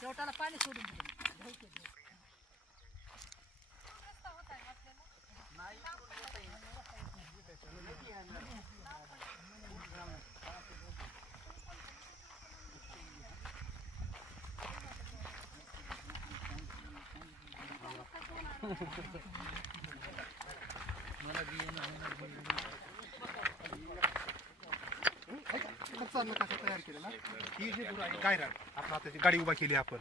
शेवटाला पाणी सोडून नकाशा तयार केलेला ही जी गायरान आपण आता गाडी उभा केली आपण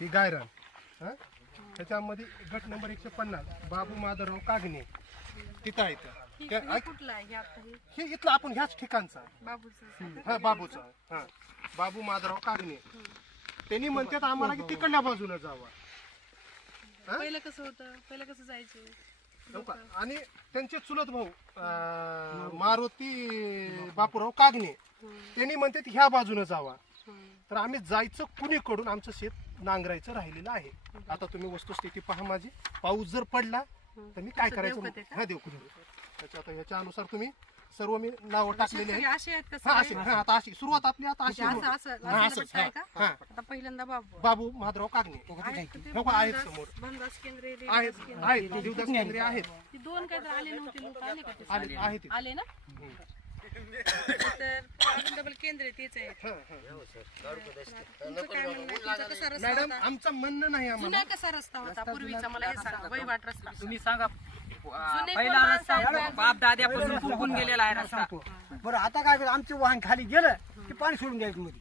ही गायरान त्याच्यामध्ये गट नंबर 150 बाबू माधवराव कागणे तिथं आहे हे इथलं आपण ह्याच ठिकाणचा हा बाबूचा हा बाबू माधवराव कागणे त्यांनी म्हणतात आम्हाला की तिकडल्या बाजूला जावा. पहिलं कसं होतं पहिलं कसं जायचं आणि त्यांचे चुलत भाऊ मारुती बापूराव कागणे त्यांनी म्हणतात ह्या बाजूने जावा. तर आम्ही जायचं कुणीकडून आमचं शेत नांगरायचं राहिलेलं आहे. आता तुम्ही वस्तुस्थिती पहा माझी. पाऊस जर पडला तर मी काय करायचं हा देऊ त्याच्या आता ह्याच्या अनुसार तुम्ही सर्व मी नाव टाकलेली आहेत. आता अशी सुरुवात आपली आता अशी पहिल्यांदा बाबू माधवराव कागणे आहेत समोर आहेत देवदास केंद्रे आहेत. दोन काही आले नव्हते लोक आहेत आले ना तर डबल केंद्र तेच आहे. मॅडम आमचं म्हणणं नाही आम्हाला कसा रस्ता होता पूर्वीचा मला हे सांगा वहिवाट रस्ता तुम्ही सांगा. पहिला रस्ता बाप दाद्यापासून फुगून गेलेला आहे रस्ता. बरं आता काय आमचे वाहन खाली गेलं की पाणी सोडून द्यायचं मध्ये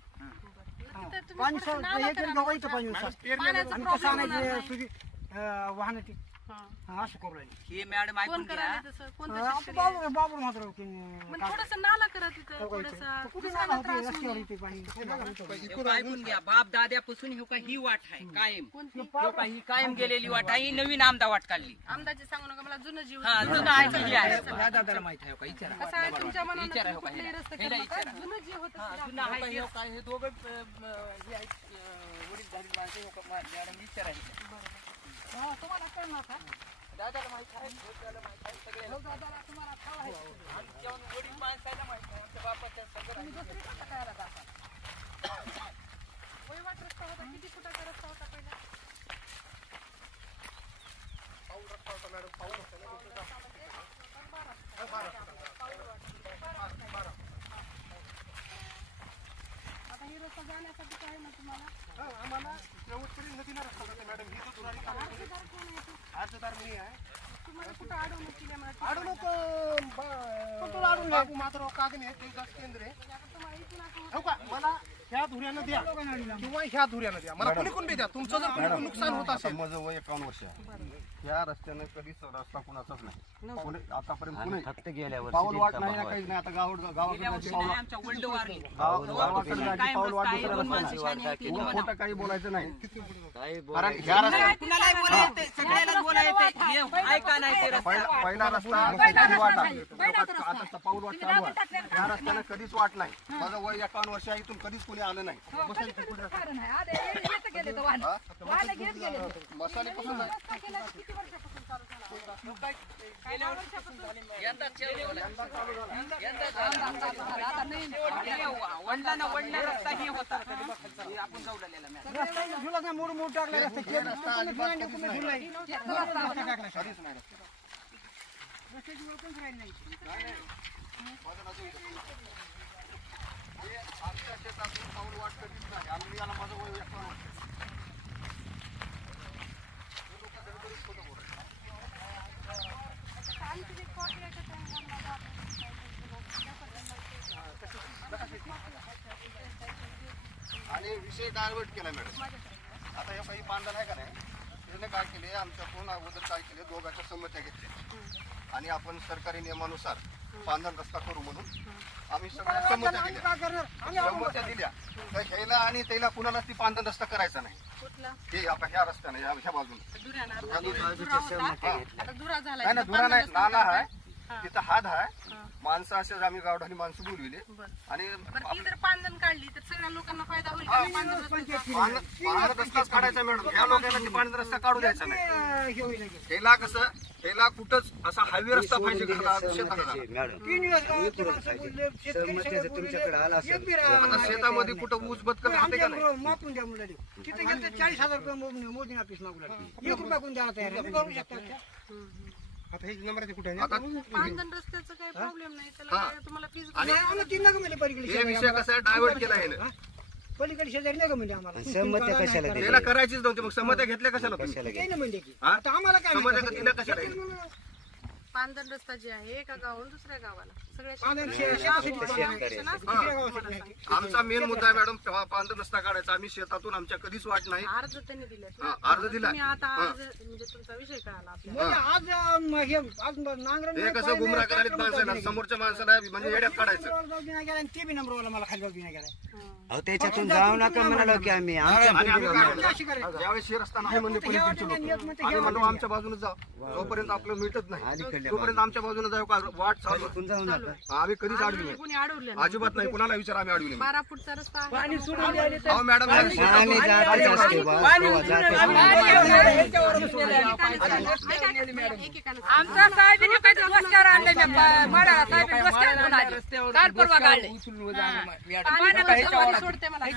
पाणी सोडून कसं आणायचे वाहन ती असं करू राहिले हे मॅडम ऐकून घ्या. बाबू मात्र थोडस नाला करा तिथं ऐकून घ्या. बाप दाद्यापासून हे का ही वाट आहे कायम. ही कायम गेलेली वाट आहे. ही नवीन आमदा वाट काढली. आमदाचे सांगू नका मला जुनं जीव जुनं ऐकली आहे. दादाला माहित आहे का विचारा. कसं आहे तुमच्या मनात विचारा कुठलाही रस्ता केला का? जुनं जीव होतं जुनं आहे काय हे दोघं हे आहेत वडील झाली माणसं मॅडम विचारायचं. तुम्हाला कळणार का दादाला माहित आहे दादाला माहित आहे सगळे दादाला तुम्हाला ठाव आहे आमच्या वडील माणसाला माहित आहे आमच्या बापाच्या सगळं दुसरी कसं करायला जाता वहिवाट रस्ता होता किती फुटाचा रस्ता होता पहिला पाऊल रस्ता होता मॅडम. पाऊल आता ही रस्ता जाण्यासाठी काय ना तुम्हाला आम्हाला शेवटपर्यंत नदीला रस्ता होता मॅडम. ही जो दुरारी अर्जदार मी आहे. तुम्हाला कुठं अडवणूक केली मला अडवणूक बाबू माधवराव कागणे देवदास केंद्रे हो का मला ह्या धुऱ्यानं द्या किंवा ह्या धुऱ्यानं द्या. मला कुणीकडून बी द्या. तुमचं जर कुणीकडून नुकसान होत असेल. माझं वय 51 वर्ष या रस्त्याने कधीच रस्ता कुणाचाच नाही. आतापर्यंत कुणी फक्त गेल्यावर पाऊल वाट नाही ना काही नाही. आता गावाकडे पाऊल वाट खोटं काही बोलायचं नाही. कारण ह्या पहिला रस्ता वाट आता पाऊल वाट चालू आहे. या रस्त्याने कधीच वाट नाही. माझं वय 51 वर्ष आहे. इथून कधीच कोणी आलं नाही. मसाले पासून वडला रस्ता ही होता आपण जाऊलेला मोड मोड टाकला रस्ता रस्त्याची ओळखच राहिली नाही. हे आमच्या शेतातून पाऊल वाट कधीच नाही. आम्ही याला माझं वय 51 वर्ष. हे लोकं धडधडीत खोटं बोलतात. आणि विषय डायव्हर्ट केला मॅडम. आता हे काही बांधण आहे का नाही, त्याने काय केले, आमच्याकडून अगोदर काय केले, दोघांच्या संमत्या घेतल्या आणि आपण सरकारी नियमानुसार बांधण रस्ता करू म्हणून आम्ही सगळ्या संमत्या आम्ही दिल्या. काय करणार? संमत्या दिल्या तर ह्याला आणि त्याला कुणाला ती बांधण रस्ता करायचा नाही. हे आता ह्या रस्त्याने ह्या बाजून नाही ना, धुरा नाही, नाला आहे तिथं, हात आहे. माणसं असे आम्ही गावठाणी माणसं बोलविले आणि पांधन काढली तर सगळ्या लोकांना फायदा होईल का? पांधन रस्त्याचा? बांधण रस्ताच काढायचा मॅडम. ह्या लोकांना ती बांधण रस्ता काढू द्यायचा नाही. हे होईल लगेच. ह्याला कसं, ह्याला कुठंच असा हायवे रस्ता पाहिजे शेताला जायला. 3 दिवस गावातले माणसं बोलले, शेतकरी सगळे बोलले, एक बी राहा. आता शेतामध्ये कुठं ऊस बदकत राहते का नाही? आमच्या मापून द्या मुलाला. तिथे गेलं तर 40,000 रुपये मोदी ऑफिस मागू लागले. 1 रुपया कोण द्यायला तयार आहे? तुम्ही करू शकता का? आता हे नंबराचे कुठे आहे? आता पांधन रस्त्याचं काही प्रॉब्लेम नाही, त्याला काय तुम्हाला फीस आणि आम्हाला 3 नका म्हणजे पलीकडे हे शेजारी विषय कसा आहे, डायव्हर्ट केला आहे ना. पलीकडे शेजारी नका म्हणजे आम्हाला. कशाला दिली? त्याला करायचीच नव्हती, मग संमत्या घेतल्या कशाला तुम्ही? काही नाही म्हणजे की. हा? आता आम्हाला काय संमत्या माहिती? दिल्या कशाला? पांधन रस्ता जे आहे एका गावाहून दुसऱ्या गावाला सगळ्या पांढऱ्या शेतकऱ्यांना शेतासाठी शेतकरी. दुसऱ्या गावासाठी नाही. आमचा मेन मुद्दा आहे मॅडम, तेव्हा बांधण रस्ता काढायचा. आम्ही शेतातून आमच्या कधीच वाट नाही. अर्ज त्यांनी दिले अर्ज दिला. तुम्ही आता अर्ज म्हणजे तुमचा विषय कळाला आपल्याला. म्हणजे आज नांगरण हे कसं गुमराह करायला माणसाला, समोरच्या माणसाला म्हणजे येड्यात काढायचं. ते बी नंबरवाला मला खाली जाऊ नाही गेला. अहो त्याच्यातून जाऊ नका म्हणालो की आम्ही आमच्या आणि आम्ही काय म्हणलो, अशी करायची. ज्यावेळेस हे रस्ता नाही म्हणले पलीकडचे लोक, आम्ही म्हणलो आमच्या बाजूने जा, जोपर्यंत आपलं मिळतच नाही तोपर्यंत आमच्या बाजूने जाऊ का वाट चालू. जाऊ नका. आम्ही कधीच अडविले नाही. कोणी अडवलं नाही. अजिबात नाही, कुणाला विचार आम्ही अडविले नाही. 12 फुटचा रस्ता आहे. आम्ही अहो मॅडम जातच असते बा, तेव्हा जातच एकेकानं आमचा साहेब रस्त्यावर आणले काल परवा काढले सोडते मला मी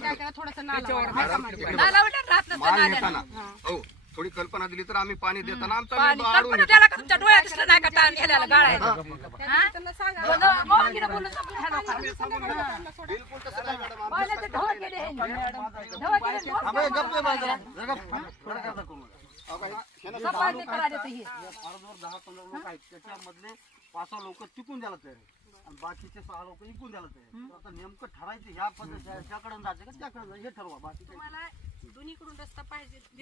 काय करा थोडंसं नाला उलट राहत नसतं माल नाल्याला. घेताना हो थोडी कल्पना दिली तर आम्ही पाणी देताना आमचा पाणी मेंदू अडवून कल्पना घेतो. त्याला का तुमच्या डोळ्यात दिसलं नाही का ताण गेल्याला गाळायला त्यांना सांगा बोलून सांगून ह्या लोकांना. बिलकुल तसं नाही मॅडम. पहिले ते ढवळ केले ह्यांनी. ढवळ केले आणि अबे, गप्प आहे बाजूला. जरा थोडं करता करू. अहो, काय, ह्यानं सफाई नाही करायला देत हे. अर्धवर 10-15 लोक आहेत, त्याच्यामधले 5-6 लोक टिकून द्यायला तयार आहेत आणि बाकीचे 6 लोक इकून द्यायला तयार आहेत. तर आता नेमकं ठरायचं ह्या पद्धतीने त्याकडे जायचं का त्याकडे जायचं हे ठरवा. बाकी काही तुम्हाला दोन्हीकडून रस्ता पाहिजे देता येत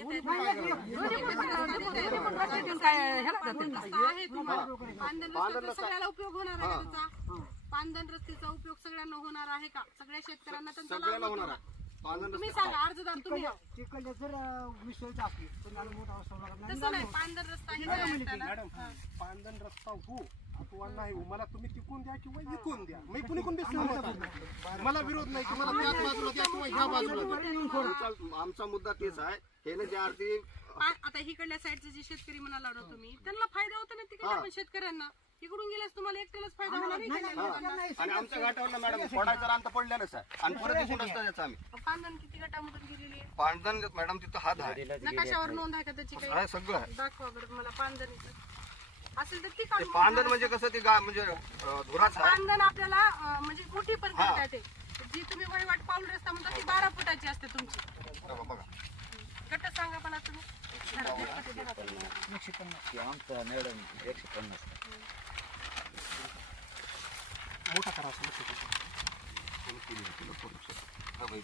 काय ह्याला जाते. रस्ता आहे तुम्हाला. पांधन रस्त्याचा सगळ्याला उपयोग होणार आहे का त्याचा? पांधन रस्त्याचा उपयोग सगळ्यांना होणार आहे का? सगळ्या शेतकऱ्यांना त्यांचा लाभ सगळ्याला होतो होणार का? आहे. पांधन तुम्ही रस्ते सांगा अर्जदार तुम्ही आहो. तिकडे जर विश्वास असली तर मला मोठा अवसर लागत नाही. तसं नाही पांधन रस्ता हे जे आहे त्याला मॅडम पांधन रस्ता हो अथवा नाही हो, मला तुम्ही तिकून द्या किंवा इकून द्या, मी कुणी कोण सहमत आहे. मला विरोध नाही की मला त्याच बाजूला द्या किंवा ह्या बाजूला द्या. आमचा मुद्दा तेच आहे. हे ज्या अर्थी आता हिकडल्या साईडचे जे शेतकरी म्हणाला ना तुम्ही त्यांना फायदा होतो ना तिकडल्या पण शेतकऱ्यांना. इकडून गेल्यास तुम्हाला एकट्यालाच फायदा होणार आहे का? आणि आमच्या घाटावर मॅडम फोडायचा रांत पडलेलंच आहे आणि परत दिसून रस्ता द्यायचा आम्ही. पांधन किती गटामधून गेलेली आहे? पांधन मॅडम तिथं हात आहे, नकाशावर नोंद आहे का त्याची काही? आहे सगळं आहे. दाखवा बरं मला पांधन असेल तर ती ते काढून पांधन म्हणजे कसं ते म्हणजे धुराच आहे. पांधन आपल्याला म्हणजे मोठी पण करता येते. जी तुम्ही वहिवाट पाऊल रस्ता म्हणता ती 12 फुटाची असते तुमची. बघा गट सांगा पण आता तुम्ही. आमचा मॅडम 150. मोठा करा असं लक्ष द्या. हा बाई.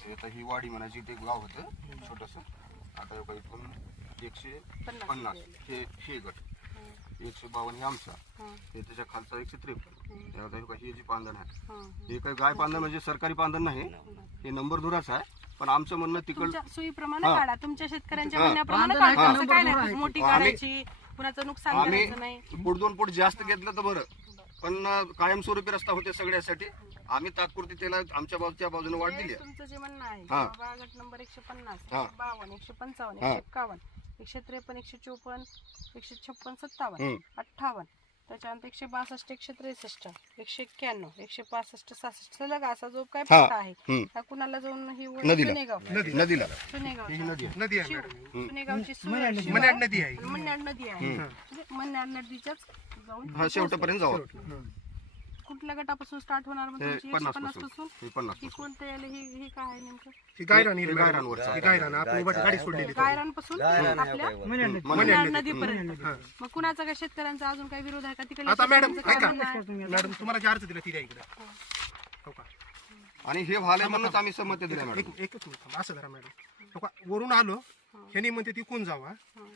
हे आता ही वाडी म्हणायची ते गाव होतं छोटस. आता हे बाई पण 150 हे गट 152 हे आमचा, हे त्याच्या खालचा 153. हे जी पांधन आहे हे काही गाय पांधन म्हणजे सरकारी पांधन नाही, हे नंबर धुराच आहे. पण आमचं म्हणणं तिकड तुमच्या सोयीप्रमाणे काढा, तुमच्या शेतकऱ्यांच्या म्हणण्याप्रमाणे काढा. असं काय नाही मोठी काढायची, कुणाचं नुकसान करायचं नाही. आम्ही फूट 2 फूट जास्त घेतलं तर बरं, पण कायमस्वरूपी रस्ता होते सगळ्यासाठी. आम्ही तात्पुरती त्याला आमच्या बाजूच्या बाजूने वाट दिली आहे. तुमचं जे म्हणणं आहे हा. बाबा गट नंबर 150, हा. 152, 155, हा. 151, 153, 154, 156, 57, हम्म. 58, त्याच्यानंतर 162, 163, 191, 165, 66 सलग असा जो काय हा. पट्टा आहे हम्म. त्या कुणाला जाऊन ही ओढ नदीला. सुनेगाव नदीला सुनेगावची नदी आहे शिव मॅडम सुनेगावची मन्याड नदी आहे मन्याड नदी आहे म्हणजे मन्याड नदीच्याच जाऊन हा शेवटापर्यंत जाऊ कुठल्या गटापासून स्टार्ट होणार मग हे तुमची 50 150 पासून पासून हे 50 ही कोणतं यायला ही काय आहे नेमकं ही गायरान हे येईल गायरानवरचं. ही गायरान आपण उभा गाडी सोडलेली गायरांपासून आपल्या मन्याड मन्याड नदी नदीपर्यंत मग कुणाचा काय शेतकऱ्यांचा अजून काही विरोध आहे का तिकडे आता मॅडम शेतकऱ्यांचं ऐका काय म्हणणं आहे? मॅडम तुम्हाला जे अर्ज दिला ती द्या इकडे हो का आणि हे व्हायला म्हणूनच आम्ही संमती दिल्या मॅडम एकच मिनिट थांबा. असं धरा मॅडम हो का वरून आलो ह्यांनी म्हणते ती कोण जावा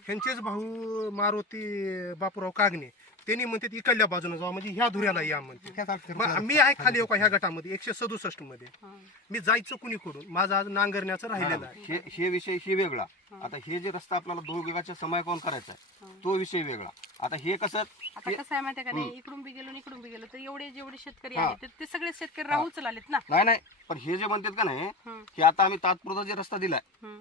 ह्यांचेच भाऊ मारुती बापूराव कागणे त्यांनी म्हणते ती इकडल्या बाजूने जावा म्हणजे ह्या धुऱ्याला या म्हणते मग मी आहे खाली हो का ह्या गटामध्ये 167 मध्ये मी जायचं कुणीकडून माझं आज नांगरण्याचं राहिलेलं आहे हे विषय हे वेगळा आता हे जे रस्ता आपल्याला 2 गिगाच्या समायकावून करायचा आहे तो विषय वेगळा आता हे कसं आता कसं आहे माहिती का नाही इकडून बी गेलो आणि इकडून बी गेलो तर एवढे जेवढे शेतकरी आहेत ते सगळे शेतकरी राहूच लागलेत ना नाही पण हे जे म्हणतात का नाही की आता आम्ही तात्पुरता जे रस्ता दिलाय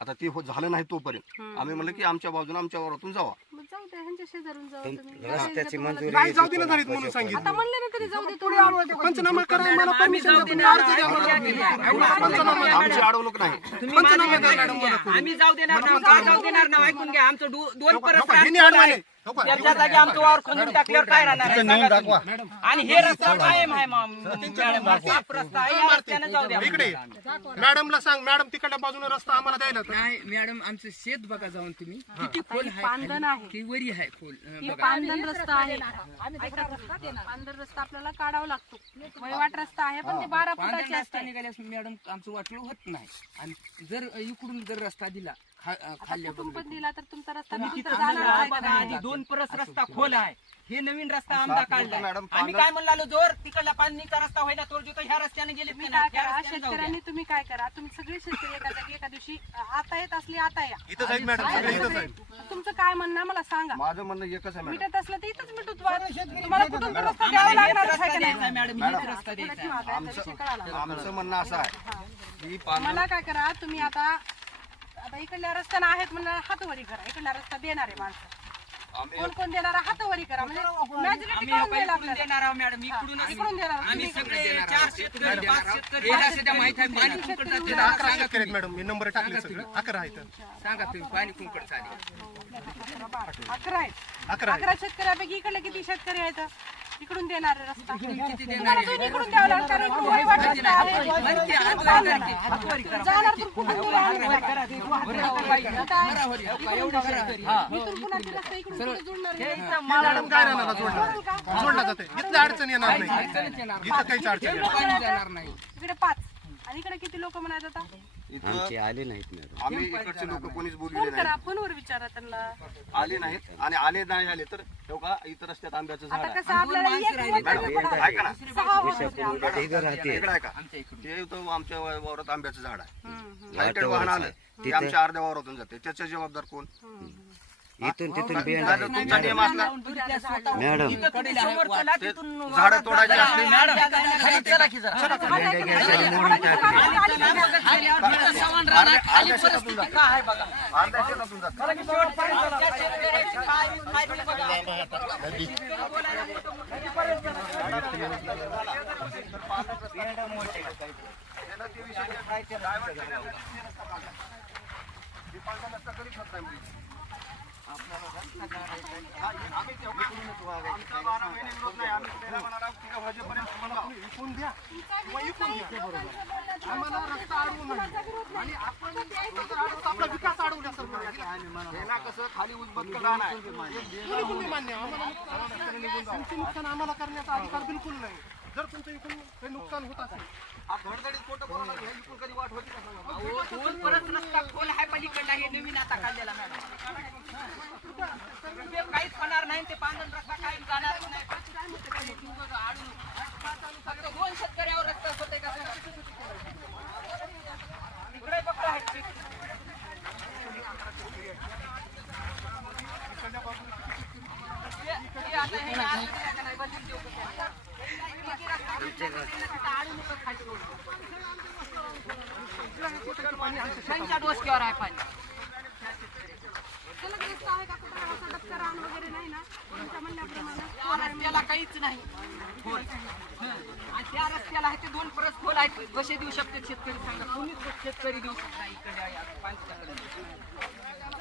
आता ते झालं नाही तोपर्यंत आम्ही म्हणलं की आमच्या बाजूला आमच्या वावरातून जावा मग जाऊ दे ह्यांच्या शेजारून जाऊ तुम्ही रस्त्याची मंजुरी नाही जाऊ दिलं झालीत म्हणून सांगितलं आता म्हणले ना तरी जाऊ दे थोडी पंचनामा करा मला परमिशन द्या तुम्ही अर्ज द्या मला पंचनामा द्या. आमची अडवणूक नाही तुम्ही माझं ऐकून घ्या. आम्ही जाऊ देणार नाही का जाऊ देणार नाही ऐकून घ्या आमचं 2 परस हो का, ह्यांनी अडवले. हो का? त्याच्या जागी आमचं वावर खंदून टाकल्यावर काय राहणार आहे सांगा तुम्ही. आणि हे रस्ता कायम आहे मॅडम साफ रस्ता आहे या रस्त्याने जाऊ द्या इकडे मॅडमला सांग मॅडम तिकडल्या बाजूने रस्ता आम्हाला द्यायला तर. नाही मॅडम आमचं शेत बघा जाऊन तुम्ही किती खोल आहे पांदन आहे की वरी आहे खोल ही पांदन रस्ता आहे पांदन रस्ता आपल्याला काढावा लागतो वयवाट रस्ता आहे पण ते 12 फुटाचे रस्ता असते निघाल्यास मॅडम आमचं वाटलं होत नाही आणि जर इकडून जर रस्ता दिला खाल्ल्या कुठून पण दिला तर तुमचा रस्ता तुम्ही निघून तर तिथं जाणार आहे का बघा, नाही? आधी 2 परस रस्ता खोल आहे हे नवीन रस्ता आमचा काढलाय मॅडम, आम्ही काय म्हणलो जोर तिकडला पाणीचा रस्ता व्हायला तोर जो ह्या रस्त्याने गेले तुम्ही काय करा शेतकऱ्यांनी तुम्ही काय करा तुम्ही सगळे शेतकरी एका जागी एका दिवशी आता येत असली आता या इथंच आहेत मॅडम सगळे इथंच आहेत तुमचं काय म्हणणं आहे मला सांगा माझं म्हणणं एकच आहे मॅडम मिटत असलं तर इथंच मिटूत बा. तुम्हाला कुठून तर रस्ता द्यावा लागणार आहे का नाही? मॅडम हेच रस्ता द्यायचा थोडं किंवा काय विषय कळाला. आमचं म्हणणं असं आहे की मला काय करा तुम्ही आता इकडल्या रस्त्याने आहेत म्हणजे हातवरी करा इकडला रस्ता देणार आहे माणसं कोण कोण देणार आहे हातवरी करा म्हणजे मॅजॉरिटी आम्ही करून द्यायला इकडून देणार आहोत मॅडम इकडूनच इकडून देणार आम्ही सगळे 4 शेतकरी 5 शेतकरी याला सध्या माहित आहे पाणी कुंकड तिथं जाते 11 शेतकरी आहेत मॅडम मी नंबर टाकले सगळे 11 आहेत सांगा तुम्ही पाणी कुंकड चालेल 11 आहेत 11 शेतकऱ्यापैकी इकडले किती शेतकरी आहेत इकडून देणार आहे रस्ता तुम्हाला दोन्ही इकडून द्यावं लागणार कारण इकडून वहिवाट रस्ता आहे जाणार तर कुठून दूर आहे? आता इथून पुन्हा ते रस्ता इकडून पुढे जुळणार आहे. मॅडम काय राहणार जोडला जाते इथलं अडचण येणार नाही इथं काहीच अडचण येणार नाही. इकडे 5 आणि इकडे किती लोक म्हणायचं आता आमचे आले नाहीत मॅडम आम्ही इकडचे लोक कोणीच बोलले फोन नाही करा फोनवर विचारा त्यांना आले नाहीत आणि आले नाही आले तर तेव्हा इतर रस्त्यात आंब्याचं झाड आता आहे कसं आपल्याला एक वचन ऐका ना 6 वर्ष इथं राहते इकडे ऐका ते इथं आमच्या वावरात आंब्याचं झाड आहे लाईटेड वाहन आलं ते आमच्या अर्ध्या वावरातून जाते त्याचा जबाबदार कोण इथून तिथून बियाणं आता तुमचा नियम असला मॅडम झाड तोडायची असली भेंड्या घ्यायच्या मोडून टाकले अर्ध्या शेतातून जाते अर्ध्या शेतातून जाते विकून द्या किंवा विकून द्या आम्हाला रस्ता अडवू नये आणि आपण आपला विकास अडवण्यासारखं हे ना कसं खाली उजबत राहणार आहे बिलकुल मान्य आम्हाला तुमचं नुकसान आम्हाला करण्याचा अधिकार बिलकुल नाही जर तुमचं इकडून काही नुकसान होत असेल धडधडीत खोटं बोलायला लागलं, इकडून कधी वाट होती का सांगा? 2 परस रस्ता खोल आहे पलीकडला हे नवीन आता काढलेला मॅडम काहीच होणार नाही ते पांढरा रस्ता कायम जाणार नाही फक्त 2 शेतकऱ्यावर रस्ता होते का इकडे फक्त आहे त्यांच्या डोसक्यावर आहे पाणी रस्ता आहे का कुठं असा डबका रान वगैरे नाही ना तुमच्या म्हणण्याप्रमाणे आणि त्या रस्त्याला ह्याचे 2 परत खोल आहेत. कसे देऊ शकते शेतकरी सांगा? कोणीच शेतकरी देऊ शकत नाही इकडे या पाण्याच्याकडे.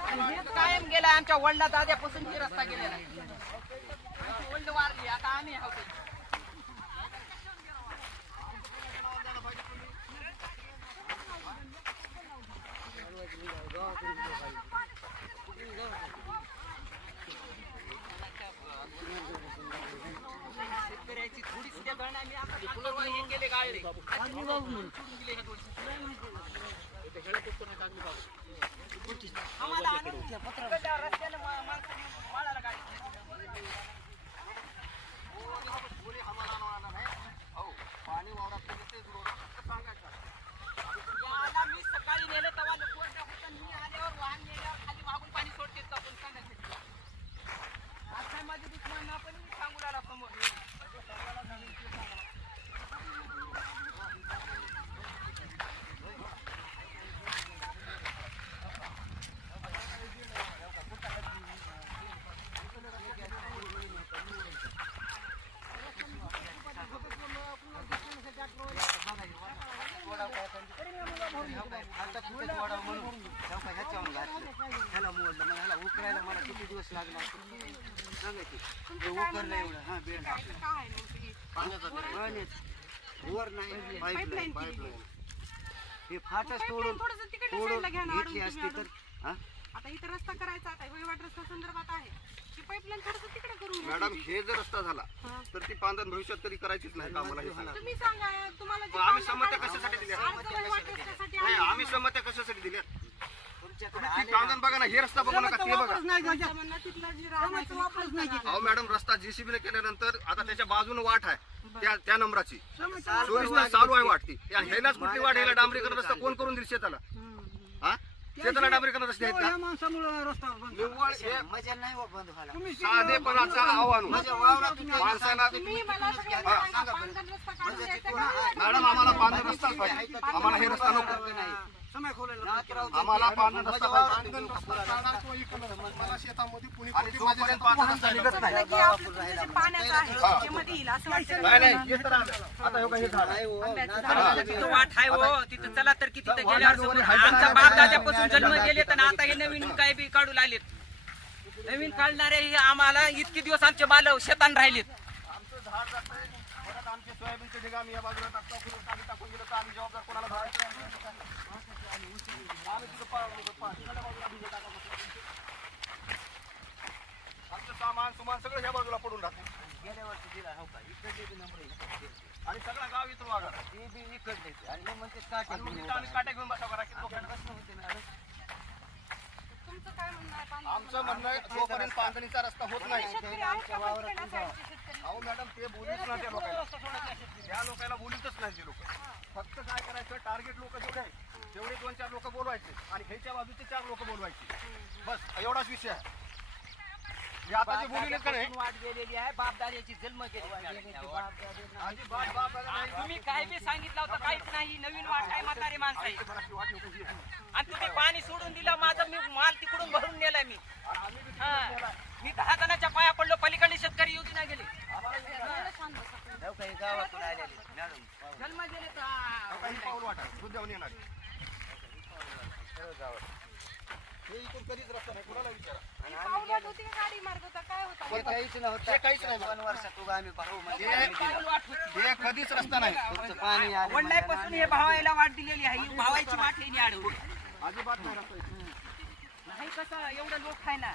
आणि हेच कायम गेला आमच्या वडला दाद्यापासून हे रस्ता गेलेला आहे. आमची वडील वारली, आता आम्ही आहोत. शेतकऱ्याची थोडी सुद्धा गण आम्ही आता हे केले गाळले. आम्हाला आणून तिकडल्या रस्त्याला माणसाने वाळायला गाडी. याला मी सकाळी नेलं तेव्हा कोर्टा होता. मी आल्यावर वाहन नेल्यावर खाली मागून पाणी सोडते का आपण सांगायचं. आता माझे दुश्मन आपण सांगू लागला समोर. मला किती दिवस लागला सांगायची वर नाही पाईपलाईन हे फाटच तोडून घेतली असती तर आता इथे रस्ता करायचा आता वहिवाट रस्ता संदर्भात आहे की पाईपलाईन थोडंसं तिकडे करून मॅडम हे जर रस्ता झाला तर ती पांधन भविष्यात कधी करायचीच नाही आम्हाला हे सांगा. तुम्ही सांगा तुम्हाला जे आम्ही संमत्या कशासाठी दिल्या वहिवाट रस्त्यासाठी नाही आम्ही संमत्या कशासाठी दिल्या? ती पांधन बघा ना, हे रस्ता बघू नका ते बघा. म्हणणं तिथला जी रान आहे तो अहो मॅडम रस्ता JCB ने केल्यानंतर आता त्याच्या बाजूने वाट आहे त्या नंबराची 24 तास चालू आहे वाट ती. ह्यालाच कुठली वाट ह्याला डांबरीकरण रस्ता कोण करून दिल शेताला? हा शेताला डांबरीकरण रस्ते आहेत का? माणसामुळे रस्ता निव्वळ हे मजा नाही हो बंद व्हायला. साधेपणाचा आव्हान माणसाला. तुम्ही मला सगळ्यांना सांगा पांढरा रस्ता काढून द्यायचा का? मॅडम आम्हाला पांढरा रस्ताच पाहिजे. आम्हाला हे रस्ता नको. आम्हाला पांढरा रस्ता पाहिजे. मला शेतामध्ये कुणी आणि जोपर्यंत पांढरा रस्ता निघत नाही. की आपलं तुमचं जे पाण्याचं आहे ते मध्ये येईल असं वाटतं. नाही हे तर आलं. आता हे बघा, हे झाड आहे. तिथं वाट आहे हो. तिथं चला तर किती तिथं गेल्यावर आमचा बाप दादापासून जन्म गेले तर आता हे नवीन काय बी काढू लागलेत. नवीन काढणारे हे आम्हाला इतके दिवस आमचे बाल शेतान राहिलेत. आमचं झाड जातंय. परत आमचे सोयाबीनचे ढिगा आम्ही या बाजूला टाकून गेलो तर आम्ही जबाबदार कोणाला धरायचं? आम्ही तिथं आमचं सामान सगळं ह्या बाजूला पडून राहते. गेल्या वर्षी दिला हो का इकडे नंबर आणि सगळं गाव इथून वागा. ते बी इकडले आणि मग म्हणते काटे आणि मग तिथं आम्ही काट्या घेऊन बसावं करा की लोकांना प्रश्न होते ना. तुमचं काय म्हणणं आहे पांढरा आमचं म्हणणं आहे, जोपर्यंत बांधणीचा रस्ता होत नाही. शेतकरी आहेत का पण खेड्यासाईडचे शेतकरी? अहो मॅडम ते बोलूच ना त्या लोकांना. त्या लोकांना बोलतच नाही ते लोक. फक्त काय करायचं, टार्गेट लोक जेवढे आहेत तेवढे 2-4 लोक बोलवायचे आणि ह्याच्या बाजूचे 4 लोक बोलवायचे. बस एवढाच विषय आहे. हे आता जे बोलले का नाही वाट गेलेली आहे. बापदाद्याची जन्म गेली. अजिबात बाप दादा नाही. तुम्ही काय बी सांगितलं होतं काहीच नाही. नवीन वाट आहे, म्हातारे माणसं आहे. आणि तुम्ही पाणी सोडून दिलं. माझं मी माल तिकडून भरून नेलाय मी. मी 10 जणांच्या पाया पडलो. पलीकडे शेतकरी येऊ नाही गेले. गावातून आलेले मॅडम जन्म गेले तर काही पाऊल वाटा दूध देऊन येणार. हे इथून कधीच रस्ता नाही, कुणाला विचारा. पावलाट होती का गाडी मार्ग होता काय होता? हे काहीच नव्हतं. हे काहीच नाही. 2 वर्षात उगा आम्ही पाहू म्हणजे हे कधीच रस्ता नाही. तुमचं पाणी आलं वडिलांपासून हे भावायला वाट दिलेली आहे. ही भावायची वाट हे नाही अडवली. अजिबात नाही रस्ता. नाही कसं एवढं लोक आहे ना.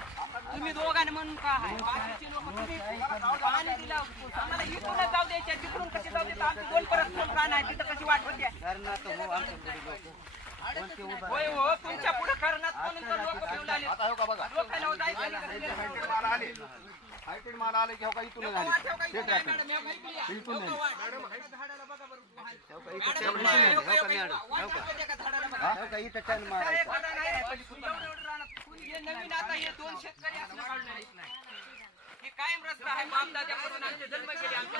तुम्ही दोघांनी म्हणून का आहे बाकीचे लोक तुम्ही पाणी दिलं आम्हाला इकडून जाऊ द्यायचे तिकडून कसे जाऊ देतात. आमची 2 परत प्राण आहे तिथं कशी वाट होते. धरणात हो आमच्याकडे लोक कोणते उभा होय हो तुमच्या पुढे करण्यात म्हणून तर लोक घेऊन आले. आता हो का बघा, लोकांना जायचं हायटेड माल आले. हायटेड माल आले की हो का इथून झाले. हे ट्रॅक्टर इथून नाही. इथं टन मारायचं. नवीन आता हे 2 शेतकरी असं काढून आहेत नाही. हे कायम रस्ता आहे. बापदाद्यापासून आमचे जन्म केले आमच्या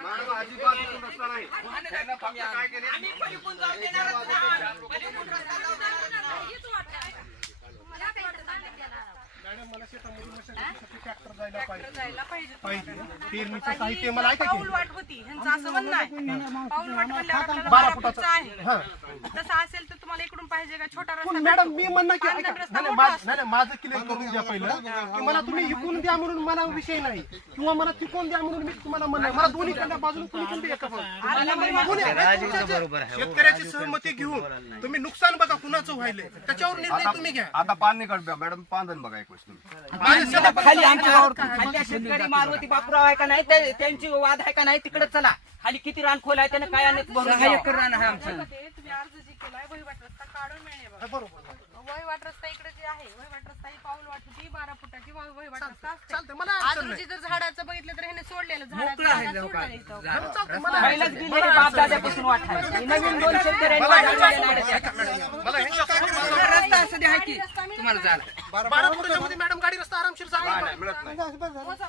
मॅडम अजिबात इथून रस्ता नाही. त्यांना फक्त काय केले, आम्ही पलीकडून जाऊ देणारच नाही. पलीकडून रस्ता जाऊ देणारच नाही. मॅडम मला शेतामध्ये ट्रॅक्टर जायला ट्रॅक्टर जायला पाहिजे पाहिजे तुम्हाला. पेरणीचं आता साहित्य ही मला ऐका की पाऊल वाट होती ह्यांचं असं म्हणणं आहे पाऊल वाट म्हणल्यावर आपल्याला 12 12 फुटाचं फुटचं आहे हा तसं असेल तर तुम्हाला इकडून पाहिजे का छोटा पण रस्ता मॅडम मी म्हणणं की पांढरा ऐका रस्ता नाही, मोठा नाही, नाही, माझं क्लिअर करून द्या पहिलं की मला तुम्ही इकून द्या म्हणून मला विषय नाही किंवा मला तिकून द्या म्हणून मी तुम्हाला म्हणलं मला दोन्ही कडल्या बाजून कुणी द्या शेतकऱ्याची सहमती घेऊन तुम्ही नुकसान बघा कुणाचं व्हायलंय त्याच्यावर निर्णय तुम्ही घ्या आता पाणी काढ मॅडम पांधन बघा एक तुम्ही खाली आमच्यावर खाल्ल्या शेतकरी मारुती बापूराव आहे का नाही त्यांची वाद आहे का नाही तिकडे चला खाली किती रानखोल आहे त्याने काय आणत सहाय्य करणं आहे आमचं तुम्ही अर्ज जे केलाय वहिवाट रस्ता काढून मिळणे बघा. बरोबर वहिवाट रस्ता इकडे जे आहे वहिवाट रस्ता ही पाऊल वाट होती 12 फुटाची वहिवाट रस्ता असते. चालतंय मला आज अडचण नाही रोजी जर झाडाचं बघितलं तर ह्याने सोडलेलं मोकळं आहे झाडाचं जाऊ सोडलं काय. इथं. चालतंय मला पहिलाच दिलेली बाप दाद्यापासून वाट आहे नवीन 2 शेतकऱ्यांनी वाट दिलेली आहे. मला ह्यांच्या रस्ता असं आहे की तुम्हाला जायला 12 फुटाच्या मध्ये मॅडम गाडी रस्ता आरामशीर नाही, जाईल मिळत नाही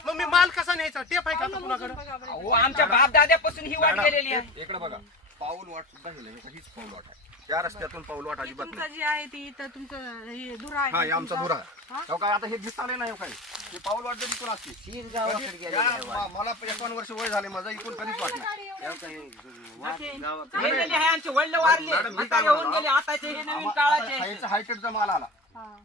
मग मी माल कसा न्यायचा टेप आहे का आता कुणाकडे अहो, आमच्या बाप दाद्यापासून ही वाट गेलेली आहे इकडे बघा पाऊल वाट सुद्धा हीच पाऊल वाट आहे त्या रस्त्यातून पाऊल वाट अजिबात नाही तुमचं जे आहे ती इथं तुमचं हे धुरा हा आहे हे आमचा धुरा आहे. काय आता हे दिसताले नाही हो काही हे पाऊल वाट जरी इथून असते शीर गावाकडे गेले मला 51 वर्ष वय झाले माझं इथून कधीच वाट नाही गेलेली आहे आमचे वडील वारले आता येऊन गेले आताचे हे नवीन काळाचे हायचा हायटेडचा माल आला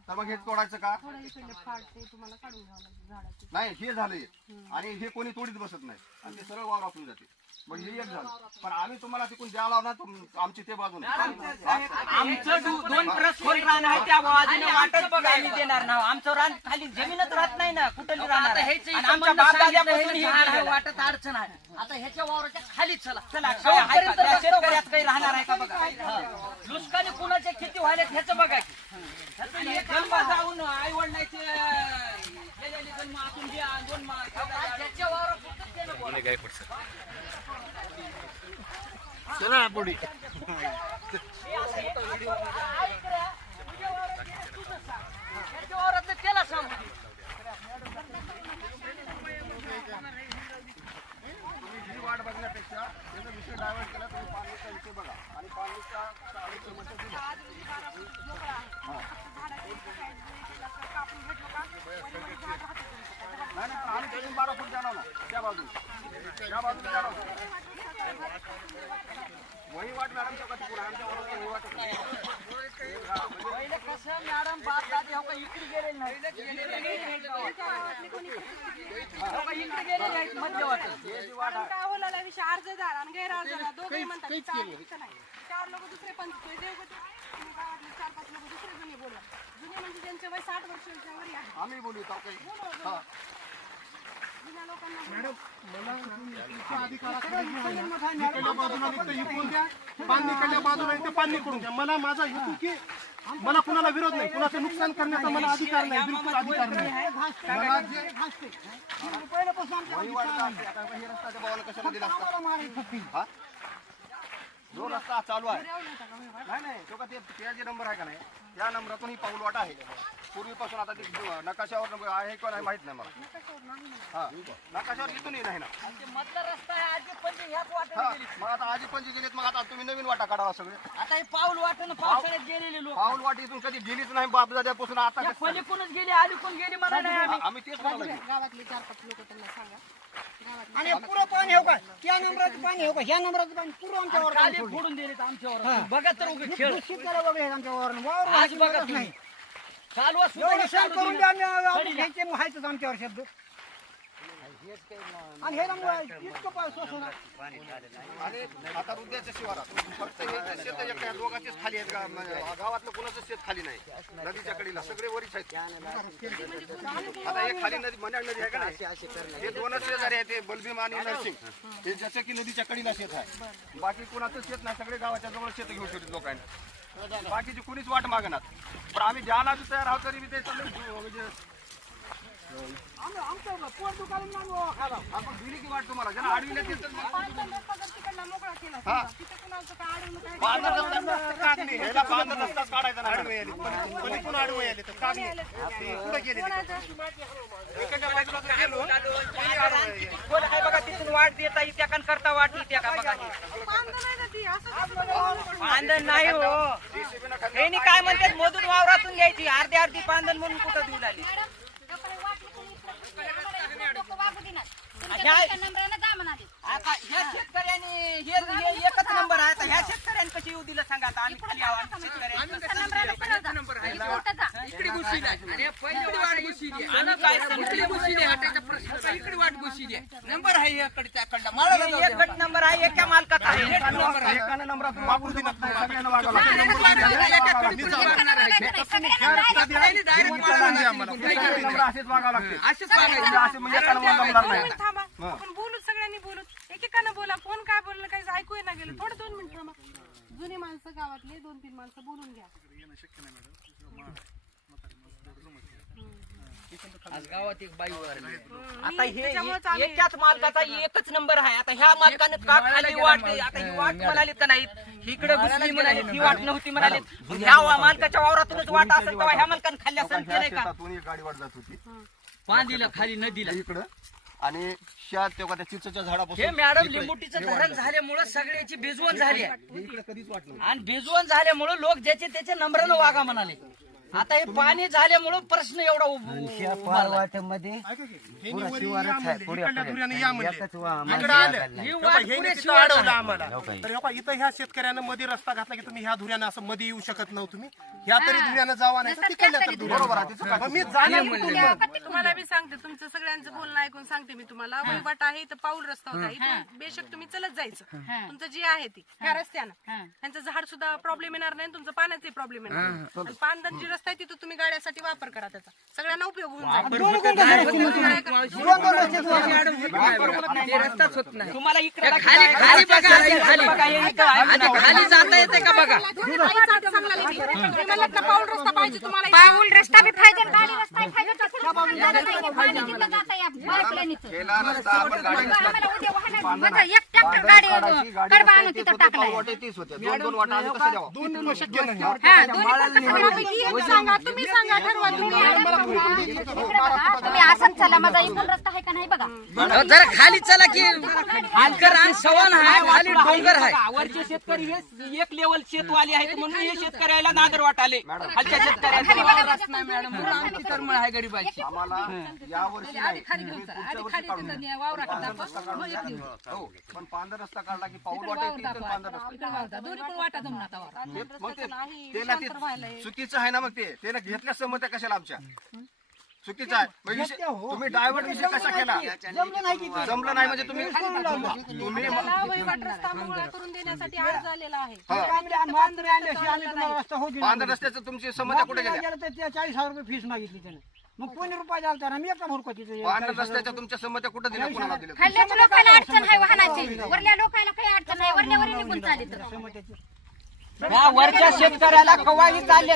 तर मग हे तोडायचं का इकडे फाटते तुम्हाला काढून घ्यावं लागेल झाडाची. नाही हे झाले आणि हे कोणी तोडीत बसत नाही आणि ते सरळ वावर वापरून जाते मग हे एक झालं पण आम्ही तुम्हाला तिकडून द्यायला लावणार आमची ते बाजूने आमचं 2 परस खोल रान आहे त्या बाजूने वाटच बघा आम्ही देणार ना आमचं रान खाली जमीनच राहत नाही ना कुठं राहणार आहे? आणि आमच्या बापदाद्यापासून ही वाटत अडचण आहे आता ह्याच्या वावराच्या खाली चला चला काय आहे का? त्या शेतकऱ्यात काही राहणार आहे का बघा लुस्काने कुणाच्या किती व्हायला ह्याचं बघा की आणि हे जन्म जाऊन आई वडिलांचे गेलेले जन्म असून जे 2 त्याच्या वावरात फक्त ते नको. त्याच्या वावरातलं त्याला सांगू दे. ही वाट बघण्यापेक्षा त्याचा विषय डायव्हर्ट केला तुम्ही पाण्याचा विषय बघा आणि पाण्याचा नाही नाही आम्ही त्यातून 12 फूट जाणार ना त्या बाजूने जाणार वही वाट मॅडमच्या कधी पुढे आमच्या बरोबर वही वाटत नाही. पहिले कसं मॅडम बाप दादी हो का इकडे गेलेले नाही इकडे गेलेले आहेत मध्यवाटत कारण काय होलेला विषय अर्जदार आणि गैरअर्जदार दोघेही म्हणतात की इथं नाही 4 लोक दुसरे पण देवगती गावातले 4-5 लोक दुसरे जुने बोलवा जुने म्हणजे ज्यांचे वय 60 वर्षांच्या वरी आहे आम्ही बोलू इथं काही हा जुन्या लोकांना मॅडम मला तुमच्या अधिकाराकडे जे आहे ना, इकडल्या बाजूला नुसतं इकडून द्या पाणीकडल्या बाजूला इथे पाणी करून द्या मला माझा हेतू की मला कुणाला विरोध नाही कुणाचं नुकसान करण्याचा मला अधिकार नाही बिलकुल अधिकार नाही मला जे वही वाट असते. आता हे रस्ता त्या भावाला कशाला दिला असता हा? जो रस्ता चालू आहे नाही नाही तो का ते जे नंबर आहे का नाही त्या नंबरातून ही पाऊल वाट आहे पूर्वीपासून आता ते नकाशावर नंबर आहे का नाही माहित नाही मला हा नकाशावर इथूनही नाही ना मधला रस्ता आहे आधी पण ते ह्याच वाटेने हा गेली मग आता आजी पण गेलेत मग आता तुम्ही नवीन वाटा काढावा सगळे आता हे पाऊल वाटेनं पावसाळ्यात गेलेले लोक पाऊल वाट इथून कधी गेलीच नाही बापदाद्यापासून आता कसं काय? पलीकडूनच गेले अलीकडून गेली मला नाही आम्ही आम्ही तेच म्हणालो की. गावातले 4-5 लोक त्यांना सांगा आणि पुरं पाणी हो का त्या नंबराचं पाणी हो का ह्या नंबराचं पाणी पुरं आमच्या खाली फोडून दिले आमच्यावर बघा तर उभे खेळ आमच्या वावर आज बघा तुम्ही कालवा एवढं सुद्धा सहन करून द्या आम्ही घ्यायचे माहितच आमच्यावर शब्द आणि हे इतकं शोषण आणि आता रुद्याच्या शिवारात फक्त हे जे शेत आहे एका दोघांचेच खाली आहेत गावातलं कोणाचं शेत खाली नाही नदीच्या कडेला सगळे वरीच आहेत आता हे खाली नदी मंडाळ नदी आहे का नाही हे 2च शेजारी आहे ते बलभीम आणि नरसिंग हे ज्याचं की नदीच्या कडेला शेत आहे बाकी कोणाचं शेत नाही सगळे गावाच्या जवळ शेत घेऊ शकतात लोकांना बाकीची कोणीच वाट मागणार पण आम्ही द्यायला बी तयार आहोत तरी बी ते म्हणजे आपण दिली की वाट तुम्हाला ज्यांना अडविले ते तर मग पांढरा रस्ता जर तिकडला मोकळा केला हा. समजा, तिथं कुणाचं काय अडवणूक आहे? पांढरा रस्ता काढणे ह्याला पांढरा रस्ताच काढायचा नाही आडवे आले पलीकडून आडवे आले तर काढणे पुढे गेले इकडच्या बाजूला तर गेलो खोल आहे बघा तिथून वाट देता येते का करता वाट येते का बघा पांढरं नाही ना ती, असं कसं बघा? पांधन नाही हो हे काय म्हणतात मधून वावरातून घ्यायची अर्धी पांधन म्हणून कुठं देऊ लागली मॅडम, लोकांनी वाट आता ह्या शेतकऱ्यांनी हे एकच नंबर आहे. आता ह्या शेतकऱ्यांनी कशी येऊ दिलं सांगा. आता आम्ही खाली आहोत शेतकऱ्यांनी इकडे घुशी द्या. आणि पहिली वाट घुशी द्या. आणि काय संपली घुशी द्या. हटायचा प्रश्न. आता इकडे वाट घुशी द्या. नंबर आहे याकडे त्याकडला. मला जाऊ द्या. एक गट नंबर आहे. एका मालकाचा आहे. एक नंबर आहे. एकानं नंबरातून वापरू दिला नाही, सगळ्यांना वागावं लागतं. एकाकडे पण मारणार आहे. डायरेक्ट म्हणजे आम्हाला नंबर असेच वागावं लागते. असेच मागायचं. असे म्हणजे एकानं वागावं लागणार नाही. थांबा आपण बोलू, सगळ्यांनी बोलू, एकेकानं बोला. कोण काय बोललं काही ऐकू ना गेलं. थोडं 2 मिनिट थांबा. जुनी माणसं गावातले 2-3 माणसं बोलून घ्या. आज गावात एक बाई वारली. आता हे एकाच मालकाचा एकच नंबर आहे. आता ह्या मालकानं का खाली वाट, आता ही वाट म्हणाली तर नाहीत, इकडे घुसली म्हणाली, ही वाट नव्हती म्हणाली. ह्या मालकाच्या वावरातूनच वाट असेल तेव्हा ह्या मालकानं खाल्ल्या असं नाही का? शेतातून एक गाडी वाट जात होती पांदीला खाली नदीला. इकडं आणि त्या तेव्हा त्या चिंचेच्या हे झाडापासून मॅडम लिंबुटीचं धरण झाल्यामुळे सगळ्याची बेजवण झाली आहे. हे इकडे कधीच वाट नव्हती. आणि बेजवण झाल्यामुळे लोक ज्याचे त्याच्या नंबरानं वागा म्हणाले. आता हे पाणी झाल्यामुळे प्रश्न एवढा ह्या पारवाट्यामध्ये हे पुरा वरी शिवारच या आहे. म्हणले, पुढे इकडल्या दुऱ्यानं या म्हणले. एकच वा- इकडं आलं. ही हे वाट बघा, ह्याने पुरे तिथं शिवार अडवलं आहे. आम्हाला. तर हे बघा, इथं ह्या शेतकऱ्यानं मध्ये रस्ता घातला की तुम्ही ह्या धुऱ्यानं असं मध्ये येऊ शकत नव्हतं. तुम्ही ह्या तरी धुऱ्यानं जावा नाही तर तिकडल्या तर धुऱ्यानं बरोबर आहे, जावा. तिचं काय मग मी जाणार कुठून? तुम्हाला मी सांगते, तुमचं सगळ्यांचं बोलणं ऐकून सांगते मी तुम्हाला. वहिवाट आहे इथं पाऊल रस्ता होता. इथून बेशक तुम्ही चलत जायचं. तुमचं जे आहे ती ह्या रस्त्यानं त्यांचं झाड सुद्धा प्रॉब्लेम येणार नाही. तुमचं पाण्याचे प्रॉब्लेम येणार नाही. आणि पानदान जी रस्ता आहे तिथं तुम्ही गाड्यासाठी वापर करा त्याचा. सगळ्यांना उपयोग होऊन जाईल. ते रस्ताच होत नाही. तुम्हाला इकडे खाली खाली बघा. आणि खाली जाता येते का बघा. पाऊल रस्ता पाहिजे तुम्हाला. पाऊल रस्ता बी पाहिजे, गाडी रस्ता पाहिजे. पाणी तिथं जाता या पाईपलाईनीचं. गेला रस्ता आपण गाडी आम्हाला उद्या वाहनं बघा, एक ट्रॅक्टर गाडी कडबा आणून तिथं टाकलाय. वाटे 30 होत्या. 2 वाटा आम्ही कसं द्यावा? दोन शक्य नाही. हा, दोन्ही पण सांगा, तुम्ही सांगा, ठरवा तुम्ही. तुम्ही असंच चला. माझा इकडून रस्ता आहे का नाही बघा. जरा खाली चला की अंतर आणि सवाल आहे. खाली डोंगर आहे. वरचे शेतकरी हे एक लेवल शेतवाली आहेत म्हणून हे शेतकऱ्याला नादर वाटाले. खालच्या शेतकऱ्याला मॅडम आमची तरमळ आहे गरीबाची. आम्हाला या वर्षी नाही, पुढच्या वर्षी काढून द्या. हो, पण पांढरा रस्ता काढला की पाऊल वाटे येते आणि पांढरा रस्ता. मग त्याला ते चुकीचं आहे ना. मग त्याला घेतल्या संमत्या कशाला आमच्या? चुकीचं आहे. मग तुम्ही डायव्हर्ट विषय कसा केला? जमलं नाही म्हणजे तुम्ही त्याला वहिवाट रस्ता मोकळा करून देण्यासाठी अर्ज आलेला आहे. पांढऱ्या रस्त्याचं तुमची समस्या कुठे गेल्या? 40,000 रुपये फीस मागितली त्याने. मग कोणी रुपये द्याल तर मी एकटा भरको तिथे. पांढऱ्या रस्त्याच्या तुमच्या समस्या कुठे दिल्या? कोणाला दिल्या? खाल्ल्याच्या लोकांना अडचण आहे वाहनाची. वरल्या लोकांना काही अडचण नाही. वरल्यावर निघून चालत. या वरच्या शेतकऱ्याला कवाही चालले,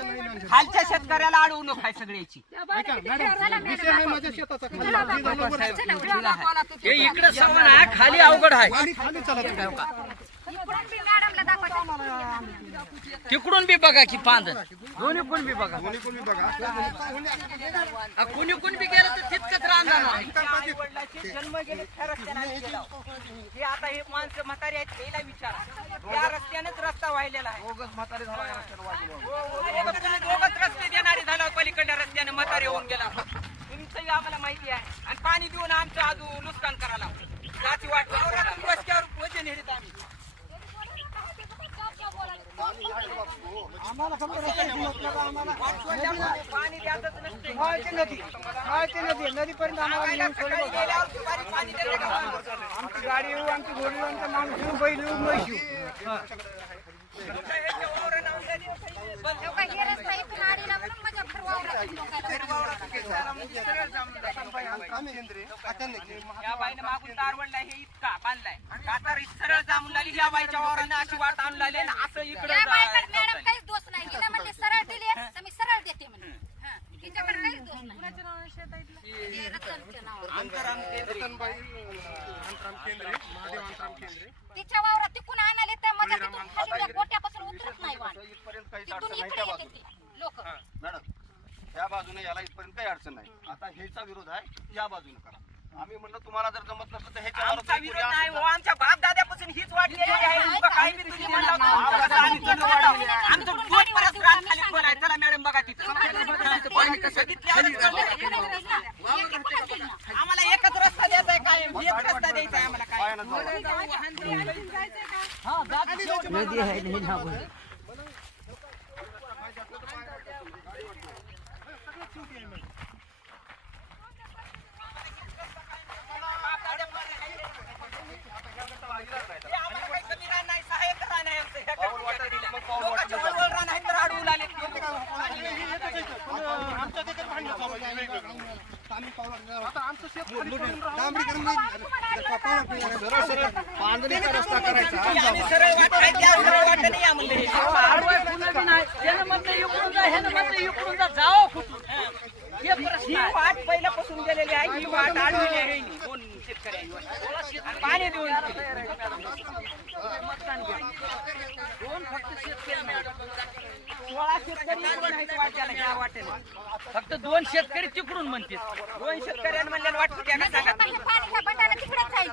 खालच्या शेतकऱ्याला अडवू नका सगळ्याची. ऐका मॅडम, विषय आहे माझ्या शेताचा खाली. ती झालं वर. हे इकडे सवाल आहे. खाली अवघड आहे. खाली खाली चला तुम्ही. इकडून बी मॅडमला दाखवायचं. तिकडून बी बघा की पांद. दोन्ही कोण बी बघा. कोणी कोण बी गेलं तर तितकंच राहणार आहे. वडिलांचे जन्म गेले त्या रस्त्याने गेला. हे आता हे माणसं म्हातारी आहेत त्याला विचारा. या रस्त्यानेच रस्ता वाहिलेला आहे. हे बघा, तुम्ही दोघच रस्ते देणारे झाला पलीकडल्या रस्त्याने म्हातारी होऊन गेला. तुमचंही आम्हाला माहिती आहे. आणि पाणी देऊन आमचं अजून नुकसान करायला जाती वाट रस्त्यावर वजन हेरीत आम्ही. आम्हाला फक्त पाणी द्यायचंच नसते. नदीपर्यंत आम्हाला नेऊन सोडलं. गेल्यावर दुपारी पाणी द्यायचं का? आमची गाडी येऊ, आमची घोडी येऊ, आमचा माणूस येऊ, बैल येऊ, म्हैस येऊ. लोकं हे रस्ता इथून आडीला म्हणून माझ्या भरवावं या बाईनं मागून तार वडलाय हे इतका बांधलाय. कातर सरळ जामून लागली. या बाईच्या वावरानं अशी वाट आणून लागली आणि असं इकडे मॅडम काहीच दोष नाही. तिला म्हणले सरळ दिले तर मी सरळ देते म्हणे. हा, तिच्याकडे काहीच दोष नाही. हे रतनच्या नावावर. अंतराम केंद्रे. रतनबाई अंतराम केंद्रे, महादेव अंतराम केंद्रे. तिच्या वावरात तिकून आणाले तर माझ्या तिथून खाली उड्या गोट्यापासून उतरत नाही वाट. इथपर्यंत काहीच तिथून अडचण नाही इकडे त्या येते बाजूने. ते लोक. मॅडम, या बाजूने याला इथपर्यंत काही अडचण नाही. आता ह्याचा विरोध आहे, या बाजूने करा. आम्ही म्हणलं तुम्हाला जर जमत नसतं तर ह्याच्या आमचा विरोध नाही हो. आमच्या बाप दाद्यापासून हीच वाट गेलेली आहे. तुका काही बी तुम्ही म्हणला होता. आम्ही तुझं वाढवलं. आमचं पोट परत रान खाली खोल आहे. चला मॅडम बघा तिथं. पाणी कसं नदी आहे नाही ना बोल. आता आमचं शेत खाली करून पांढरीचा रस्ता करायचा. ही वाट पहिल्यापासून गेलेली आहे. ही वाट आडलेली आहे दोन शेतकऱ्यांनी पाणी देऊन दोन फक्त शेतकरी 16 शेतकरी इकडून आहेत वाट्याला ह्या वाट्याला. फक्त 2 शेतकरी तिकडून म्हणतील. 2 शेतकऱ्यांना म्हणल्याला वाटतं त्या का सांगा पाणी का बंडाला तिकडेच जाईल.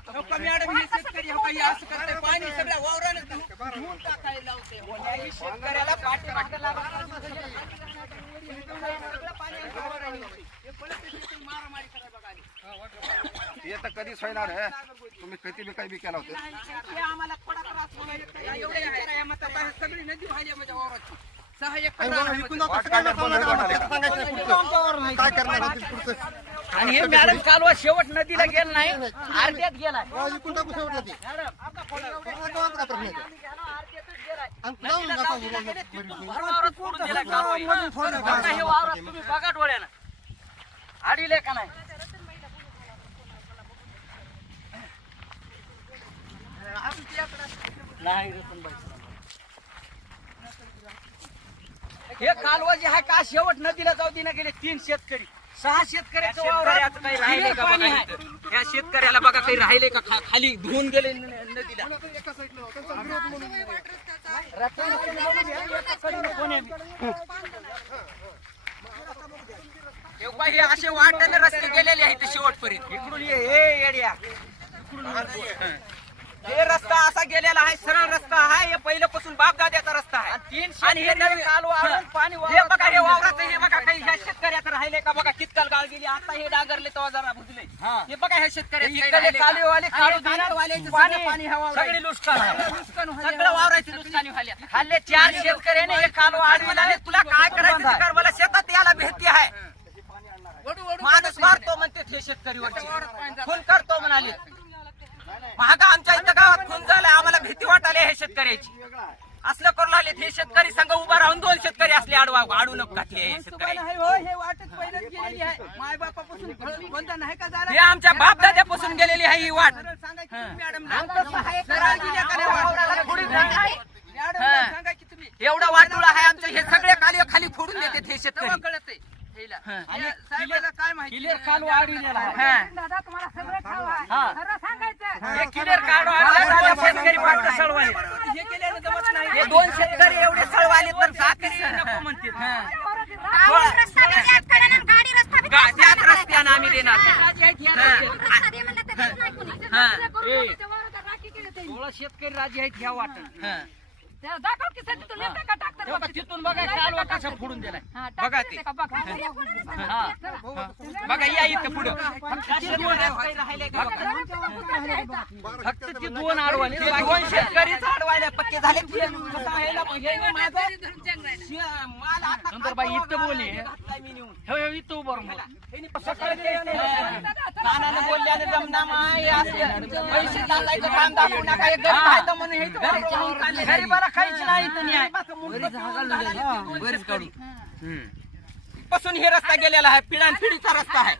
मॅडम हे शेतकरी हो काही असं करते पाणी सगळ्या वावरानं धुवून टाकायला लावते. म्हणजे शेतकऱ्याला पाठी वाटतं लागत हे तर कधीच होणार आहे. तुम्ही किती बी काही बी केला होतं. आम्हाला थोडा त्रास होणार. एवढे आहे मग सगळी नदी व्हायला माझ्या वावराची 6 एकर आणि हे मॅडम कालवा शेवट नदीला गेला नाही अर्ध्यात गेला. बघा डोळ्यानं आडीले का नाही. हे कालवा जे आहे का शेवट नदीला जाऊ दिना गेले 3 शेतकरी 6 शेतकऱ्याचं वावरात काही राहिले का बघा इथं. या शेतकऱ्याला बघा काही राहिले का खाली धुवून गेले नदीला. हे असे वाटेने रस्ते गेलेले आहेत शेवटपर्यंत. इकडून हे येड्या हे रस्ता असा गेलेला आहे. सरळ रस्ता आहे. हे पहिल्यापासून बापदाद्याचा रस्ता आहे. आणि हे नवीन पाणी हे बघा हे वावराचं हे बघा काही ह्या शेतकऱ्याचं राहिले का बघा कितकाल गाळ गेली. आता हे डागरले तेव्हा जरा बुजले. हे बघा ह्या शेतकऱ्याचे पाणी सगळी नुकसान सगळं वावराची नुकसानी व्हायला. खाल्ले 4 शेतकऱ्याने हे कालवा आडविला. तुला काय करायचं कर मला शेतात यायला भीती आहे. माणूस मारतो म्हणते हे शेतकरी खून करतो म्हणाले. महागा आमच्या इथं गावात खून झालाय. आम्हाला भीती वाटायला हे शेतकऱ्याची. असलं करू लागले हे शेतकरी संघ उभा राहून 2 शेतकरी असले आडू नको घातले. हे आमच्या बापदाद्यापासून गेलेली आहे ही वाट. एवढं वाटूळ आहे आमचं. हे सगळे काली खाली फोडून देते हे शेतकरी. क्लिअर कालवा आडविलेला आहे. दादा तुम्हाला सगळं ठाव आहे. खरं सांगायचं. हे क्लिअर काढवा शेतकरी वाट सळवाले. हे 2 शेतकरी एवढे सळवाले तर नको म्हणतील. गाडी रस्ता बी त्याच कडेनं आणि गाडी रस्ता बी त्याच त्याच रस्त्यानं आम्ही देणार. रस्ता दे म्हणलं तर देत नाही कुणी. ते वावरात राखी केली ते. 16 शेतकरी राजी आहेत ह्या वाटण. दाखव की सर तिथून येतं का ट्रॅक्टर? तिथून बघा कालवा कसा फोडून दिलाय. बघा ते बघा. बघा या इथं पुढं फक्त ते 2 आडवाले 2 शेतकरीच आडवायला पक्के झाले. नंतर बाई इथं बोलले इथं उभं कानाने बोलल्याने जमनामा पैसे चाललायचं काम दाखवू नका. गरीब आहे तर म्हणून गरीबाला काहीच नाही. पासून हे रस्ता गेलेला आहे. पिढीचा रस्ता आहे.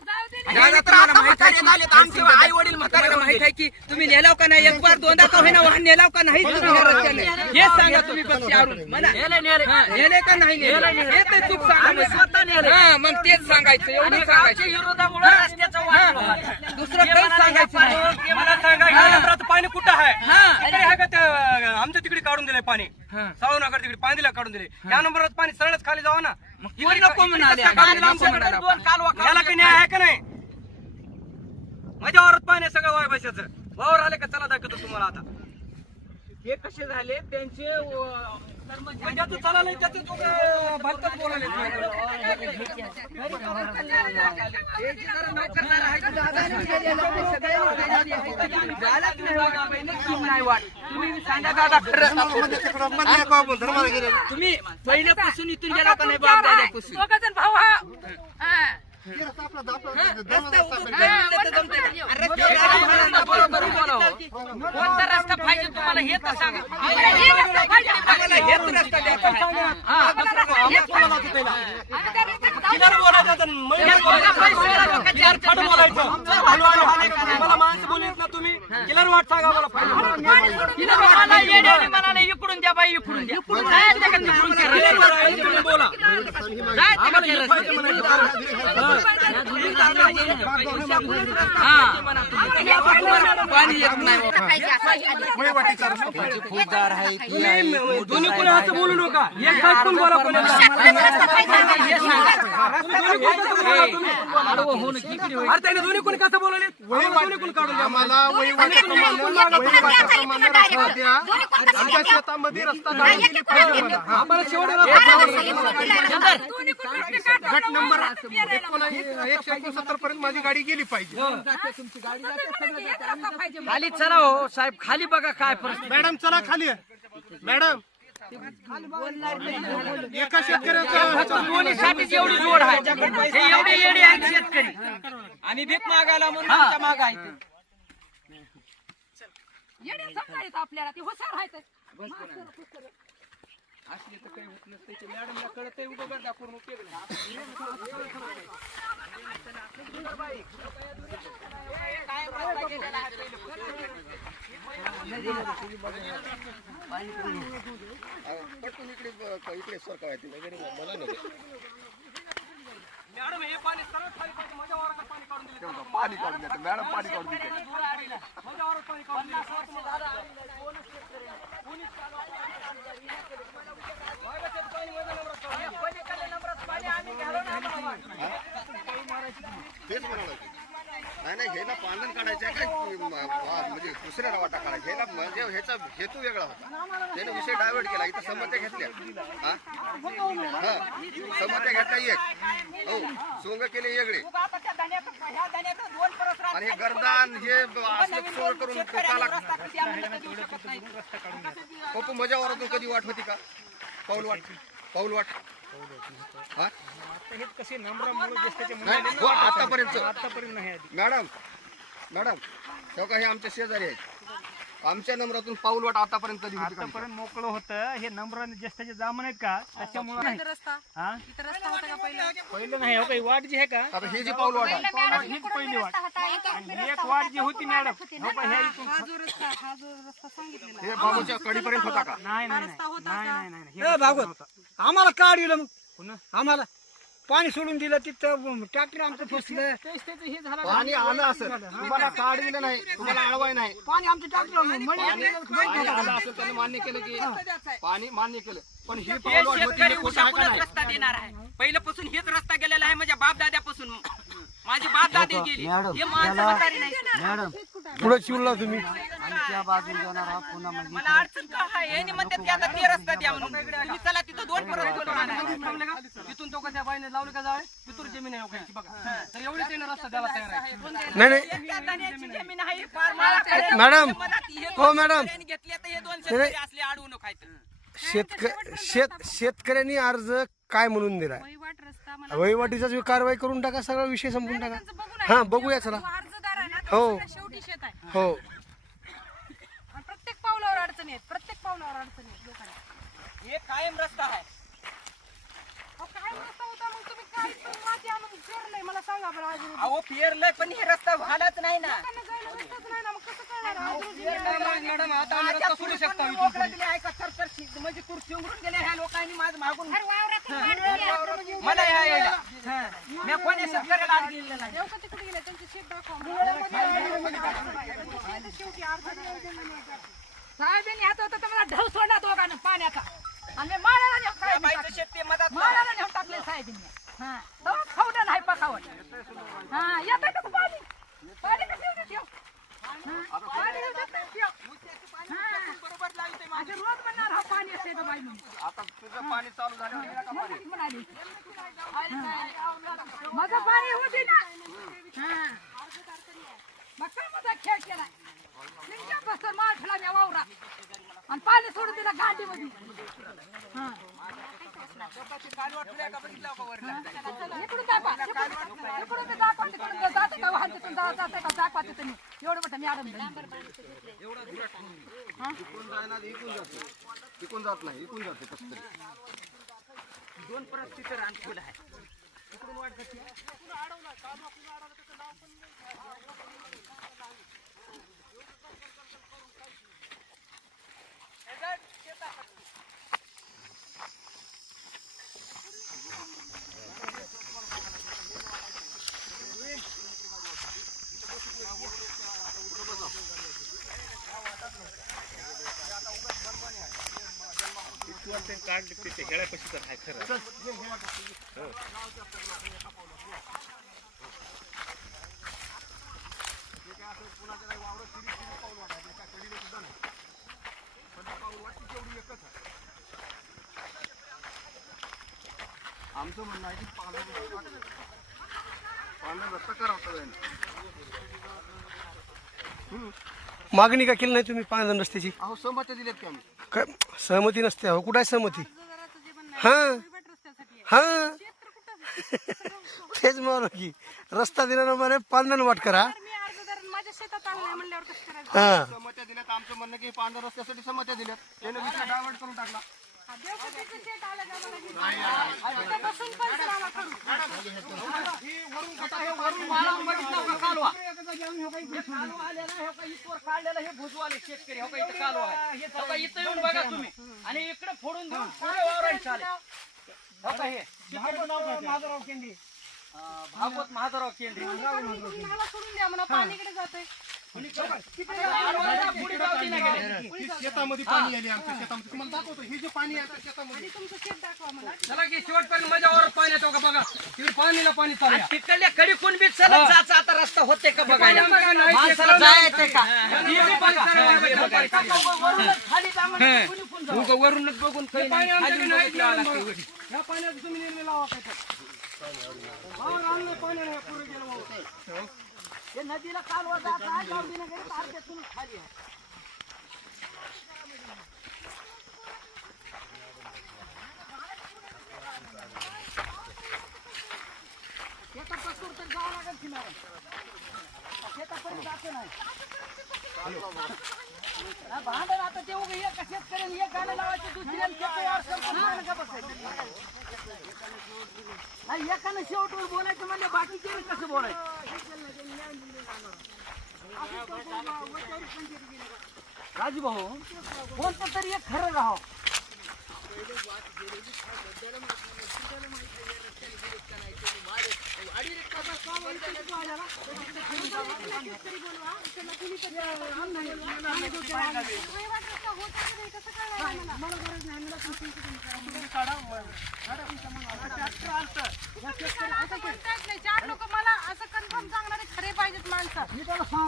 आमचे आई वडील म्हाताऱ्याला माहित आहे की तुम्ही नेलाव का नाही. 1 बार 2दा का होईना वाहन नेलाव का नाही तुम्ही ह्या रस्त्याने. हे सांगा तुम्ही पक्षी आवरून नेले का नाही हे तर चूक सांगा. स्वतः नेले मग तेच सांगायचं. एवढं सांगायचं विरोधामुळे रस्त्याचं वाहन दुसरं काही सांगायचं नाही. मला सांगा ह्या नंबरात पाणी कुठं आहे. आमच्या तिकडे काढून दिलंय पाणी. सावनगर तिकडे पाणी दिलं काढून दिले. या नंबरात पाणी सरळच खाली जावं ना. नको म्हणाले. याला काही न्याय आहे का नाही. माझ्या वावरात पाणी सगळं वाय पैशाचं वावर आले का चला दाखवतो तुम्हाला आता. हे कसे झाले त्यांचे ज्याचं चाललंय त्याचं तो भारतात बोलायला तुम्ही सांगा दादा खरं तुम्ही पहिल्यापासून इथून गेला का नाही बाप दाद्यापासून दोघं भाऊ हा बरोबर बोलावं कोणता रस्ता पाहिजे तुम्हाला हे तर सांगा आम्हाला हेच रस्ता द्यायचा मला माणसं बोलत ना तुम्ही किलर वाट सांगा मला म्हणाले इकडून द्या बाई इकडून द्या बोला पाणी येत नाही दोन्ही कोणी असं बोलू नका एक साईड पण बोला कोणी अरे त्याने दोन्ही कोणी कसं बोलले दोन्ही कोणी काढून द्या. आम्हाला वहिवाटाप्रमाणे रस्ता द्या. आमच्या शेतामध्ये रस्ता जाऊन दिली पाहिजे मला. हा. आम्हाला शेवट गट नंबर 169 पर्यंत माझी गाडी गेली पाहिजे. खाली चला हो साहेब खाली बघा काय परिस्थिती मॅडम चला खाली मॅडम एका शेतकऱ्याचं दोन्हीसाठी जेवढी जोड आहे हे एवढे येडे आहेत शेतकरी आम्ही भीक मागायला म्हणून आमच्या माग आहे आपल्याला ते हुशार आहेत असले तर काही होत नसते मॅडमला कळत उभं दाखवून उपयोग इकडे सरकार मला नाही मॅडम हे पाणी सरळ खाली पाहिजे माझ्या वारात पाणी काढून दिले पाणी काढून देते मॅडम पाणी काढून देते माझ्या वारात पाणी काढून तेच म्हणाला नाही नाही हे ना पांढण काढायचं आहे काय म्हणजे दुसऱ्या वाटा काढायचा हे म्हणजे ह्याचा हेतू वेगळा होता त्याने विषय डायव्हर्ट केला इथं संमत्या घेतल्या हा संमत्या घेतल्या एक हो सोंग केले वेगळे आणि हे गर्दान हे सोय करून पप्पू माझ्या वरातून कधी वाट होती का पाऊल वाट हा हो आतापर्यंत मॅडम तेव्हा हे आमच्या शेजारी आहेत आमच्या नंबरातून पाऊल वाट आतापर्यंत कधी होती का? आतापर्यंत मोकळं होतं हे नंबर ज्येष्ठाचे जामन आहेत का त्याच्यामुळे नाही रस्ता हा इथं रस्ता होता का पहिला पहिलं नाही हो काही वाट जी आहे का आता हे जी पाऊल वाट आहे हीच पहिली वाट आणि एक वाट जी होती मॅडम हो का ह्या इथून हा जो रस्ता सांगितलेला हे बाबूच्या कडीपर्यंत होता का नाही नाही रस्ता होता नाही का? नाही नाही भागवत आम्हाला का दिलं मग आम्हाला पाणी सोडून दिलं तिथं ट्रॅक्टर आमचं फसलं हे झालं पाणी आलं असं तुम्हाला कार्ड दिलं नाही तुम्हाला अडवाय नाही पाणी आमचं ट्रॅक्टर पाणी आलं असं त्याने मान्य केलं की पाणी मान्य केलं पण ही हे पाऊल वाट होती शेतकरी हे खोटं आहे का उशापूरच नाही रस्ता देणार आहे पहिल्यापासून हेच रस्ता गेलेला आहे माझ्या बाप दाद्यापासून माझी बाप दादी गेली हे माणसं म्हातारी नाही मॅडम पुढे चिवला तुम्ही आमच्या बाजूला जाणार हा पुन्हा म्हणजे मला अडचण का आहे हे म्हणतात की आता ते रस्ता द्या म्हणून तुम्ही चला तिथं दोन परत तिथून तो का त्या बाईने लावलं का जावे तिथूर जमीन आहे ओके बघा तर एवढी त्याने रस्ता द्यायला तयार आहे नाही नाही त्या दाण्याची जमीन आहे फार मला मॅडम हे हो मॅडम घेतली आता हे दोन शेतकरी असले अडवून खायचं शेतकऱ्यांनी अर्ज काय म्हणून दिलाय वहिवाट रस्ता मला वहिवाटीचाच कारवाई करून टाका सगळा विषय संपून टाका त्यांचं बघू ना हा बघूया चला तो अर्जदार आहे ना हो. तो शेवटी शेत आहे हो आणि प्रत्येक पावलावर अडचणी आहेत लोकांना हे कायम रस्ता आहे अहो, काय रस्ता होता मग तुम्ही काय पण माती आणून पेरलंय मला सांगा बरं आज रोजी. अहो पेरलंय पण हे रस्ता व्हायलाच नाही ना लोकांना जायला रस्ताच नाही ना मग कसं करणार आज रोजी मॅडम आता आम्ही रस्ता सोडू शकता इथून मोकळं दिले आहे का थरथर म्हणजे कुर्सी उघडून गेले ह्या लोकांनी माझं मागून अरे वावरात वाट दिली आहे. मला यायला मी कोणी शेतकऱ्याला आड दिलेलं नाही देव का तिकडे गेले त्यांचे शेत दाखवा त्यांचे शेवटी साहेबांनी हात होता तर मला ढव सोडला दोघांना पाण्याचा आणि माळाला नेऊन त्या साहेबांनी बाईचं टाकलं. शेत ते मधात माळाला नेऊन टाकले साहेबांनी हा तो खावडं नाही पकावत हा येतं का पाणी पाणी कसं येऊ देत ठेव पाणी येऊ देत नाही ठेव बरोबर लागली आता तुझं पाणी चालू झालं गेलं का पाणी? माझं पाणी होती ना मग काय माझा खेळ केलाय बसतो माठला मी वावरा आणि पाणी सोडून दिलं गांडीमध्ये इकडून काय पा इकडून मी दाखवा तिकडून जाते का वाहन तिथून जाते का दाखवा तिथं मी एवढं मोठं मॅडम इकडून जायना इकडून जाते, इकडून जात नाही, इकडून जाते कसं तरी. दोन परत तिथं रानफुल आहे आमचं म्हणणं आहे की पाण्याचा रस्ता करावता जाईल. मागणी का केली नाही तुम्ही पांढऱ्या रस्त्याची? अहो सहमती दिलेत की आम्ही. काय सहमती नसते अहो, कुठं आहे सहमती? हा हा तेच म्हणा की रस्ता दिला ना मला पांढरा वाट करा. मी अर्जदार माझ्या शेतात आणलंय म्हणल्यावर कसं करायचं? हा सहमत्या दिल्यात. आमचं म्हणणं की पांढऱ्या रस्त्यासाठी सहमत्या दिल्यात. त्याने विषय डायव्हर्ट करून टाकला. देवकटीचं शेत आलं का मला घेऊन? आता बसून परिसराला करू. कालवा आल्या ना हे काही इथवर काढलेलं हे भुजवाले शेतकरी हे काही इथं कालवा आहे हे काही इथं येऊन बघा तुम्ही आणि इकडे फोडून देऊन पुढे वावरायला चालेल हे काही महादेवराव केंद्रे भागवत महादेवराव केंद्रे मला सोडून द्या म्हणा पाणीकडे जातोय. पुढे जाऊ दे ना गेले. ही शेतामध्ये पाणी आले आमच्या शेतामध्ये. तुम्हाला दाखवतो हे जे पाणी आहे आमच्या शेतामध्ये. तुमचं शेत दाखवा मला. चला की शेवटपर्यंत माझ्या वावरात पाणी येतो का बघा. तिकडे पाणीला पाणी चालू आहे. तिकडल्या कडी कोण बी चलत जायचं आता रस्ता होते का बघायला माणसाला जायचंय का हे बी बघा. वरूनच खाली जाऊन कोणी कोण जाऊ. वरूनच बघून काही पाणी नाही. आमच्याकडे खाली नाही बघितलं मग. लागतं वरी. या पाण्याचं तुम्ही निर्णय लावा काय तर. वावर आणलं पाण्याने या पुढे गेलं वावर. हे नदीला कालवा जात आहे गावडीनं गेलं अर्ध्यातूनच खाली आहे शेतापासून तर जावं लागेल किनारा शेतापर्यंत जायचं नाही भांडण आता ते उभे एक शेतकऱ्याने एक गाणं लावायचे दुसऱ्याने शेतकऱ्यावर सरपंच का बसायचं नाही एकानं शेवटवर बोलायचं म्हणजे बाकीचे कसं बोलायचं राजू भाऊ कोणतं तरी एक खरं राहावं चार लोक मला असं कन्फर्म सांगणारे खरे पाहिजेत माणसं.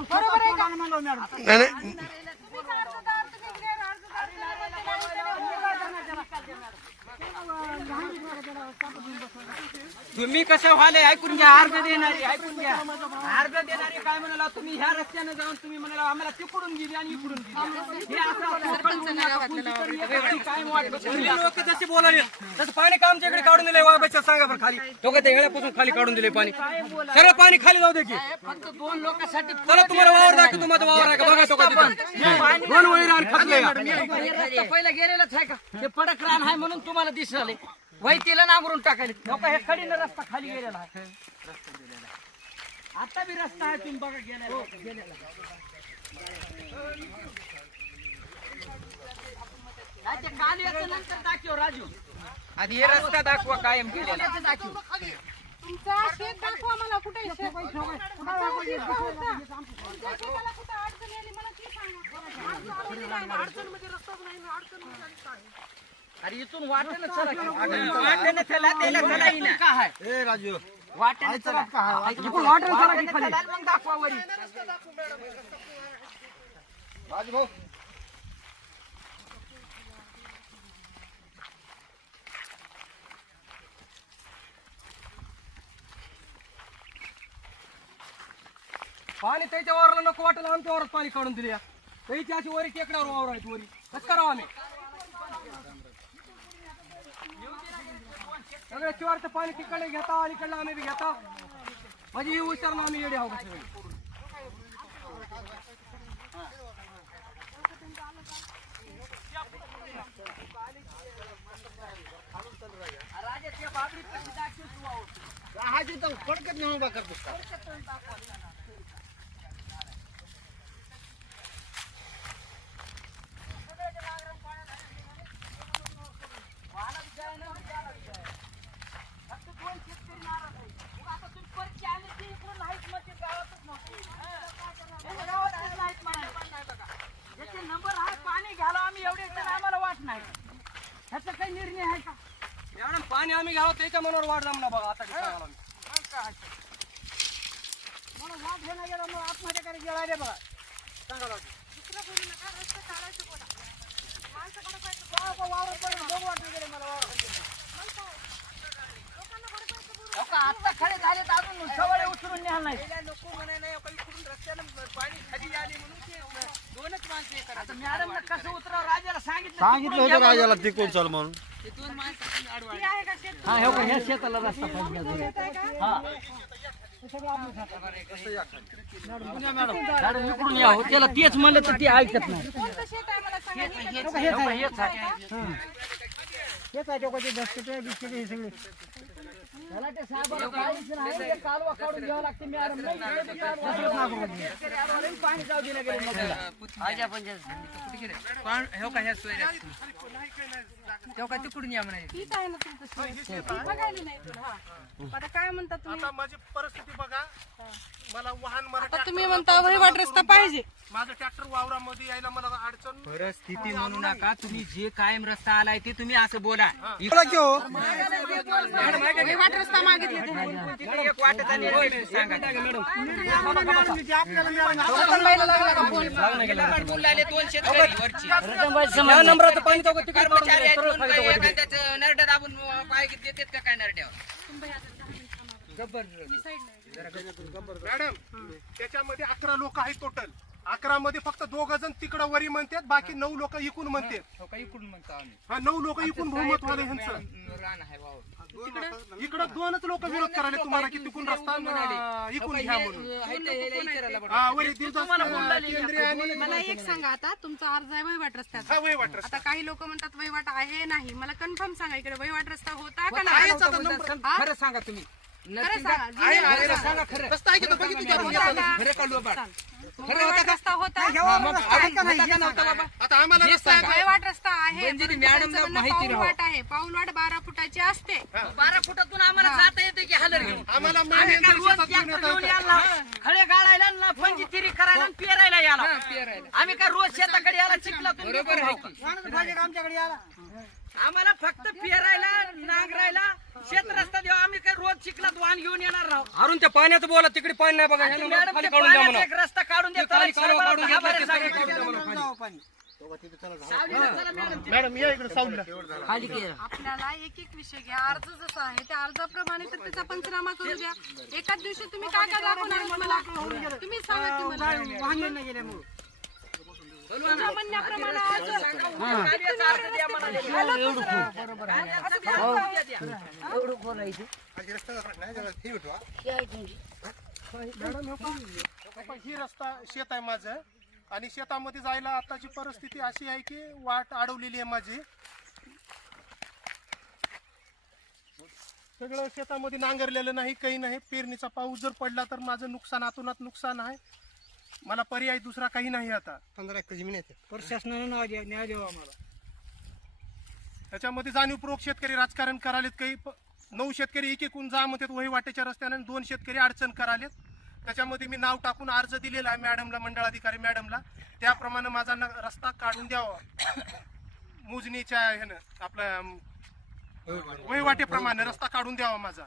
बरोबर आहे का मॅडम? नाही नाही तुम्हीच अर्जदार, तुम्ही गैर तुम्ही कसं व्हाले ऐकून घ्या अर्ज देणारे ऐकून घ्या अर्ज देणारे काय म्हणाला तुम्ही ह्या रस्त्याने जाऊन तुम्ही म्हणाला आम्हाला तिकडून गेली आणि इकडून गेली हे असं काय वाटत लोक जसे बोलाले तसं पाणी का आमच्या इकडे काढून दिले वाघाच्या सांगा बरं खाली तो ते हेळ्यापासून खाली काढून दिले पाणी सरळ पाणी खाली जाऊ दे की फक्त दोन लोकांसाठी चला तुम्हाला वावर दाखवतो माझा वावर आहे का बघा तो का तिथं. दोन वैरान खचले रस्ता पहिला गेलेलाच आहे का हे पडक रान आहे म्हणून तुम्हाला दिसले वैतीला नांगरून टाकायला लोक हे कडीनं रस्ता खाली गेलेला आहे आता बी रस्ता आहे तुम्ही बघा गेलेला नाही ते काल याचं नंतर दाखव राजू आधी हे रस्ता दाखवा कायम केलेला दाखव तुमचा शेत दाखवा मला कुठे शेत तुमच्या शेताला कुठं अडचण आली मला ती सांगा. अडचणमध्ये रस्ताच नाही ना, अडचणमध्ये आली काय? अरे इथून वाटेनं चला वाटेनं चला त्याला चला येईना काय ए राजू वाटेनं चला इकडून वाटेनं चला की खाली मग दाखवा वरी राजू भाऊ पाणी त्याच्या वावराला नको वाटेल आमच्या वावरात पाणी काढून दिले त्याची अशी वरी टेकड्यावर वावर आहेत वरी कसं करावं आम्ही सगळ्या शिवारचं पाणी तिकडे घेता अलीकडलं आम्ही बी घेता माझी विचारणं आम्ही येडे आहोत सगळे पडकत नाही उभा करतो नंबर आहे पाणी घ्यायला आम्ही एवढे आम्हाला वाट नाही ह्याचा काही निर्णय आहे का मॅडम पाणी आम्ही घ्यावं त्याच्या मनावर वाढ जमला बघा आता मला वाट घेणं गेला मग आत्महत्या करायला गेला रे बघा सांगा वावरात वाटलं गेले मला आता खडे झाले अजून सवळे उचलून न्यायला नाही नको म्हणाय नाही इकडून रस्त्यानं पाणी खाली आले म्हणून ते दोनच माणसं हे करा मॅडम कसं उतराव राजाला सांगितलं होतं राजाला तिकडून चल म्हणून ते दोन माणसं आडवा हा हे बघा, ह्या शेताला रस्ता पाहिजे मॅडम इकडून या हो त्याला तेच म्हणलं तर ते ऐकत नाही कोणतं शेत आहे मला सांगा हेच आहे हेच आहे चौकाचे दस्ते बिस्किट हे सगळे त्याला ते साहेबाला काहीच नाही ते कालवा काढून घ्यावं लागते मॅडम नाही गेले तर कालवा पाणी जाऊ दिलं गेलं तिकडून या म्हणायचं ठीक आहे ना तुमचं शेत. बघायला नाही तुला हा आता काय म्हणता तुम्ही आता माझी परिस्थिती बघा मला वाहन आता तुम्ही म्हणता वहिवाट रस्ता पाहिजे माझं ट्रॅक्टर वावरामध्ये यायला मला अडचण परिस्थिती म्हणू नका तुम्ही जे कायम रस्ता आलाय ते तुम्ही असं बोला बोला की हो वहिवाट रस्ता मागितले तुम्ही एक वाटत आली सांगा बोलले दोन शेतकरी वरची नंबराचं पाणी तो तिकडे कर्मचारी आहेत म्हणून काही एखाद्याचं नरड्यात आपण पाय देतात का काय नरड्यावर मॅडम त्याच्यामध्ये 11 लोक आहेत टोटल 11 मध्ये फक्त 2 जण तिकडं वरी म्हणतात बाकी 9 लोक इकून म्हणतात इकडून म्हणतो आम्ही हा 9 लोक इकून बहुमत वाले ह्यांचं रान आहे वावर इकडं 2च लोक विरोध करायला तुम्हाला की तिकून रस्ता इकून घ्या म्हणून हा वरी केंद्रीय आणि मला एक सांगा आता तुमचा अर्ज आहे वहिवाट रस्त्याचा हा वहिवाट रस्ता आता काही लोक म्हणतात वहिवाट आहे नाही मला कन्फर्म सांगा इकडे वहिवाट रस्ता होता का आहेच नाही आता नंबर खरं सांगा तुम्ही खरं सांगा आहे आहे सांगा खरं रस्ता आहे की तो बघितलं की आपण होता येताना? का? खरं का लोबाड वहिवाट रस्ता होता आता आम्हाला रस्ता आहे वहिवाट रस्ता आहे म्हणजे परंतु मॅडमला त्यांचं म्हणणं माहिती राहावं. पाऊलवाट आहे पाऊलवाट 12 फुटाची असते 12 फुटातून आम्हाला जाता येते की हलर घेऊन आम्हाला आम्ही मान्य काय रोज शेतात घेऊन ट्रॅक्टर घेऊन येता यायला खळे गाळायला ना फंजी तिरी करायला आणि पेरायला यायला आम्ही काय रोज शेताकडे यायला चिखलातून बरोबर आहे की? पाहिजे का आमच्याकडे याला आम्हाला फक्त पेरायला नांगरायला शेत रस्ता देऊ आम्ही काय रोज चिखलात वाहन घेऊन येणार राहू अरुण त्या पाण्याचं बोला तिकडे पाणी नाही बघा ह्या नंबरात मॅडम खाली ते काढून द्या पाण्याचा म्हणा एक रस्ता काढून देतो खाली कालवा काढून घेतला ते सावलीला सगळे काढून द्या म्हणा खाली. मॅडम या इकडे साऊंडला आपल्याला एक एक विषय घ्या अर्ज जसा आहे त्या अर्जाप्रमाणे तर त्याचा पंचनामा करू द्या एकाच दिवशी तुम्ही काय काय दाखवणार मला तुम्ही सांगा की मला वाहन नाही गेल्यामुळे तुमच्या म्हणण्याप्रमाणे आज ही रस्ता शेत आहे माझं आणि शेतामध्ये जायला आताची परिस्थिती अशी आहे की वाट अडवलेली आहे माझी सगळं शेतामध्ये नांगरलेलं नाही काही नाही पेरणीचा पाऊस जर पडला तर माझं नुकसान आतोनात नुकसान आहे मला पर्याय दुसरा काही नाही आता 15 एकर जमीन आहे प्रशासनानं न्याय द्यावा आम्हाला त्याच्यामध्ये जाणीवपूर्वक शेतकरी राजकारण करालेत काही 9 शेतकरी एकूण जा म्हणतात वहिवाटेच्या रस्त्याने 2 शेतकरी अडचण करालेत त्याच्यामध्ये मी नाव टाकून अर्ज दिलेला आहे मॅडमला मंडळाधिकारी मॅडमला त्याप्रमाणे माझा रस्ता काढून द्यावा मोजणीच्या ह्यानं आपल्या वहिवाटेप्रमाणे रस्ता काढून द्यावा माझा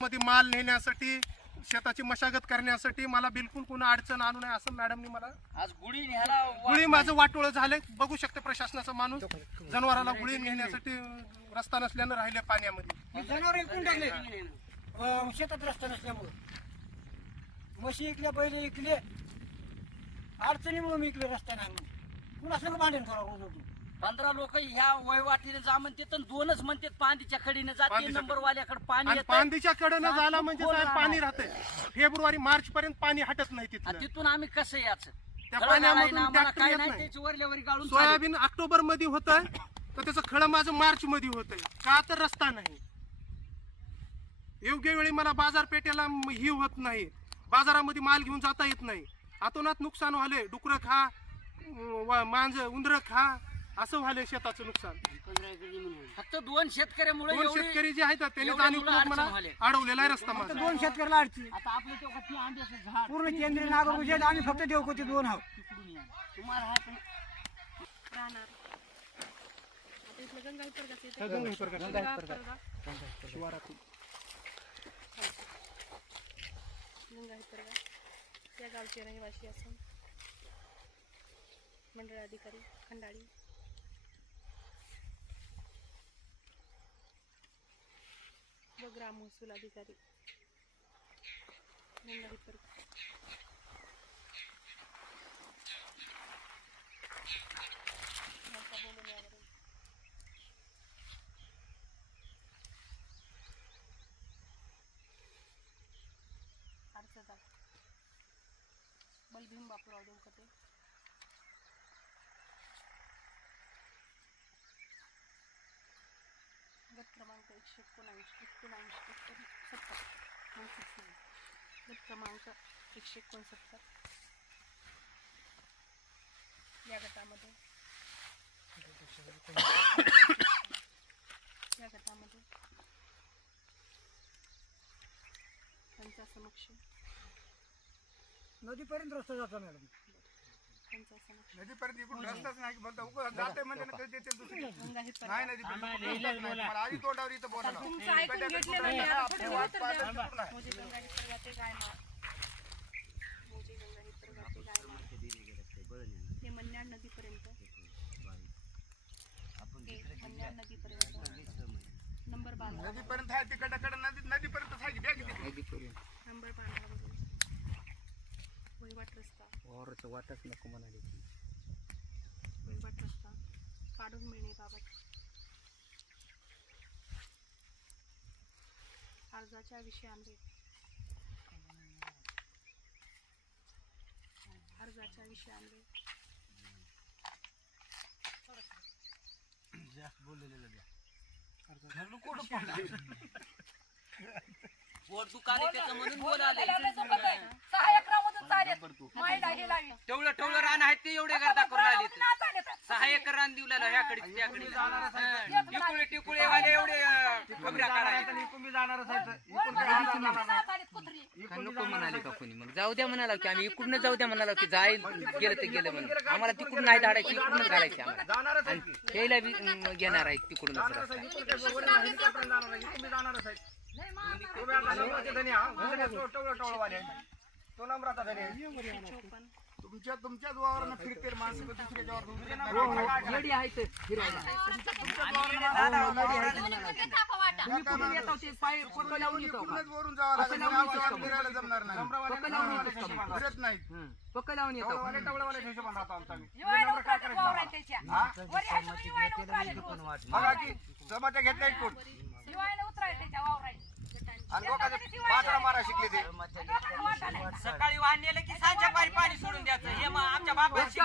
मध्ये माल नेण्यासाठी शेताची मशागत करण्यासाठी मला बिलकुल कोणा अडचण आणू नये असं मॅडमनी मला आज गुढी न्यायला गुळी माझं वाटोळं झालंय बघू शकते प्रशासनाचा माणूस जनावराला गुळी नेण्यासाठी रस्ता नसल्यानं राहिले पाण्यामध्ये जनावर एकूण टाकले शेतात रस्ता नसल्यामुळे म्हशी इकल्या, बैल इकले, अडचणीमुळे मी इकले रस्त्याने आणून. पुन्हा सगळं भांडण करावं. 15 लोक ह्या वहिवाटीने जा म्हणते तर 2च म्हणते पांदीच्या कडीने जाते, पांदीच्या नंबरवाल्याकडे पाणी आणि येतं. पांदीच्या कडेनं झाला म्हणजे साहेब पाणी राहतंय. फेब्रुवारी मार्च पर्यंत पाणी हटत नाही आणि तिथं. तिथून आम्ही कसं याचं त्या खळं पाण्यामधून घालायला आम्हाला ट्रॅक्टर काय येत नाही, नाही. त्याची वरल्यावरी गाळून सोयाबीन ऑक्टोबर मध्ये होतंय तर त्याचं खळं माझं मार्च मध्ये होतंय. का तर रस्ता नाही. योग्य वेळी मला बाजारपेठेला ही होत नाही, बाजारामध्ये माल घेऊन जाता येत नाही. अतोनात नुकसान व्हाले. डुकरं खा, मांज उंदरं खा, असं व्हायलंय शेताचं नुकसान. फक्त 2 शेतकऱ्यामुळे दोन एवढी- शेतकरी जे आहेत त्यांनी एवढी जाणीवपूर्वक मुलं मला अडचण व्हायले. अडवलेला आहे रस्ता माझा. 2 शेतकऱ्याला अडचण. आता आपल्या तेव्हा ती आंब्याचं झाड पूर्ण केंद्रीय नागर उजेड, आम्ही फक्त देवकोटी 2 आहोत. तुम्हाला हा पण राहणार आता इथलं गंगा हिप्परगाचं येतं. गंगा हिप्परगा त्या गावचे रहिवासी असून मंडळ अधिकारी खंडाळी व ग्राम महसूल अधिकारी गंगा हिप्परगा. अर्जदार बलभीम बापूराव देवकते. गट क्रमांक 179 गट क्रमांक 169. या गटामध्ये त्यांच्या समक्ष नदीपर्यंत रस्ता जातो मॅडम. त्यांच्या समक्ष नदीपर्यंत इकडून रस्ताच नाही म्हणता जाते म्हणजे ना कधी देतील दुसरी. गंगा हिप्परगा. नाही मला आधी तोंडावर इथं बोलायला. तुमचं ऐकून घेतलेलं नाही. आता थोडी उत्तर द्या. मोजे गंगा हिप्परगा ते गायमाळ. मोजे गंगा हिप्परगा ते गायमाळ. हे मन्याड नदीपर्यंत. मन्याड नदीपर्यंत. नंबर 12. नदीपर्यंत आहे तिकडे नदीपर्यंत आहे बॅग नंबर 12 वरून वहिवाट रस्ता. वाटच नको म्हणाले. वहिवाट रस्ता काढून मिळण्याबाबत अर्जाच्या विषयांवर पोट दुखाले त्याचं म्हणून बोलाले. टवळं रान आहे ते एवढे करता करून आले 6 एकर रान देऊ लागलं ह्याकडे त्याकडे टिकुळे टिकुळे वाले एवढे खबऱ्या काढायला नको म्हणाले का कोणी मग जाऊ द्या म्हणाला की आम्ही इकडून जाऊ द्या म्हणाला की जाईल गेलं ते गेलं म्हणून आम्हाला तिकडून नाही धाडायची इकडून घालायची आम्हाला आणि त्याला बी घेणार आहे तिकडून तुमच्याच वावरानं फिरते माणसं दुसऱ्याच्या येडी आहे ते फिरायला वरून जावं लागेल फिरायला जमणार नाही फिरत नाही पक्क लावून येतो बघा की समाजा घेतल्या कोण आणि लोकांचे पात्रा मारा शिकले ते सकाळी वाहन नेलं की सांजपारी पाणी सोडून द्यायचं हे मग आमच्या बापाची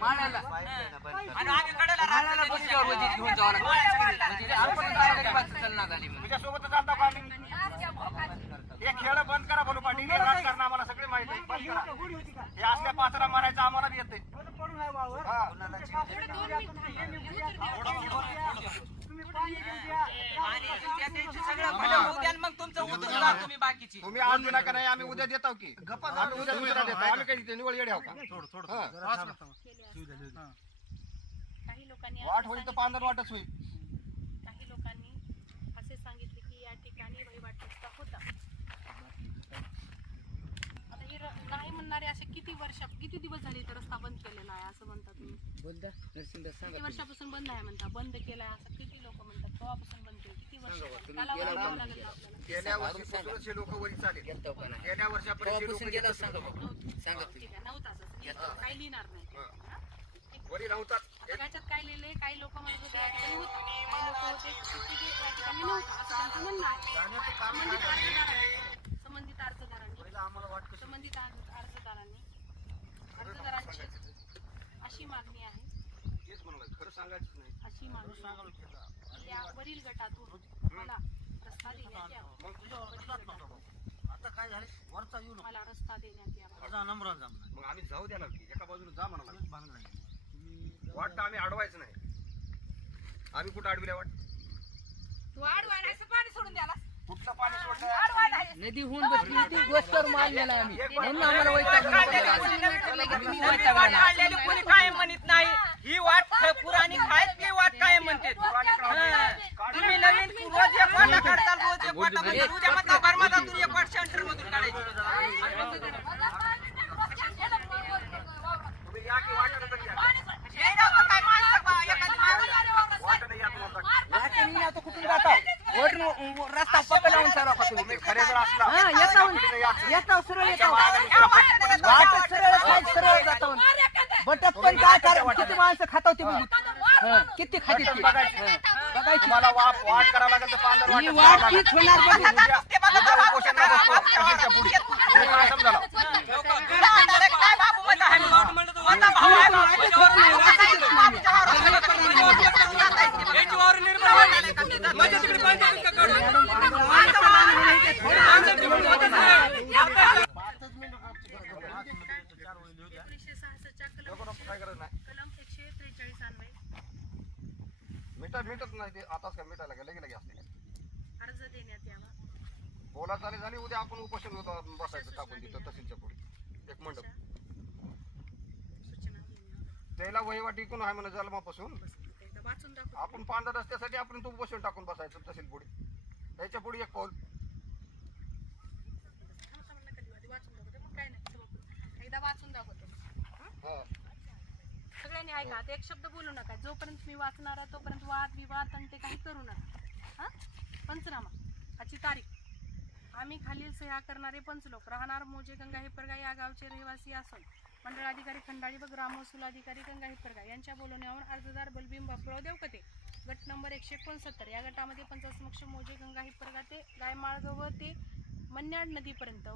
माळाला आणि आम्ही कडेला राहतो घेऊन जावं लागतं चलना झाली तुझ्या सोबतच चालता का आम्ही? हे खेळ बंद करा बोलू पाटील हे राजकारण आम्हाला सगळे माहिती आहे बंद करा हे असल्या पात्रा मारायचं आम्हाला बी येते मग तुमचं उतरून जा तुम्ही बाकीची तुम्ही आज देणार का नाही आम्ही उद्या देतो की आम्ही उद्या दुसरा देतो आम्ही काही निवड येडे आहो का काही लोकांनी वाट होईल तर पांढर वाटच होईल काही लोकांनी असे सांगितले की या ठिकाणी वहिवाट रस्ता होता. आता हे नाही म्हणणारे असे किती दिवस झाले तर रस्ता बंद केलेला आहे असं म्हणता तुम्ही? बोलता नरसिंह किती वर्षापासून बंद आहे म्हणता? बंद केलाय असं किती लोक म्हणतात? केव्हापासून बनते किती वर्ष कालावधी द्यावा लागेल का आपल्याला? गेल्या वर्षीपासूनच हे लोक वरी चालेल गेल्या वर्षापर्यंत हे लोकं ठीक आहे 9 तासाचं काही लिहिणार नाही हा? वरी लावतात त्याच्यात काय लिहिलंय काही लोक म्हणत होते या ठिकाणी होतं काही लोक होते की या ठिकाणी नव्हतं असं त्यांचं म्हणणं आहे. संबंधित अर्जदारांची अशी मागणी आहे तेच म्हणाला खरं सांगायचं नाही अशी मागणी आहे. या वरील गटातून मला रस्ता देण्यात यावा. आता काय झाले वरचा येऊ मला रस्ता देण्यात यावा. नका नंबर जमणार मग आम्ही जाऊ द्याला की एका बाजूने जा म्हणाला वाटतं आम्ही अडवायचं नाही आम्ही कुठं अडविल्या वाट पाणी सोडून द्याला कुठलं पाणी सोडलं नदी होऊन बसली ती गोष्टर मारलेला आहे आम्ही म्हणून आम्हाला काढलेली कोणी काय म्हणत नाही ही वाट पुराणी खायत ती वाट काय म्हणते तुम्ही नवीन रोज एक वाटा काढताल रोज एक वाटा म्हणजे उद्या मधला बर्मादातून एक वाट सेंटर मधून काढायची तुम्ही या की वाटत तरी या. हे लोकं काय माणसं बा, एखादी माणसं वाटत या तुम्हाला वाटेने आता कुठून जाता वरून रस्ता पकड लावून चालवा का तुम्ही तुम्ही खरे जर असला हा येता सरळ येता वाट सरळ जाता बटप पण काय करा किती माणसं खाता होती बघू किती खाती ती बघायची तुम्हाला वाट करावं लागेल तर पांढर ही वाट हीच होणार बघू उपोषणला बसतो तहसीलच्या पुढे हे काय समजायला काय बाबू म्हणता आहे म्हणता भाऊ आहे याची वावर निर्माण झाली. माझ्या तिकडे पंचायत का काढू? काय गरज नाही कलम 143 अन्वये मिटत नाही ते आताच काय मिटायला गेलं लगे असते अर्ज देण्यात यावा. बोला चाली झाली उद्या आपण उपोषण बसायचं टाकून तिथं तहसीलच्या पुढे एक मंडप सूचना देण्यात त्याला वहिवाट इकून आहे म्हणा जन्मापासून एकदा वाचून दाखव. आपण पांढऱ्या रस्त्यासाठी आपण तो उपोषण टाकून बसायचं तहसील पुढे त्याच्या पुढे एक पाऊल वाचून दाखवते मग काय नाही सभापती. एकदा वाचून दाखवते हा सगळ्यांनी ऐका आता एक शब्द बोलू नका जोपर्यंत मी वाचणार आहे तोपर्यंत वाद विवाद आणि ते काही करू नका. हा पंचनामा आजची तारीख आम्ही खालील सह्या करणारे पंचलोक राहणार मोजे गंगा हिप्परगा या गावचे रहिवासी असून मंडळ अधिकारी खंडाळी व ग्रामवसूल अधिकारी गंगा हिप्परगा यांच्या बोलवण्यावर अर्जदार बलभीम बापूराव देवकते गट नंबर 169 या गटामध्ये पंचायत मोजे गंगा हिप्परगा ते गायमाळगव ते मन्याड नदीपर्यंत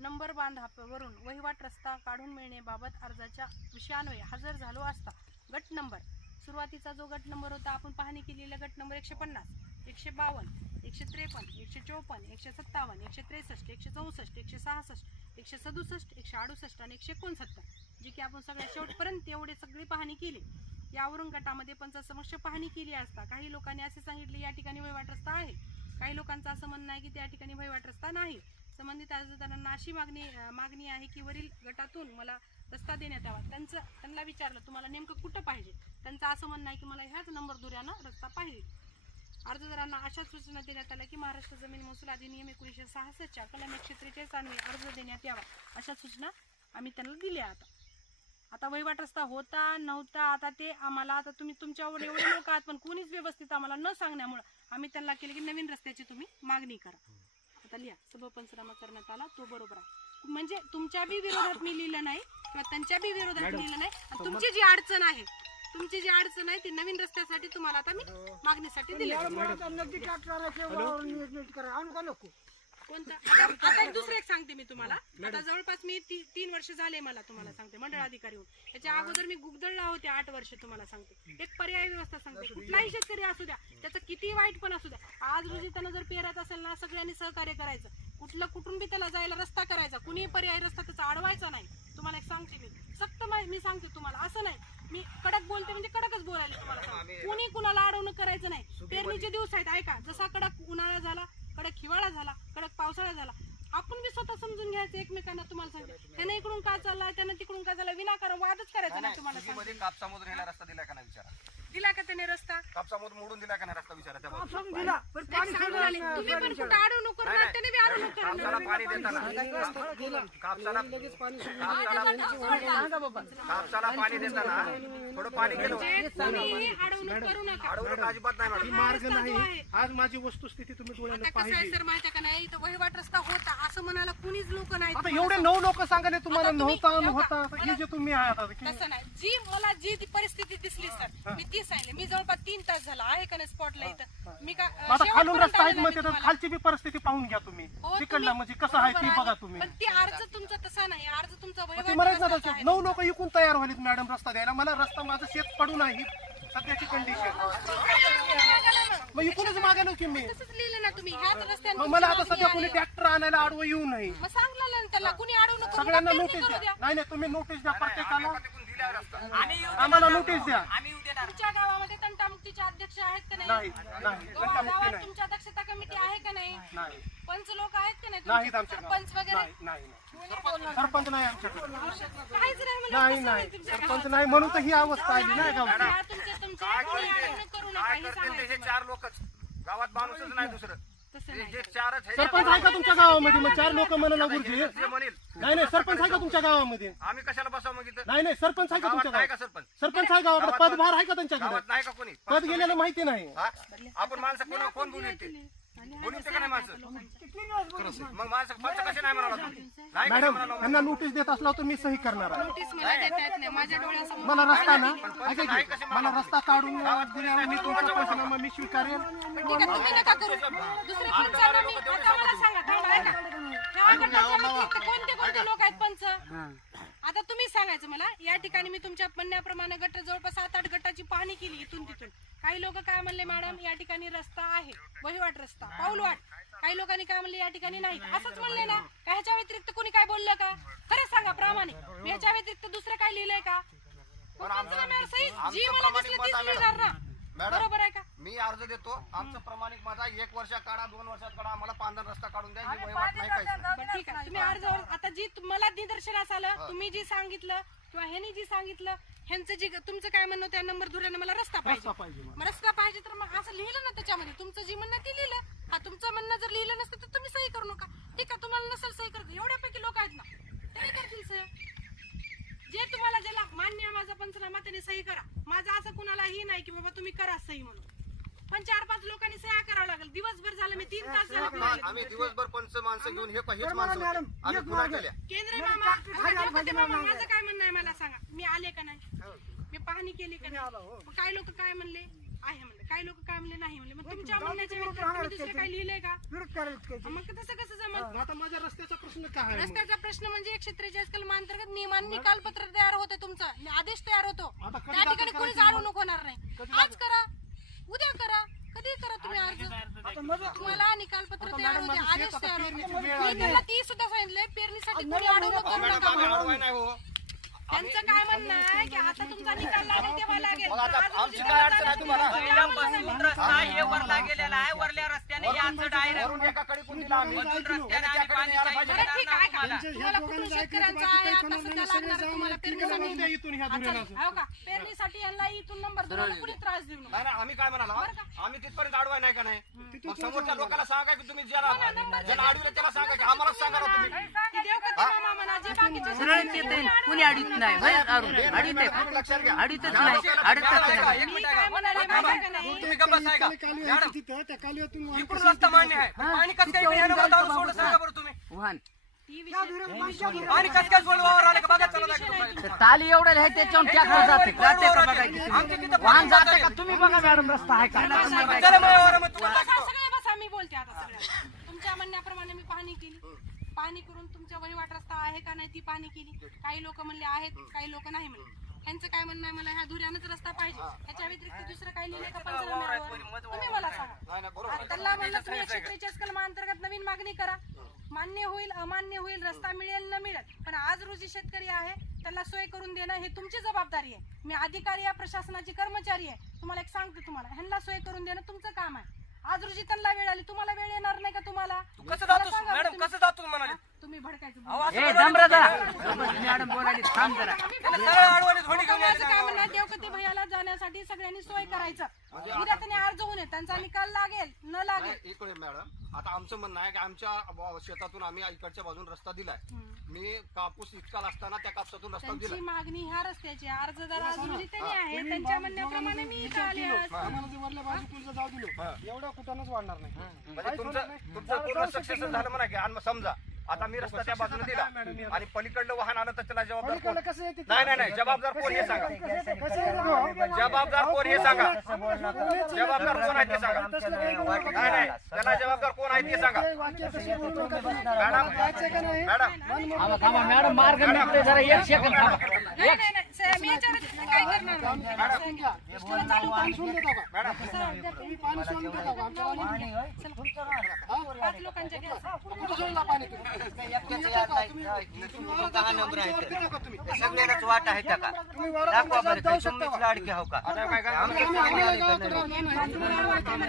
नंबर बांधावरून वहिवाट रस्ता काढून मिळण्याबाबत अर्जाच्या विषयान्वये हजर झालो असता गट नंबर सुरुवातीचा जो गट नंबर होता आपण पाहणी केलेला गट नंबर 150 152 153 154 157 163 164 166 167 168 आणि 169 जी की आपण सगळ्या शेवटपर्यंत एवढे सगळी पाहणी केली. यावरून गटामध्ये पंचायत समक्ष पाहणी केली असता काही लोकांनी असे सांगितले या ठिकाणी वहिवाट रस्ता आहे काही लोकांचं असं म्हणणं आहे की त्या ठिकाणी वहिवाट रस्ता नाही. संबंधित अर्जदारांना अशी मागणी आहे की वरील गटातून मला रस्ता देण्यात यावा. त्यांना विचारलं तुम्हाला नेमकं कुठं पाहिजे त्यांचं असं म्हणणं आहे की मला ह्याच नंबर दुऱ्यानं रस्ता पाहिजे. अर्जदारांना अशा सूचना देण्यात आल्या की महाराष्ट्र जमीन महसूल अधिनियम 1966 कलम 143 अन्वये अर्ज देण्यात यावा अशा सूचना आम्ही त्यांना दिल्या. आता वहिवाट रस्ता होता नव्हता आता ते आम्हाला आता तुम्ही तुमच्यावर एवढे लोक आहात पण कोणीच व्यवस्थित आम्हाला न सांगण्यामुळे आम्ही त्यांना केलं की नवीन रस्त्याची तुम्ही मागणी करा. आता लिहा सभा पंचनामा करण्यात आला तो बरोबर आहे म्हणजे तुमच्या बी विरोधात मी लिहिलं नाही किंवा त्यांच्या बी विरोधात लिहिलं नाही. तुमची जी अडचण आहे ती नवीन रस्त्यासाठी तुम्हाला आता मी मागणीसाठी दिली. कोणता आता दुसरं एक सांगते मी तुम्हाला आता जवळपास मी 3 वर्ष झाले मला तुम्हाला सांगते मंडळ अधिकारी होऊन त्याच्या अगोदर मी गुगदळला होते 8 वर्ष तुम्हाला सांगते. एक पर्याय व्यवस्था सांगते कुठलाही शेतकरी असू द्या त्याचं किती वाईट पण असू द्या आज रोजी त्यानं जर पेरत असेल ना सगळ्यांनी सहकार्य करायचं कुठून बी त्याला जायला रस्ता करायचा कुणी पर्याय रस्ता त्याचा अडवायचा नाही. तुम्हाला एक सांगते मी सक्त मी सांगते तुम्हाला असं नाही मी कडक बोलते म्हणजे कडकच बोलायला तुम्हाला सांगते कुणी कुणाला अडवणूक करायचं नाही. पेरणीचे दिवस आहेत ऐका जसा कडक उन्हाळा झाला कडक हिवाळा झाला कडक पावसाळा झाला आपण बी स्वतः समजून घ्यायचं एकमेकांना. तुम्हाला सांगते त्याने इकडून काय चालला त्यानं तिकडून काय झाला विनाकारण वादच करायचा नाही. तुम्हाला सांगते कापसामधून येणार रस्ता दिला का नाही विचारा दिला का त्याने रस्ता कापसामधून मोडून दिला का नाही रस्ता विचारा त्या तुम्ही पण कुठं अडवणूक करू नाट्याने बी आलो नव्हतो. कापसाला पाणी देताना कापसाला पाणी देताना थोडं पाणी गेलो तुम्ही अडवणूक करू नका. अडवणूक अजिबात नाही मॅडम. मार्ग नाही. आज माझी वस्तुस्थिती तुम्ही डोळ्याने आता कसं आहे पाहिली. सर माहिती का नाही, इथं वहिवाट रस्ता होता असं म्हणायला कुणीच लोक नाही. आता एवढे 9 लोक सांगाले तुम्हाला आता तुम्ही- नव्हता हो का? होता आता हे जे तुम्ही आहात आता की- तसं नाही. जी मला जी ती परिस्थिती दिसली सर मी ती सांगितली. मी जवळपास 3 तास झाला आहे का नाही स्पॉटला इथं. मी का आता खालून शेवटपर्यंत रस्ता आहे आले मग नाही त्याच्यात तुम्हाला. खालची बी परिस्थिती पाहून घ्या तुम्ही हो, तिकडला तुम्ही- म्हणजे कसं आहे ती बरोबर बघा आहे. तुम्ही. पण ती अर्ज तुमचा तसा नाही. अर्ज तुमचा ती वहिवाट म्हणायचं रस्त्याचा ना आहे. 9 लोक इकून तयार व्हायलेत मॅडम रस्ता द्यायला. मला रस्ता माझं शेत पडून आहे सध्याची कंडिशन. मग इकूनच मागायला की मी. तसंच लिहिलं ना तुम्ही ह्याच रस्त्याने मग मला आता तुमची सध्या मागणी कोणी आहे. ट्रॅक्टर आणायला आडवं येऊ नये. मग सांगलं ना त्याला कुणी अडवणूक करू सगळ्यांना नका, नोटीस पेरणी द्या. करू द्या. नाही तुम्ही नोटीस द्या प्रत्येकाला. दिल्या रस्ता आम्हाला नोटीस द्या. आम्ही येऊ देणार. तुमच्या गावामध्ये तंटामुक्तीचे अध्यक्ष आहेत का नाही नाही? नाही गावात नाही नाही तुमच्या दक्षता कमिटी आहे का नाही? नाही पंच लोक आहेत का नाही नाहीत तुमचे? आमच्या सरपंच गावात. वगैरे नाही नाही सरपंच नाही आमच्याकडे. काहीच नाही म्हणलं. नाही कसं नाही तुमच्या सरपंच नाही म्हणून तर ही अवस्था आली नाही गावची. गावात? तुमचे कोणी अडवणूक करू नका काय हे करते ते सांगायचं हे मला. 4 लोकच गावात माणूसच नाही दुसरं तसं हे नाही. जे 4च आहे सरपंच आहे का तुमच्या गावामध्ये मग 4 लोक म्हणायला गुरुजी. जे म्हणेल नाही नाही सरपंच आहे का तुमच्या गावामध्ये. आम्ही कशाला बसावं मग इथं नाही नाही सरपंच आहे का गावात तुमच्या नाही का गावात. सरपंच सरपंच आहे गावाकडे पदभार आहे का त्यांच्याकडे. गावात नाही का कोणी पद गेलेलं माहिती नाही. हा? आपण माणसं कोण बोलू येते बोलू येते का नाही माणसं मग माणसं कसे नाही म्हणाला तुम्ही नाही कसे मॅडम म्हणाला त्यांना नोटीस देत असला तर मी सही करणार आहे. नोटीस मला देता येत नाही. माझ्या डोळ्यासमोर मला रस्ता ना ऐका की, मला रस्ता काढून दिल्यावर मी तुमचा पंचनामा मी स्वीकारेन. ठीक आहे, तुम्ही नका करू. दुसरे पंचांना मी आता मला सांगा थांबा ऐका. ह्या गटाच्या व्यतिरिक्त कोणते कोणते लोक आहेत पंच? आता तुम्हीच सांगायचं मला. या ठिकाणी मी तुमच्या म्हणण्याप्रमाणे गट जवळपास 7-8 गटाची पाहणी केली इथून तिथून. काही लोक काय म्हणले मॅडम या ठिकाणी रस्ता आहे वहिवाट रस्ता पाऊलवाट. काही लोकांनी काय म्हणले या ठिकाणी नाही. असंच म्हणले ना का ह्याच्या व्यतिरिक्त कोणी काय बोललं का? खरं सांगा प्रामाणिक. मी ह्याच्या व्यतिरिक्त दुसरं काय लिहिलंय का? मग पंचनाम्यावर सही जी मला दिसली तीच लिहिणार ना. बरोबर आहे का? मी अर्ज देतो आमचं प्रमाणिक माझा 1 वर्षात काढा 2 वर्षात काढा आम्हाला पांढरा रस्ता काढून द्या ही वहिवाट नाही काय बरं, ठीक आहे. तुम्ही अर्ज आता जी मला निदर्शनास आलं तुम्ही जी सांगितलं किंवा ह्यांनी जी सांगितलं ह्यांचं जी तुमचं काय म्हणणं त्या नंबर धुऱ्यानं मला रस्ता पाहिजे. मग रस्ता पाहिजे तर मग असं लिहिलं ना त्याच्यामध्ये तुमचं जी म्हणणं ते लिहिलं. हा तुमचं म्हणणं जर लिहिलं नसतं तर तुम्ही सही करू नका. ठीक आहे तुम्हाला नसेल सही करतो एवढ्यापैकी लोक आहेत ना ते करतील सही. जे तुम्हाला ज्याला मान्य आहे माझा पंचनामा त्याने सही करा. माझं असं कुणालाही नाही की बाबा तुम्ही करा सही म्हणून. पण 4-5 लोकांनी सह्या करावं लागेल. दिवसभर झालं मी 3 तास झाले फिरले. आम्ही दिवसभर पंच माणसं घेऊन हेच माणसं होते. आम्ही गुन्हा केल्या केंद्रीय मामा देवकते मामा माझं काय म्हणणं आहे मला सांगा. मी आले का नाही? मी पाहणी केली का नाही? मग काही लोक काय म्हणले आहे म्हणले काही लोक काय म्हणले नाही म्हणले. मग तुमच्या म्हणण्याच्या व्यतिरिक्त तुम्ही दुसरं काही लिहिलंय का? मग तसं कसं जमल? आता माझ्या रस्त्याचा प्रश्न काय आहे मग? रस्त्याचा प्रश्न म्हणजे 143 कलमांतर्गत नियमान निकालपत्र तयार होते तुमचं आदेश तयार होतो. आता कधी त्या ठिकाणी दाखल कोणीच करायचं अडवणूक होणार नाही. आज करा उद्या करा कधी करा तुम्ही अर्ज. तुम्हाला निकालपत्र तयार होते आदेश तयार होते. मी त्यांना ती सुद्धा सांगितले पेरणीसाठी कोणी अडवणूक करू नका आम्ही म्हणून. अडवाय नाही हो त्यांचं काय म्हणणं आहे की आता तुमचा निकाल लागेल तेव्हा लागेल. आता आज रोजी आमची काय अडचण आहे तुम्हाला? पहिल्यापासून रस्ता हे वरला गेलेला आहे. वरल्या रस्त्याने याचं डायरेक्ट वरून एकाकडे कोण दिला आम्ही मधून रस्त्याने आम्ही पाणी बरं ठीक आहे का? तुम्हाला कुठून शेतकऱ्यांचा आहे आता सध्या लागणार आहे तुम्हाला पेरणीसाठी. द्या इथून ह्या धुऱ्याला. हो का पेरणीसाठी यांना इथून नंबर धरून कुणी त्रास देऊ नका. नाही नाही आम्ही काय म्हणाला आम्ही तिथपर्यंत अडवाय नाही का नाही मग समोरच्या लोकांना सांगा की तुम्ही ज्याला अडविलं त्याला सांगा की आम्हाला सांगा ना तुम्ही ती देवकते मामा म्हणा जे बाकीचे कुणी अडीत नाही लक्षात घ्या अडीतच नाही अडतच नाही. मी काय म्हणाले माहिती का नाही? तुम्ही गप्प बसाय का मॅडम इकडून रस्ता मान्य आहे पाणी कसं काय इकडे येणं सोडलं सांगा बरं तुम्ही. वाहन ती विषय पाणी कसं काय सोडलं वावर आलं का बघा चला लागतं. तर ताली एवढं आहे त्याच्यावर ट्रॅक्टर जाते का बघायचं आमच्या तिथं वाहन जाते का तुम्ही बघा मॅडम रस्ता आहे का चला मग वावरामध्ये तुम्हाला बसा, सगळे बसा मी बोलते आता सगळ्या. तुमच्या म्हणण्याप्रमाणे मी पाहणी केली. पाहणी करून तुमच्या वहिवाट रस्ता आहे का नाही ती पाहणी केली. काही लोक म्हणले आहेत काही लोक नाही म्हणले. त्यांचं काय म्हणणं आहे मला ह्या धुऱ्यानंच रस्ता पाहिजे ह्याच्या व्यतिरिक्त दुसरं काही लिहिलंय का पंचनाम्यावर तुम्ही मला सांगा. त्याला म्हणलं तुम्ही 143 कलमांतर्गत नवीन मागणी करा. मान्य होईल अमान्य होईल रस्ता मिळेल न मिळेल पण आज रोजी शेतकरी आहे त्याला सोय करून देणं हे तुमची जबाबदारी आहे. मी अधिकारी आहे प्रशासनाची कर्मचारी आहे. तुम्हाला एक सांगते तुम्हाला ह्यांना सोय करून देणं तुमचं काम आहे. आज रोजी त्यांना वेळ आली तुम्हाला वेळ येणार नाही का? तुम्हाला कसं जातो मॅडम कसं जातो म्हणाले तुम्ही भडकायचं मॅडम बोलायली थांब जरा सरळ आडवाने थोडी घेऊन माझं काय म्हणणं आहे, देवकते भैयाला जाण्यासाठी सगळ्यांनी सोय करायचं. उद्या त्यांनी अर्ज होऊन त्यांचा निकाल लागेल न लागेल. इकडे मॅडम आता आमचं म्हणणं आहे की आमच्या शेतातून आम्ही इकडच्या बाजून रस्ता दिलाय. मी कापूस इतका असताना त्या कापसातून रस्ता त्यांची दिलाय. मागणी ह्या रस्त्याची अर्जदार अजून त्यांनी आहे त्यांच्या म्हणण्याप्रमाणे मी इथं आले आज. आम्हाला जे वरल्या बाजूकडचं जाऊ दिलं एवढ्या कुठूनच वाढणार नाही. म्हणजे तुमचं पूर्ण सक्सेस झालं म्हणा की आणि मग समजा आता मी रस्ता त्या बाजूला दिला आणि पलीकडलं वाहन आलं तर त्याला जबाबदार कोण? पलीकडलं कसं येते नाही जबाबदार कोण हे सांगा. कसं येते भाऊ? जबाबदार कोण हे सांगा. जबाबदार कोण आहे ते सांगा. नाही त्याला जबाबदार कोण आहे ते सांगा. वाक्य तशी बोलू नका. मॅडम जायचं का नाही? मॅडम नाही साहेब, मी याच्यावर काय करणार नाही. पाणी घ्या. एसटीला चालू पाणी सोडून देता का? तुम्ही पाणी सोडून देता का? आमच्या गावाला? हा? 5 लोकांच्या घ्या. कुठं सोडला पाणी तुम्ही? तुम्ही येता का? तुम्ही वावरात देता का तुम्ही? सगळ्यालाच वाट आहे त्या का तुम्ही वावरात जाऊ शकता का? लाडके हो का आता काय आम्ही आम्हाला गावाकडे राहणार नाही. तुम्ही वावरात मला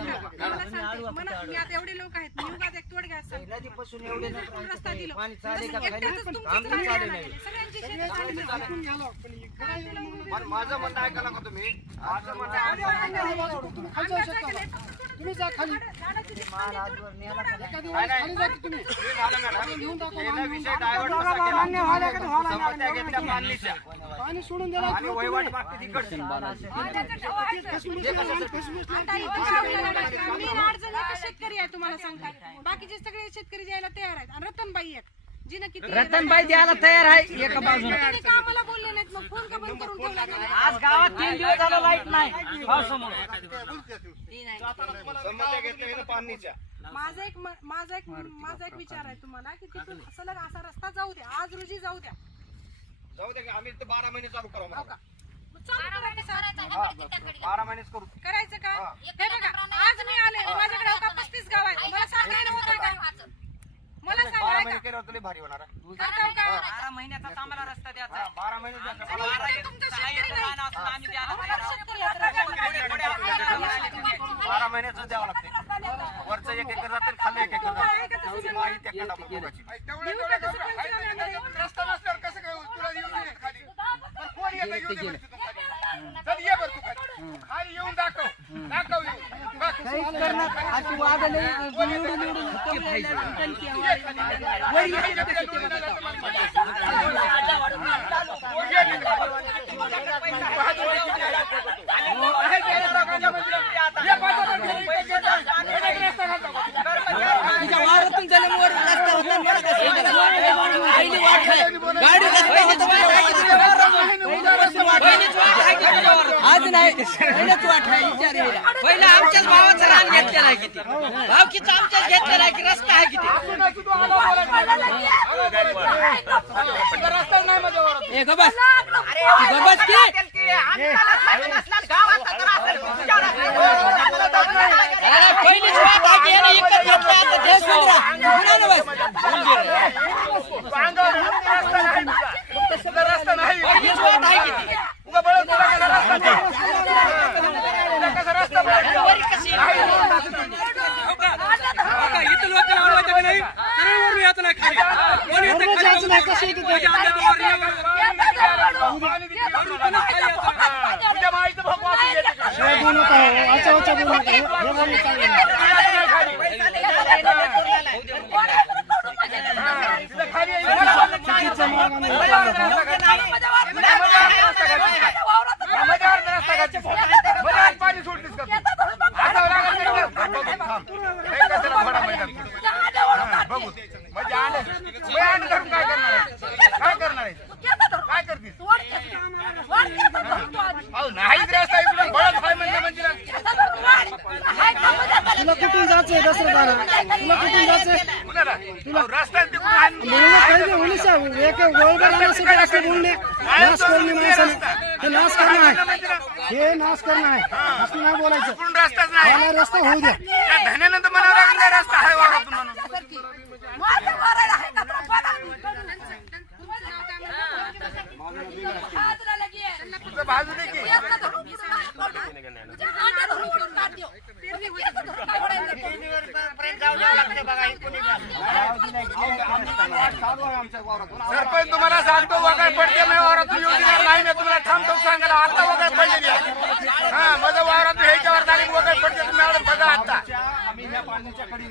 सांगते, मी आता एवढे लोक आहेत मी उगाच एक तोडगा असतात. नदीपासून एवढे रस्ता दिला पाणी चालेल का एकट्याचंच तुमचंच राहिलं नाही. सगळ्यांची शेतं चालली नाही. ऐकून घ्या लो. पण हे काय एवढं म्हणून? माझं म्हणणं ऐका नका तुम्ही. माझं म्हणणं आहे तुम्ही खाली जाऊ शकता का? तुम्ही जा खाली. एखादी वेळेस खाली जा की तुम्ही. गेला विषय डायव्हर्ट कसा केला. समस्या घेतल्या पाणीच्या पाणी सोडून द्यायला आणि वहिवाट मागते तिकडची. आता इथं मी 8 जण एकच शेतकरी आहे तुम्हाला सांगते. बाकीचे सगळे शेतकरी द्यायला तयार आहेत. आणि रतनबाई आहेत जिनं किती रतनबाई द्यायला तयार आहे एका बाजूला. त्यांनी का आम्हाला बोलले नाहीत मग फोन का बंद करून ठेवला तुम्ही? आज गावात 3 दिवस झाला लाईट नाही पावसामुळे. समस्या घेतल्या पाणीच्या. माझा एक विचार आहे तुम्हाला की तिथून सलग असा रस्ता जाऊ द्या. आज रोजी जाऊ द्या. जाऊ दे आम्ही तर 12 महिने चालू करू. हो का? मग चालू करा की सर. 12 महिनेच करू. करायचं का? हे बघा आज मी आले माझ्याकडे हो का 35 गाव आहेत. मला सांगायला होतं का? मला 12 सांगा महिने केल्यावर तुला भारी होणार आहे. करताव का? 12 महिन्याचाच आम्हाला रस्ता द्यायचा. 12 महिने द्यायचं. आणि इथं तुमचं शेतकरी नाही. आम्ही द्यायला आम्हाला शेतकरी आहेत. रस्त्यावर 12 महिन्याचं द्यावं लागते. वरचं 1 एकर जाते खाली 1 एकर जाते. माहिती त्या कडा बघायची. देऊ का तसं पंचनाम्यामध्ये? रस्ता नसल्यावर कसं काय तुला येऊन दे खाली. पण कोण येतं येऊन दे बरं तू खाली. चल ये बरं तू खाली. खाली येऊन दाखव येऊन. बघ. आज नाही पहिलेच वाट आहे विचार यायला. पहिला आमच्याच भावाचं रान घेतलेलं आहे किती भावकीचं आमच्याच घेतलेलं आहे की रस्ता आहे किती. ए गबस गबस की अरे पहिलीच वाट आहे की याने इकडे घेतलं आता ते सुधरा. पुन्हा ना बस रस्ता नाही. पहिलीच वाट आहे किती वरी कशी इथं लोक लावलं का नाही सरळ वरून यायचं नाही खाली. कोण येतं खाली जाऊन द्या. म्हणजे आमच्या गावावर तुझ्या माईचं भाऊ वापरून येते का? बोलू नका. अच्छा बोलू नका. हे बोलू पाणी सोडलीस का बघू म्हणजे आणि धरून काय करणार आहे? काय करणार आहे? काय करतीस? अहो नाही रस्ता इकडून बळच आहे म्हणजे तुला कुठून जायचंय दसरा? तुला कुठून जायचंय? रस्ता तिकडून आहे. म्हणून पाहिजे ओलिसा एक गोळगार आणण्यासाठी असं बोलणे नाश करणे माणसाने. हे नाश करणं आहे. हे नाश करणं आहे. असं नाही बोलायचं. इकडून रस्ताच नाही. मला रस्ता होऊ द्या. या धन्यानंतर मला लागला रस्ता आहे वावरातून म्हणून. तुझं बाजू दे की. बघा चालू आहे आमच्या वावरातून. सरपंच तुम्हाला सांगतो वगैरे पडते मी वावरातून येऊ देणार नाही. मी तुम्हाला थांबतो सांगायला आता वगैरे पडलेली आहे. हा माझ्या वावरातून ह्याच्यावर झाली वगैरे पडते तुम्ही मॅडम बघा आता. आम्ही ह्या पाण्याच्या कडीने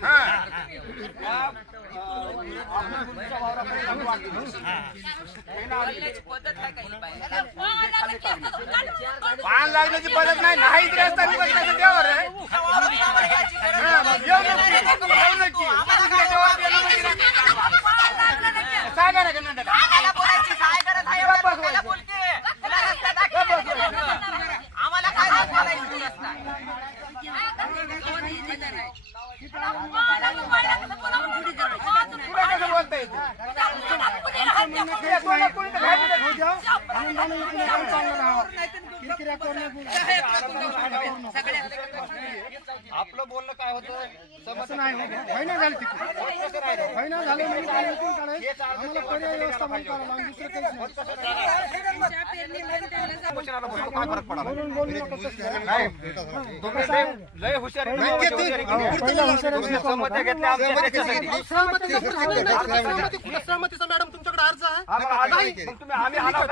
पान लागण्याची पद्धत नाही. नाही रस्ता निघत कसं देवर आहे. येऊ नक्की सांगा ना का आम्हाला बोलायची काय गरज आहे? एवढ्या लोकांना बोलते. तुला रस्ता दाखव. आम्हाला काय बोलायचं रस्ता? तुला कसं बोलता येते. आपलं बोलणं काय होतं असं नाही व्हायना झालं तिकडे व्हायना झालं म्हणजे काय इथून काढायचं आम्हाला पर्याय व्यवस्था पण करावं लागेल दुसरं काहीच नाही उपोषणाला बसलो, काय फरक पडला? बोलून बोलू नका तसं. लय हुशार आहे. सहमती घेतल्या आमच्या सहमतीचा मॅडम तुमच्याकडे अर्ज आहे नाही.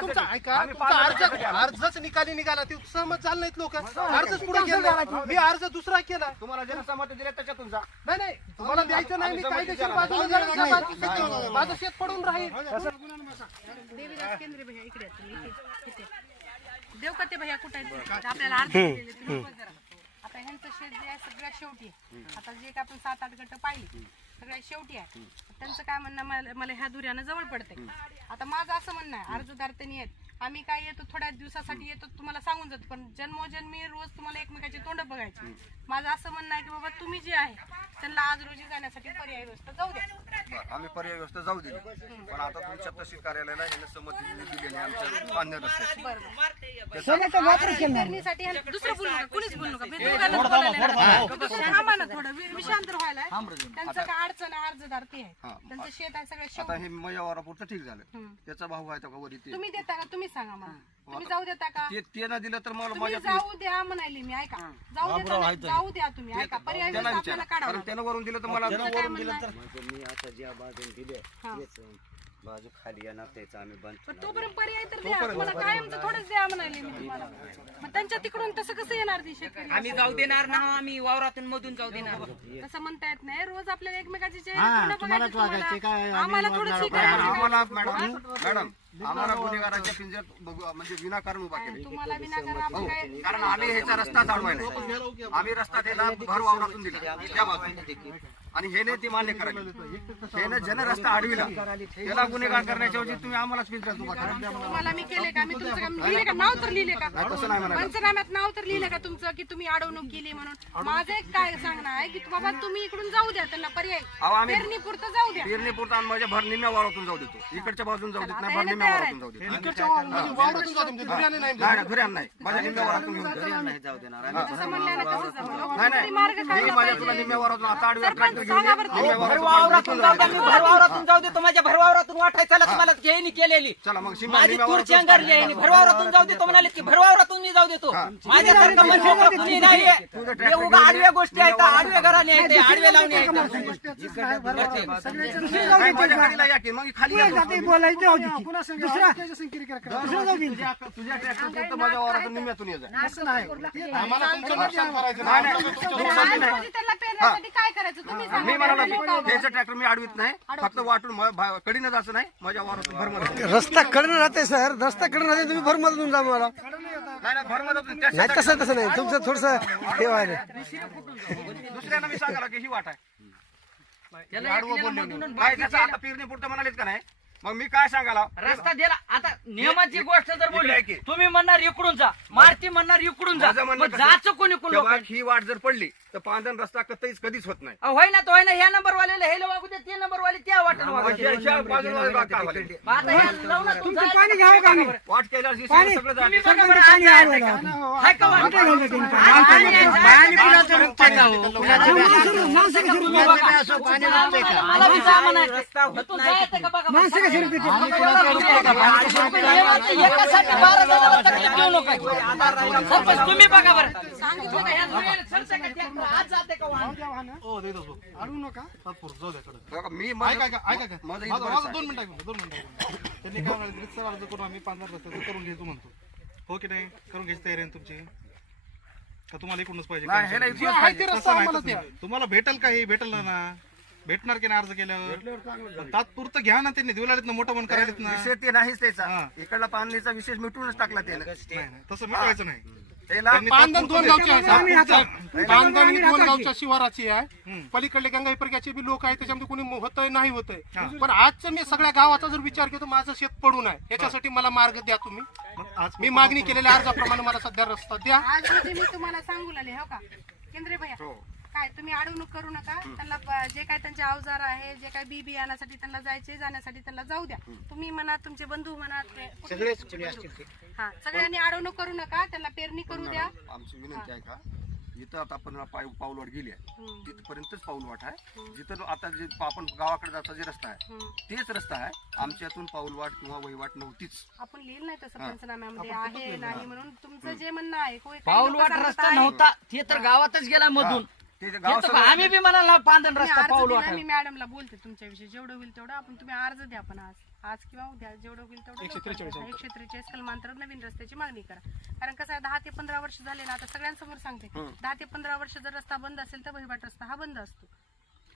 तुमचा ऐका तुमचा अर्जच निकाली निघाला ते सहमत झाले नाहीत लोक अर्जच पुढे गेला. मी अर्ज दुसरा केला. तुम्हाला जनसंमती दिले त्याच्यातून जा. नाही नाही तुम्हाला द्यायचं नाही. मी कायदेशीर बाजूला जाणार. माझं शेत पडून राहील. देवीदास केंद्रे भैया इकडे आहेत तुम्ही, इथे देवकते भैया कुठे आहेत? आपल्याला अर्ज दिलेले तुम्ही बघ जरा. आता ह्यांचं शेत जे आहे सगळ्यात शेवटी आहे. आता जे काय आपण 7-8 गट पाहिली सगळ्यात शेवटी आहे. त्यांचं काय म्हणणं मला ह्या दुऱ्यानं जवळ पडते. आता माझं असं म्हणणं आहे अर्जदार त्यांनी आहेत. आम्ही काय येतो थोड्या दिवसासाठी येतो तुम्हाला सांगून जातो पण जन्मोजन्मी रोज तुम्हाला एकमेकाची तोंड बघायची. माझं असं म्हणणं आहे की बाबा तुम्ही जे आहे त्यांना आज रोजी जाण्यासाठी पर्याय व्यवस्था जाऊ द्या. आम्ही पर्याय व्यवस्था जाऊ दिली पण आता तुमच्या तहसील कार्यालयाला ह्याने संमती दिलेली आहे आमच्या बांधण्या रस्त्याची. पेरणीसाठी ह्यांना दुसरं बोलू नका कुणीच बोलू नका. मी दोघांनाच बोलायला लागले. थांबा ना थोडं विषयांतर व्हायला त्यांचं काय अडचण आहे अर्जदार ते आहे त्यांचं शेत आहे सगळं आता शेवटी. हे माझ्या वावरापुरतं ठीक झालं. त्याचा भाऊ आहे का वरी ते तुम्ही देता का तुम्ही सांगा मला तुम्ही जाऊ देता का? ते न दिलं तर मला तुम्ही माझ्या जाऊ द्या म्हणाली मी ऐका जाऊ देता नाही, जाऊ द्या तुम्ही ऐका पर्याय त्यांना व्यवस्था आपल्याला विचार काढावं कारण लागेल. त्यानं वरून दिलं तर मला काय म्हणणं आहे? मी आता ज्या बाजून दिले तेच बाजू खाली येणार त्याचा आम्ही बंद पण तोपर्यंत पर्याय तर द्या मला कायमचं थोडंच द्या म्हणाले मी तुम्हाला. मग त्यांच्या तिकडून तसं कसं येणार ती शेतकरी? आम्ही जाऊ देणार ना आम्ही वावरातून मधून जाऊ देणार. तसं म्हणता येत नाही रोज आपल्याला एकमेकाची चेहरे तोंड बघायचे तुम्हाला. आम्हाला थोडंसं करायचं. आम्हाला मॅडम आम्हाला गुन्हेगाराच्या पिंजऱ्यात म्हणजे विनाकारण उभा केले. तुम्हाला विनाकारण आपण काय कारण आम्ही ह्याचा रस्ता चालवायला आम्ही रस्ता त्याला भर वावरातून दिला त्या बाजूने आणि हेने ती मान्य करायला हेने ज्यानं रस्ता अडविला त्याला गुन्हेगार करण्याच्या ऐवजी तुम्ही आम्हालाच पिंजऱ्यात उभा करा. तुम्हाला मी केले का? मी तुमचं काम लिहिले का? नाव तर लिहिले का? तसं नाही म्हणायचं. पंचनाम्यात नाव तर लिहिले का तुमचं की तुम्ही अडवणूक केली म्हणून? माझं एक काय सांगणं आहे की बाबा तुम्ही इकडून जाऊ द्या त्यांना पर्याय अहो, आम्ही पेरणी पुरतं जाऊ द्या. पेरणी पुरता आणि माझ्या भर निम्या वावरातून जाऊ देतो. इकडच्या बाजून जाऊ देत नाही भर निम्या वावरातून जाऊ देतो. वावरातून जातो म्हणजे दुर्याने नाही. नाही धुऱ्यान नाही माझ्या निम्या वावरातून घेऊन जा. नाही जाऊ देणार तसं म्हणल्यानं कसं जमलं? नाही तरी मार्ग नाही काढला मी माझ्या पाहिजे. तुला निम्या वावरातून आता आडव्या ट्रॅक्टर घेऊन सांगा बरं निम्या भरवावरातून जाऊ द्या मी भरवावरातून जाऊ देतो माझ्या भरवावरातून वाटायचं तुम्हाला जेनी केलेली चला मग शिंगा माझी निम्या तुरची वावरातून अंगारली आहे भरवावरातून जाऊ देतो म्हणाले की भरवावरातून मी जाऊ देतो. माझ्यासारखं म्हणजे कुणी नाहीये. हे उगा आडव्या गोष्टी आहेत आडव्या घराने आहेत आडव्या लावणी आहेत. नाही, माझ्या गाडीला या की मग खाली या. तुझ्या ट्रॅक्टर माझ्या वावरातून निम्यातून ये जा. आम्हाला तुमचं नुकसान करायचं नाही, नाही. नाही. आणि रोजी त्यांना पेरण्यासाठी काय करायचं तुम्ही सांगा. मी म्हणालो त्याचं ट्रॅक्टर मी अडवित नाही फक्त वाटून कडीनं जायचं नाही माझ्या वावरातून भरमध्ये रस्ता कडनं राहते सर रस्ता कडनं राहते तुम्ही भरमधून जा मला नाही भरमधून नाही तसं नाही तुमचं थोडस हे व्हायला दुसऱ्यांना मी सांगायला की ही वाट आहे नाही त्याचा आता पेरणी पुरतं म्हणालेत का नाही मग मी काय सांगायला रस्ता दिला आता नियमाची गोष्ट जर आहे बोलली की? तुम्ही म्हणणार इकडून जा मारती म्हणणार इकडून जा माझं म्हणणं मग कसं? जायचं कोणी कोण तेव्हा लोकांनी? ही वाट जर पडली तर पांढरण रस्ता कधीच होत नाही होय ना तो होय ना ह्या नंबर वाल्याला हे वागू दे ते नंबर वाले त्या वाटेला वागू दे. ह्या बाजूला वाट काढावी. मग आता ह्या लावून तू जायचं पाणी घ्यावं का मी? वाट केल्यावर जी सगळं तुम्ही जाते. बघा बरं, आज जायचं का? हाय का वाट? आज जायचं का? मला बी जा म्हणायचं. मग तू जायचं का बघा बरं. एकासाठी 12 जणांना तकलीफ देऊ नका. सरपंच तुम्ही बघा बरं सांगितलं का ह्या दुनियेला चलतं का त्या? आज जाते का वाहन? हो देतो तो. अडू नका तात्पुरतं जाऊ द्या कडे. बघा, मी ऐका माझं- ऐका ऐका ऐका. माझं माझं इथं माझं 2 मिनिटं ऐकून 2 मिनिटं ऐकून. त्यांनी काय म्हणाले रितसर अर्ज करून आम्ही 5 रस्त्याचं करून घ्यायचो म्हणतो. हो की नाही? करून घ्यायची तयारी आहे ना तुमची? का तुम्हाला इकडूनच पाहिजे? नाही, हे नाही, जे इकडूनच आहे पाहिजे. ते रस्ता तसं नाही, आम्हाला तसं द्या. नाही. तुम्हाला भेटेल का? हे भेटेल ना भेटणार की नाही अर्ज केल्यावर? तात्पुरतं घ्या ना. त्यांनी दिवलालीत ना मोठं बंद करायला ना. विषय ते नाहीच त्याचा हा. इकडला पाणीचा विशेष मिटूनच टाकला त्यानं नाही नाही, तसं मिटवायचं नाही. त्याला त्यांनी पांदन 2 गावचे आहेत. आम्ही आता- पांदन ही 2 गावच्या शिवाराची आहे. पलीकडले गंगा हिपरग्याचे बी लोक आहेत. त्याच्यामध्ये कोणी होतंय नाही होतंय. पण आजचं मी सगळ्या गावाचा जर विचार केला तर माझं शेत पडून आहे. याच्यासाठी मला मार्ग द्या तुम्ही. मी मागणी केलेल्या अर्जाप्रमाणे मला सध्या रस्ता द्या. आज रोजी मी तुम्हाला सांगू लागले हो का केंद्रे भैया काय तुम्ही अडवणूक करू नका. त्यांना जे काय त्यांचे अवजार आहे जे काय बी बियाण्यासाठी त्यांना जाण्यासाठी त्यांना जाऊ द्या. तुम्ही म्हणा तुमचे बंधू म्हणा हा सगळ्यांनी अडवणूक करू नका. त्यांना पेरणी करू द्या. आमची विनंती आहे का इथं आता आपण पाऊलवाट गेली आहे तिथपर्यंतच पाऊलवाट आहे. जिथं आता जे आपण गावाकडे जायचा जे रस्ता आहे तेच रस्ता आहे. आमच्यातून पाऊलवाट किंवा वहिवाट नव्हतीच. आपण लिहिलं नाही तसं पंचनाम्यामध्ये आहे नाही म्हणून तुमचं जे म्हणणं आहे काही पाऊलवाट लोकं रस्ता सांगत आहे. नव्हता ते तर गावातच गेला मधून. ते हे गाव तर आम्ही बी म्हणाला पांदन तुम्ही रस्ता अर्ज पाऊलवाट दिला, मी मॅडमला बोलते तुमच्याविषयी जेवढं होईल तेवढं आपण तुम्ही अर्ज द्या. पण आज किंवा उद्या जेवढं होईल तेवढं 143 कलमांतर नवीन रस्त्याची मागणी करा. कारण कसं आहे 10 ते 15 वर्ष झाले ना. आता सगळ्यांसमोर सांगते 10 ते 15 वर्ष जर रस्ता बंद असेल तर वहिवाट रस्ता हा बंद असतो.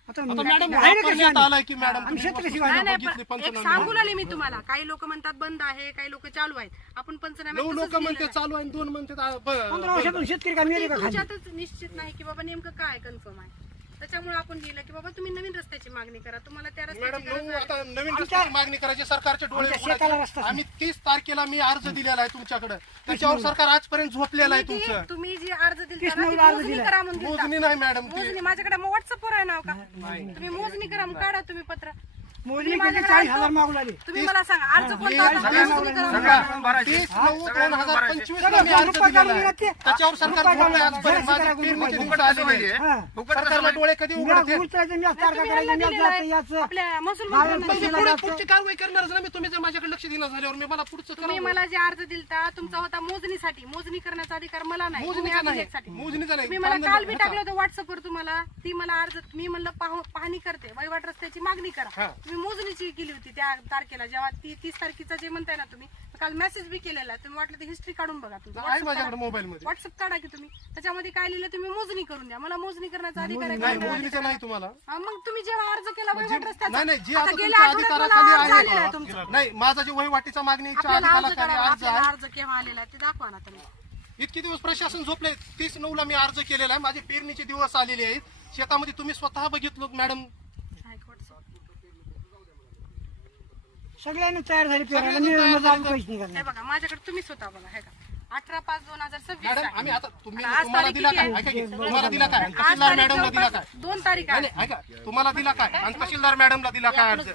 आता आता मॅडम आहे ना वापर कशी शेत आम्ही? आलाय की मॅडम आम्ही तुम्ही शेतकरी वस्तू शिवाय नाही, बघितली पण एक पंचनामे. सांगू लागले मी तुम्हाला. काही लोक म्हणतात बंद आहे काही लोक चालू आहेत. आपण 9 पंचनामे लोक म्हणते चालू आहे 2 म्हणते 15 वर्षातून शेतकरी का मेले का खाली? तुमच्यातच निश्चित नाही की बाबा नेमकं काय कन्फर्म आहे. त्याच्यामुळे आपण लिहिलं की बाबा तुम्ही नवीन रस्त्याची मागणी करा. तुम्हाला त्या मॅडम रस्त्याची गरज 9 आहे. आता नवीन रस्त्याची मागणी करायची सरकारचे डोळे आमच्या उघडायचे. शेताला रस्ता आम्ही 30 तारखेला मी अर्ज दिलेला आहे तुमच्याकडे. त्याच्यावर सरकार आजपर्यंत झोपलेलं आहे तुम्ही तुमचं. तुम्ही जी अर्ज दिली तीस ना, ती नऊला अर्ज मोजणी दिलाय. करा म्हणून दिलता. मोजणी नाही मॅडम ती. मोजणी माझ्याकडे व्हॉट्सअपवर आहे नाव का तुम्ही मोजणी करा मग काढा तुम्ही पत्र. मोजणी तुम्ही केली माझ्याकडे 40,000 मागू लागले. तुम्ही मला सांगा अर्ज कोणता होता? तीस- मोजणी करा म्हणून. 30/9/2025 ला मी अर्ज दिलेला आहे. त्याच्यावर सरकार झोपलंय आजपर्यंत. माझी पेरणीचे दिवस आलेले आहे. हा. सरकारला डोळे कधी उघडते? उलटायचं मी तारखा तुम्ही करायचं यांना मी दिलेलं जायचं आहे. याचं. आपल्या महसूल गावाला मंत्र्यांना पैसे दिलेलं आहे. पुढची कारवाई करणारच ना मी. तुम्ही जर माझ्याकडे लक्ष दिलं झाल्यावर मी मला पुढचं तुम्ही करावं. मला जे अर्ज दिलता तुमचा होता मोजणीसाठी. मोजणी करण्याचा अधिकार मला नाही. तुम्ही मोजणीचा नाही. अभिलेखसाठी. मोजणीचा नाही. तुम्ही मला पांदन- काल बी ह्याचा. टाकलं होतं व्हॉट्सअपवर तुम्हाला. ती मला अर्ज मी म्हणलं पाहणी करते वहिवाट रस्त्याची मागणी करा. हा. तुम्ही मोजणीची केली होती त्या तारखेला जेव्हा 30 तारखेचा जे म्हणताय ना तुम्ही काल मेसेज बी केलेला आहे. तुम्ही वाटलं तर हिस्ट्री काढून बघा आहे माझ्याकडे मोबाईल मध्ये. व्हॉट्सअप काढा की तुम्ही. त्याच्यामध्ये काय लिहिलं तुम्ही मोजणी करून द्या. मला मोजणी करण्याचा अधिकार आहे नाही का? मोजणीचं नाही तुम्हाला. हा, मग तुम्ही जेव्हा अर्ज केला वहिवाट रस्त्याचा नाही नाही जी आता आता गेल्या तुमच्या आठवड्यात मला अधिकाराखाली अर्ज आलेला आहे आहे तुमचा. नाही माझा जे वहिवाटीचा मागणीच्या आपल्याला अर्ज अधिकाराखाली करा. अर्ज आपल्याला आहे. अर्ज केव्हा आलेला आहे ते दाखवा ना तुम्ही. इतके दिवस प्रशासन झोपले. 30/9 मी अर्ज केलेला आहे. माझे पेरणीचे दिवस आलेले आहेत. शेतामध्ये तुम्ही स्वतः बघितलं मॅडम. सगळ्यांनी तयार झाली पेरायला. मी तयार माझं अजून झाली. पैसे निघाले. हे बघा माझ्याकडे तुम्ही स्वतः बघा हे का 18/5/2026 मॅडम आम्ही आता तुम्ही आज तुम्हाला तारीख दिला किती काय आहे? ऐका की तुम्हाला दिला काय आज तहसीलदार तारीख मॅडमला दिला काय? 2 तारीख आहे. नाही ऐका तुम्हाला दिला काय आणि तहसीलदार मॅडमला दिला काय अर्ज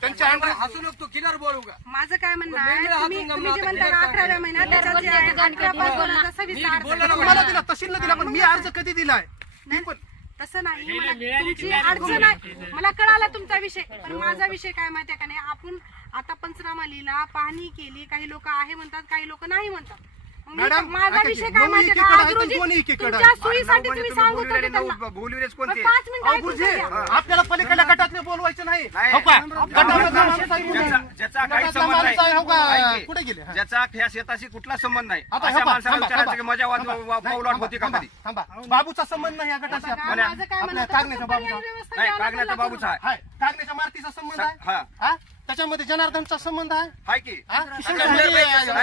त्यांच्या अंडर हसू नको किनार बोलू का माझं काय म्हणणं आहे तुम्ही जे म्हणता ना 11व्या महिन्यात त्याच्यात जे आहे 18/5/2026 अर्ज तुम्हाला दिला तहसीलला दिला पण मी अर्ज कधी दिलाय? मी पण तसं नाही मला तुमची अडचण आहे. मला कळाला तुमचा विषय पण माझा विषय काय माहितीये का नाही. आपण आता पंचनामा लिहिला पाहणी केली. काही लोक आहे म्हणतात काही लोक नाही म्हणतात. मग मी- मॅडम, माझा ऐका विषय की, काय 9 माहितीये का एकीकडे आज आहे तर रोजी 2 एकीकडे तुमच्या आहे. सोयीसाठी तुम्ही सांगत होते त्यांना. बोलविलेच पण कोणते 5 मिनिटं ऐकून गुरुजी, घ्या. आपल्याला पलीकडल्या गटातले बोलवायचं नाही नाही. हो का? गटातला माणूस आहे कुठे? ज्याचा काही गटातला संबंध माणूस आहे हो का? नाही कुठे गेले हा. ज्याचा ह्या शेताशी कुठला संबंध नाही आता अशा थांबा, माणसाला थांबा, विचारायचं थांबा, की माझ्या थांबा. पाऊलवाट होती का थांबा, कधी थांबा. बाबूचा संबंध नाही या गटाशी बघा, आपल्या माझं काय आपल्या म्हणणं कागण्याच्या होतं, बाबूचा पर्यायी व्यवस्था नाही द्यायला कागण्याचा लागला बाबूचा आहे हाय कागण्याच्या मारतीचा संबंध आहे हा हा त्याच्यामध्ये जनार्दनचा संबंध आहे हाय की हा?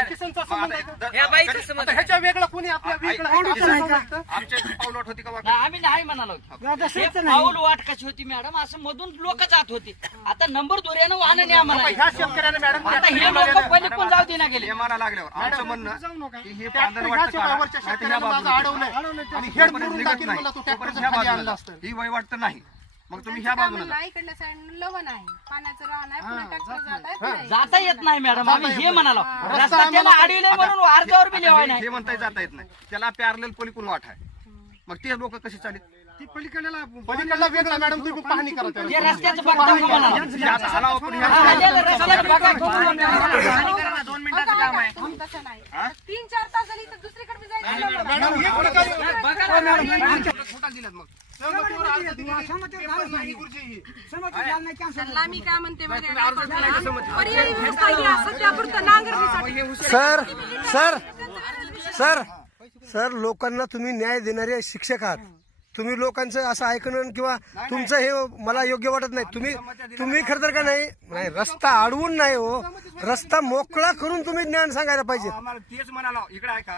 किसनचा संबंध आहे का? या बाईचं आता संबंध ह्याच्या वेगळं कोणी आपल्या वेगळं आहे का? आमच्या पाऊलवाट होती का बा? नाही, आम्ही नाही म्हणालो. आता हे शेत नाही. पाऊल वाट कशी होती मॅडम असं मधून लोक जात होते. आता नंबर दोऱ्यानं वाहन न्या ह्या म्हणा. शेतकऱ्याने मॅडम आता हे लोक पहिले पण जाऊ दे ना गेले. नियमाला लागल्यावर आमचं म्हणणं की हे पांढर ह्या वाटतं काढा, शेतावरच्या नाहीतर ह्या शेतकऱ्याने माझं बाजूला अडवलंय आणि हेड मोडून टाकील मला तो ट्रॅक्टरचं ह्या खाली आणलं बाजूला असतं. ही वहिवाट तर नाही मग तुम्ही ह्या त्यांचं काय बाजूला म्हणणं आहे, इकडल्या साईडनं लवण आहे पाण्याचं रान आहे पुन्हा ट्रॅक्टर जात आहे पुन्हा जाता येत नाही मॅडम आम्ही हे म्हणालो. रस्ता रस्ता त्याला अडविले म्हणून अर्जावर बी लिहाय नाही. हे म्हणता जाता येत नाही त्याला पॅरलेल पलीकडून वाट आहे मग ते लोक कशी चालित ती पलीकडला पलीकडला वेगळा मॅडम तुम्ही पाहणी करा हे त्याला. रस्त्याचं बघता का म्हणालो. आता आला आपण ह्या- हा, आलेलं रस्त्याचं बघा करून आम्ही. तसं नाही 3-4 तास झाली तर दुसरीकडे बी जायचं मॅडम हे कोणी काय- बघा ना मॅडम. खोटा दिल्यात मग सहमतीवर अर्ज दिली, सहमतीवर पेपर झालंच नाही नाही. गुरुजी ही. सहमती झाली नाही कॅन्सल त्यांना मी काय म्हणते माहिती आहे अर्ज दिला का संमती? का? पर्यायी व्यवस्था घ्या सध्यापुरतं नांगरणीसाठी. सर सर सर सर लोकांना तुम्ही न्याय देणारे शिक्षक आहात. तुम्ही लोकांचं असं ऐकणं किंवा तुमचं हे मला योग्य वाटत नाही. तुम्ही खरं तर का नाही रस्ता अडवून नाही हो, रस्ता मोकळा करून तुम्ही ज्ञान सांगायला पाहिजे. आम्हाला तेच म्हणाला इकडे ऐका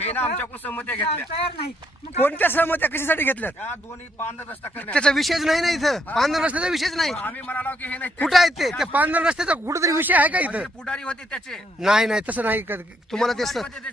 हे ना आमच्याकडून संमत्या घेतल्या तयार नाही. कोणत्या सहमत्या कशासाठी घेतल्यात? त्या दोन्ही पांढरा रस्ता करण्यात त्याचा विषयच नाही ना इथं. पांढरा रस्त्याचा विषयच नाही. आम्ही म्हणालो की हे नाही कुठं आहेत ते? त्या पांढरा रस्त्याचा कुठेतरी विषय आहे का इथं? जे पुढारी होते त्याचे नाही नाही तसं नाही. तुम्हाला ते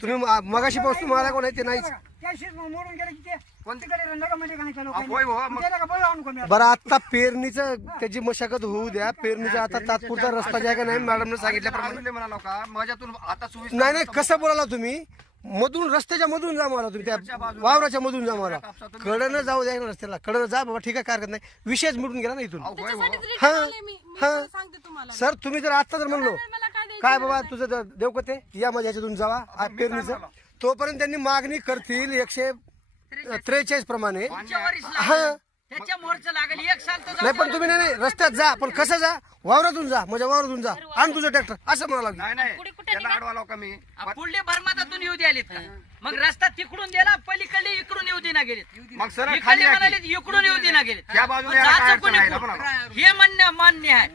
तुम्ही मगाशी पासून मला कोण आहे ते नाहीच. कॅन्सल मोडून गेलं की ते तिकडे नगरमध्ये का नाही त्या लोकांनी? होय हो, मग- त्याला का बळी आणून कमी बरं आता पेरणीचं त्याची मशागत होऊ द्या. पेरणीचा आता तात्पुरता रस्ता जे आहे का नाही मॅडमने सांगितल्याप्रमाणे सांगितले म्हणालो का माझ्यातून आता सुविधा नाही नाही कसं बोलाला तुम्ही मधून रस्त्याच्या मधून जा मला तुम्ही त्या वावराच्या मधून जा मला कडनं जाऊ द्या ना रस्त्याला कडनं जा बाबा ठीक आहे काय हरकत नाही. विषयच मिटून गेला ना इथून. त्याच्यासाठीच return हा आले मी हा सांगते तुम्हाला. सर तुम्ही जर आता जर म्हणलो मला काय द्यायचं? काय बाबा तुझं देव कते या माझ्या ह्याच्यातून जावा आज पेरणीचं तोपर्यंत त्यांनी मागणी करतील 143 प्रमाणे. हा त्याच्या मोर्चा लागेल 1 साल तर नाही पण तुम्ही नाही रस्त्यात जा पण कसं जा वावरातून जा माझ्या वावरातून जा आण तुझं ट्रॅक्टर असं म्हणाला नाही नाही त्याला अडवालो का मी पुढले भरमातातून येऊ द्यालेत का मग रस्ता तिकडून दिला पलीकडले इकडून येऊ देना गेलेत मग सरळ खाली इकडले या की. म्हणाले इकडून येऊ देना गेलेत या बाजूने मग याला काय जायचं अडचण कोणी आहे ना कुठं? म्हणाला. हे मान्य आहे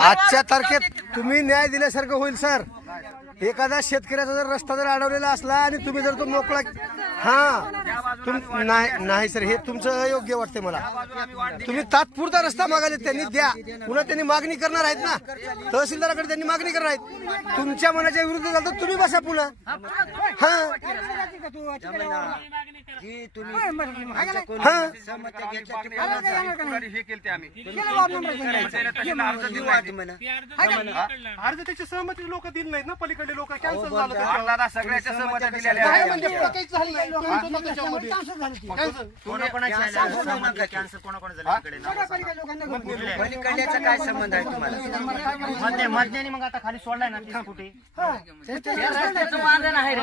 आजच्या तारखेत तुम्ही न्याय दिल्यासारखं होईल सर. एखादा शेतकऱ्याचा जर रस्ता जर अडवलेला असला आणि तुम्ही जर तो मोकळा नाही सर हे तुमचं अयोग्य वाटतंय मला. तुम्ही तात्पुरता रस्ता मागायला त्यांनी द्या पुन्हा त्यांनी मागणी करणार आहेत ना तहसीलदाराकडे त्यांनी मागणी करणार आहेत. तुमच्या मनाच्या विरुद्ध झालं तर तुम्ही बसा पुन्हा. हा की तुम्ही आमच्या कोणी हा सहमत्या घेतल्या ते पुढारी हे केलं ते आम्ही अर्ज देऊ आधी म्हणा. अर्ज त्याची सहमती लोक दिली नाहीत ना पलीकडे लोक कॅन्सल झालं त्याच्यावर. आज दादा सगळ्याच्या सहमत्या दिलेल्या काय आहेत. म्हणजे पुढं काहीच झालं नाही लोकांचं होतं त्याच्यामध्ये. पलीकडल्याचा काय संबंध आहे तुम्हाला? रस्त्याचं वांदण आहे रे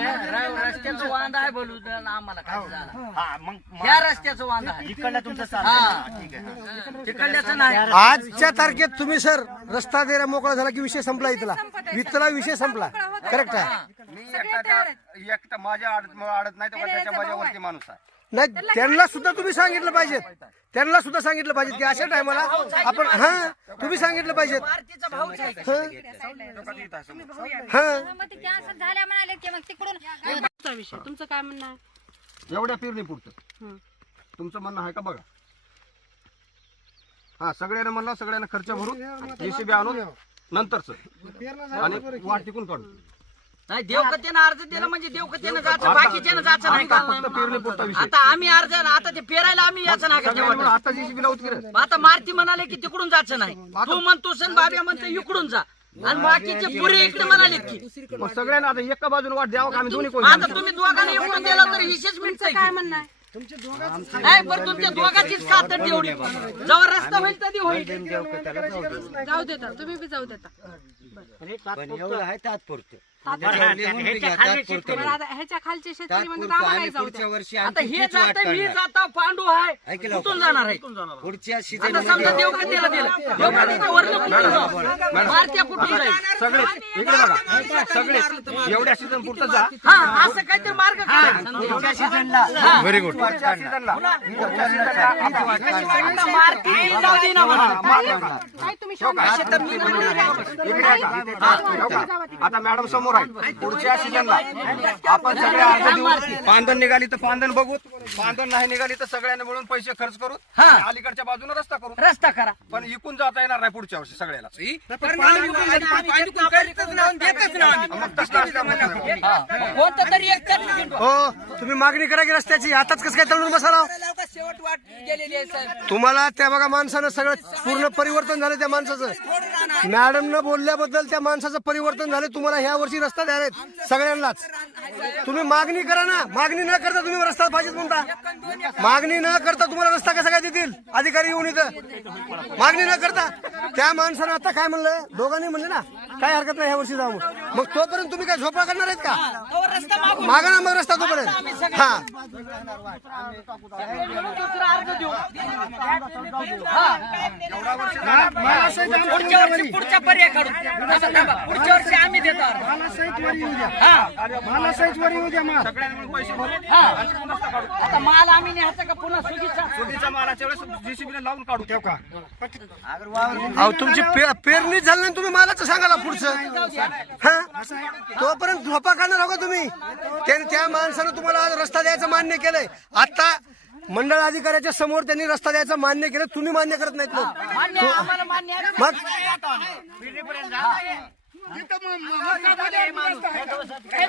रस्त्याचं वांद आहे बोलू आम्हाला काय झालं या रस्त्याचं वांद आहे तिकडल्याचं नाही. आजच्या तारखेत तुम्ही सर रस्ता द्यायला मोकळा झाला की विषय संपला इथला विषय संपला. करेक्ट आहे. मी एकटा माझ्या अडत नाही तर त्याच्या माझ्यावरती माणूस आहे. नाही त्यांना सुद्धा तुम्ही सांगितलं पाहिजे. त्यांना सुद्धा सांगितलं पाहिजे की अशा टायमाला आपण हा तुम्ही सांगितलं पाहिजे. पार्टीचा भाऊच आहे हा सहमती कॅन्सल झाल्या म्हणाले की मग तिकडून तुमचा विषय तुमचं काय म्हणणं आहे? एवढ्या पेरणी पुरतं तुमचं म्हणणं आहे का बघा. हा सगळ्यांना म्हणलं सगळ्यांना खर्च भरून जेसीबी आणून नंतरच आणि वाट टिकून काढू. नाही देवकतेनं अर्ज दिला म्हणजे देवकतेनं जायचं बाकीच्यानं जायचं नाही का फक्त पेरणी पुरता विषय. आता आम्ही अर्ज आता ते पेरायला आम्ही याचं नाही का तेव्हा? आता जेसीबी लावत की रे? आता मारती म्हणाले की तिकडून जायचं नाही तू म्हणतो सण बाब्या म्हणतो इकडून जा आणि बाकीचे पुरे इकडे म्हणाले की मग सगळ्यांना आता एका बाजून वाट द्यावं का आम्ही दोन्ही कोण आता तुम्ही दोघांनी इकडून दिला तर विशेष मिळतंय काय की? म्हणणं आहे? नाही पण तुमच्या दोघांचीच कातर तेवढी जेव्हा रस्ता होईल तरी होईल जाऊ देता तुम्ही बी जाऊ देता. पण एवढं आहे तात्पुरतं. बरं, आता ह्याच्या खालचे शेतकरी म्हणतात आम्हाला आम्ही जाऊ पुढच्या द्या. वर्षी आता आणखी हे तीच वाट जातं मी काढणार. जाता पांडू आहे ऐकलं कुठून जाणार आहे पुढच्या सीझन आता समजा देवकतेला दिलं देवकतेच्या वरनं कुठून जाऊ मारत्या कुठून जाईल सगळे इकडे बघा सगळे एवढ्या सीझन पुरतं जा. हा असं काहीतरी मार्ग काढा. Very good. पुढच्या सीझनला आता मारती जाऊ दे ना म्हणा. काय तुम्ही आता मॅडम समोर आहे पुढच्या सीझनला आपण सगळे अर्ज देऊ. पांधन निघाली तर पांधन बघू पांधन नाही निघाली तर सगळ्यांना मिळून पैसे खर्च करू आणि अलीकडच्या बाजून रस्ता करू. रस्ता करा पण इकून जाता येणार नाही पुढच्या वर्षी सगळ्याला. मग तसं असल्यामुळे कोणतं तरी एक त्यात हो तुम्ही मागणी करा की रस्त्याची आताच कसं काय तळून बसाला. शेवट वाट गेलेली आहे साहेब तुम्हाला त्या बघा माणसानं सगळं पूर्ण परिवर्तन झालं त्या माणसाचं. मॅडमनं बोलल्याबद्दल त्या माणसाचं परिवर्तन झालं. तुम्हाला ह्या वर्षी रस्ता द्यायला सगळ्यांनाच. तुम्ही मागणी करा ना. मागणी न करता तुम्ही रस्ता पाहिजेच म्हणता. मागणी न करता तुम्हाला रस्ता कसा काय देतील अधिकारी येऊन इथं. मागणी न करता त्या माणसानं आता काय म्हणलं दोघांनी म्हणले ना काय हरकत नाही ह्या वर्षी जाऊ. मग तोपर्यंत तुम्ही काय झोपा करणार आहेत का? तोवर रस्ता मागू मागा ना मग रस्ता तोपर्यंत. हा दुसरा अर्ज देऊ पुढच्या वर्षी पुढचा पर्याय काढू तसं थांबा. पुढच्या वर्षी आम्ही देतो अर्ज. मला साईट वर येऊ द्या. हा मला साईट वर येऊ द्या माल. हा आता माल आम्ही न्यायचा का पुन्हा सुगीचा मालाच्या वेळेस JCB लावून काढू ठेव का? अहो तुमची पेरणी झाली नाही, तुम्ही मालाचं सांगा ना पुढचं. हा तोपर्यंत झोपा काढणार हो का तुम्ही? त्या माणसानं तुम्हाला आज रस्ता द्यायचं मान्य केलंय. आता मंडळ अधिकाऱ्याच्या समोर त्यांनी रस्ता द्यायचं मान्य केलं, तुम्ही मान्य करत नाहीत मान्य आहे, आम्हाला मान्य आहे. मग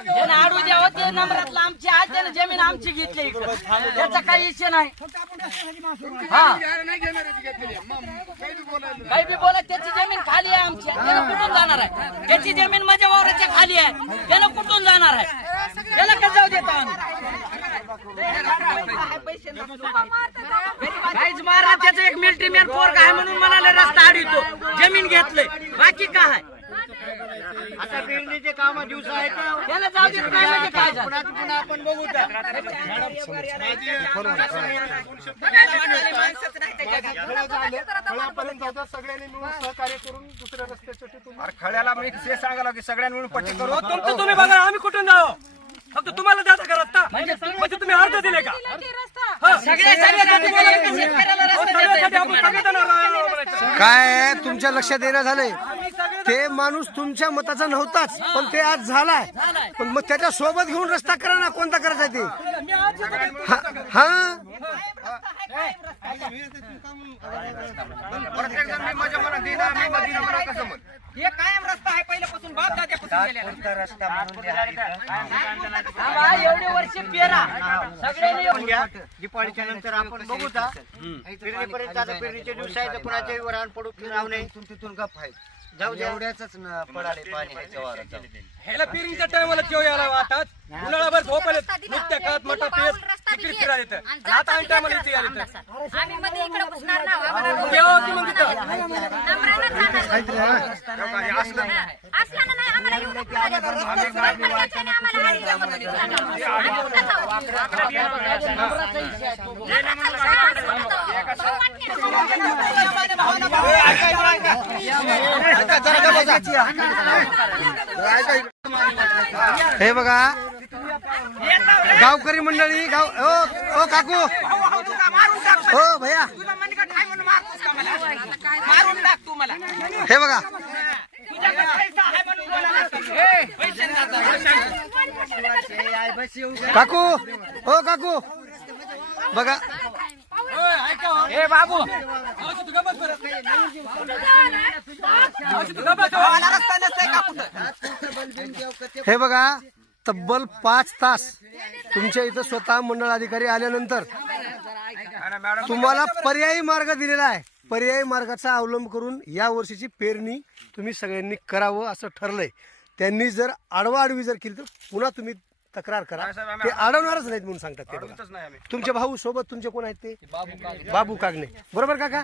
ज्यानं आडू द्यावं ते नंबरातलं आमची आहे, त्यानं जमीन आमची घेतली इकडं. त्याचा काही विषय नाही. हा काही बी बोला, त्याची जमीन खाली आहे आमची, त्यानं कुठून जाणार आहे? त्याची जमीन माझ्या वावराच्या खाली आहे, त्यानं कुठून जाणार आहे? त्याला का जाऊ देतो आम्ही? काहीच मारा, त्याचं एक मिलिटरी मॅन पोरगा आहे म्हणून म्हणाले रस्ता अडवतो, जमीन घेतलंय, बाकी काय आहे? आता पेरणीचे काम दिवस आहेत ना. त्याला जाऊ देत काय म्हणजे काय झालं? पुन्हा आपण बघू त्या. खळ्यापर्यंत जाता सगळ्यांनी मिळून सहकार्य करून दुसऱ्या रस्त्यासाठी तुम्ही खड्याला मी सांगायला की सगळ्यांनी मिळून पट्टी करू. तुमचं तुम्ही बघा, आम्ही कुठून जाऊ? फक्त तुम्हाला द्यायचा का रस्ता? म्हणजे तुम्ही अर्ज दिले का? सगळ्यासाठी आपण सगळे जण काय आहे, तुमच्या लक्षात येणं झालंय, ते माणूस तुमच्या मताचा नव्हताच, पण ते आज झालाय. पण मग त्याच्या सोबत घेऊन रस्ता करा ना, कोणता करायचा ते. हा प्रत्येक जण मी माझ्या मनात देणार, मी मधील मला कसं म्हण. हे कायम रस्ता आहे पहिल्यापासून, बाप दाद्यापासून गेलेला. रस्ता म्हणून द्या इथं. थांबा, एवढे वर्ष पेरा सगळ्यांनी येऊन घ्या. दिपाळीच्या नंतर आपण बघू त्या. पेरणीपर्यंत आता पेरणीचे दिवस आहेत, कुणाच्याही वरान पडू राहू नये. तिथून गप आहे. जाऊ द्या, एवढ्याच पडाले पाणी ह्याच्या वावरात जाऊ. ह्याला फिरिंगच्या टायमाला जेव यायला वाटतात, उन्हाळ्याभर झोपायला नुकत्या काळात मटा पेट तिकीट फिरायला येतं. आणि आता ऐन टायमाला इथे यायला येतं. आम्ही मध्ये इकडे बसणार ना आम्हाला जेव्हा की मग तिथं नम्रानं जाणार. असला ना नाही आम्हाला एवढं फिरायला देतो. सरकारच्याने आम्हाला आणि जमत नाही. आम्ही कुठं जाऊ? हे बघा, गावकरी मंडळी, ओ काकू, हो भैया, मारून टाक तू मला. हे बघा, तुझ्याकडे पैसा आहे म्हणून बोलायला पैसे नाही. काकू, हो काकू, बघा, ए बाबू, रस्ता नसतंय का कुठं? हे बघा, तब्बल 5 तास तुमच्या इथं स्वतः मंडळ अधिकारी आल्यानंतर तुम्हाला पर्यायी मार्ग दिलेला आहे. पर्यायी मार्गाचा अवलंब करून या वर्षीची पेरणी तुम्ही सगळ्यांनी करावं असं ठरलंय. त्यांनी जर आडवाआडवी जर केली तर पुन्हा तुम्ही तक्रार करा. ते अडवणारच नाहीत म्हणून सांगतात ते. बघा, तुमचे भाऊ सोबत तुमचे कोण आहेत ते? बाबू कागणे, बरोबर काका?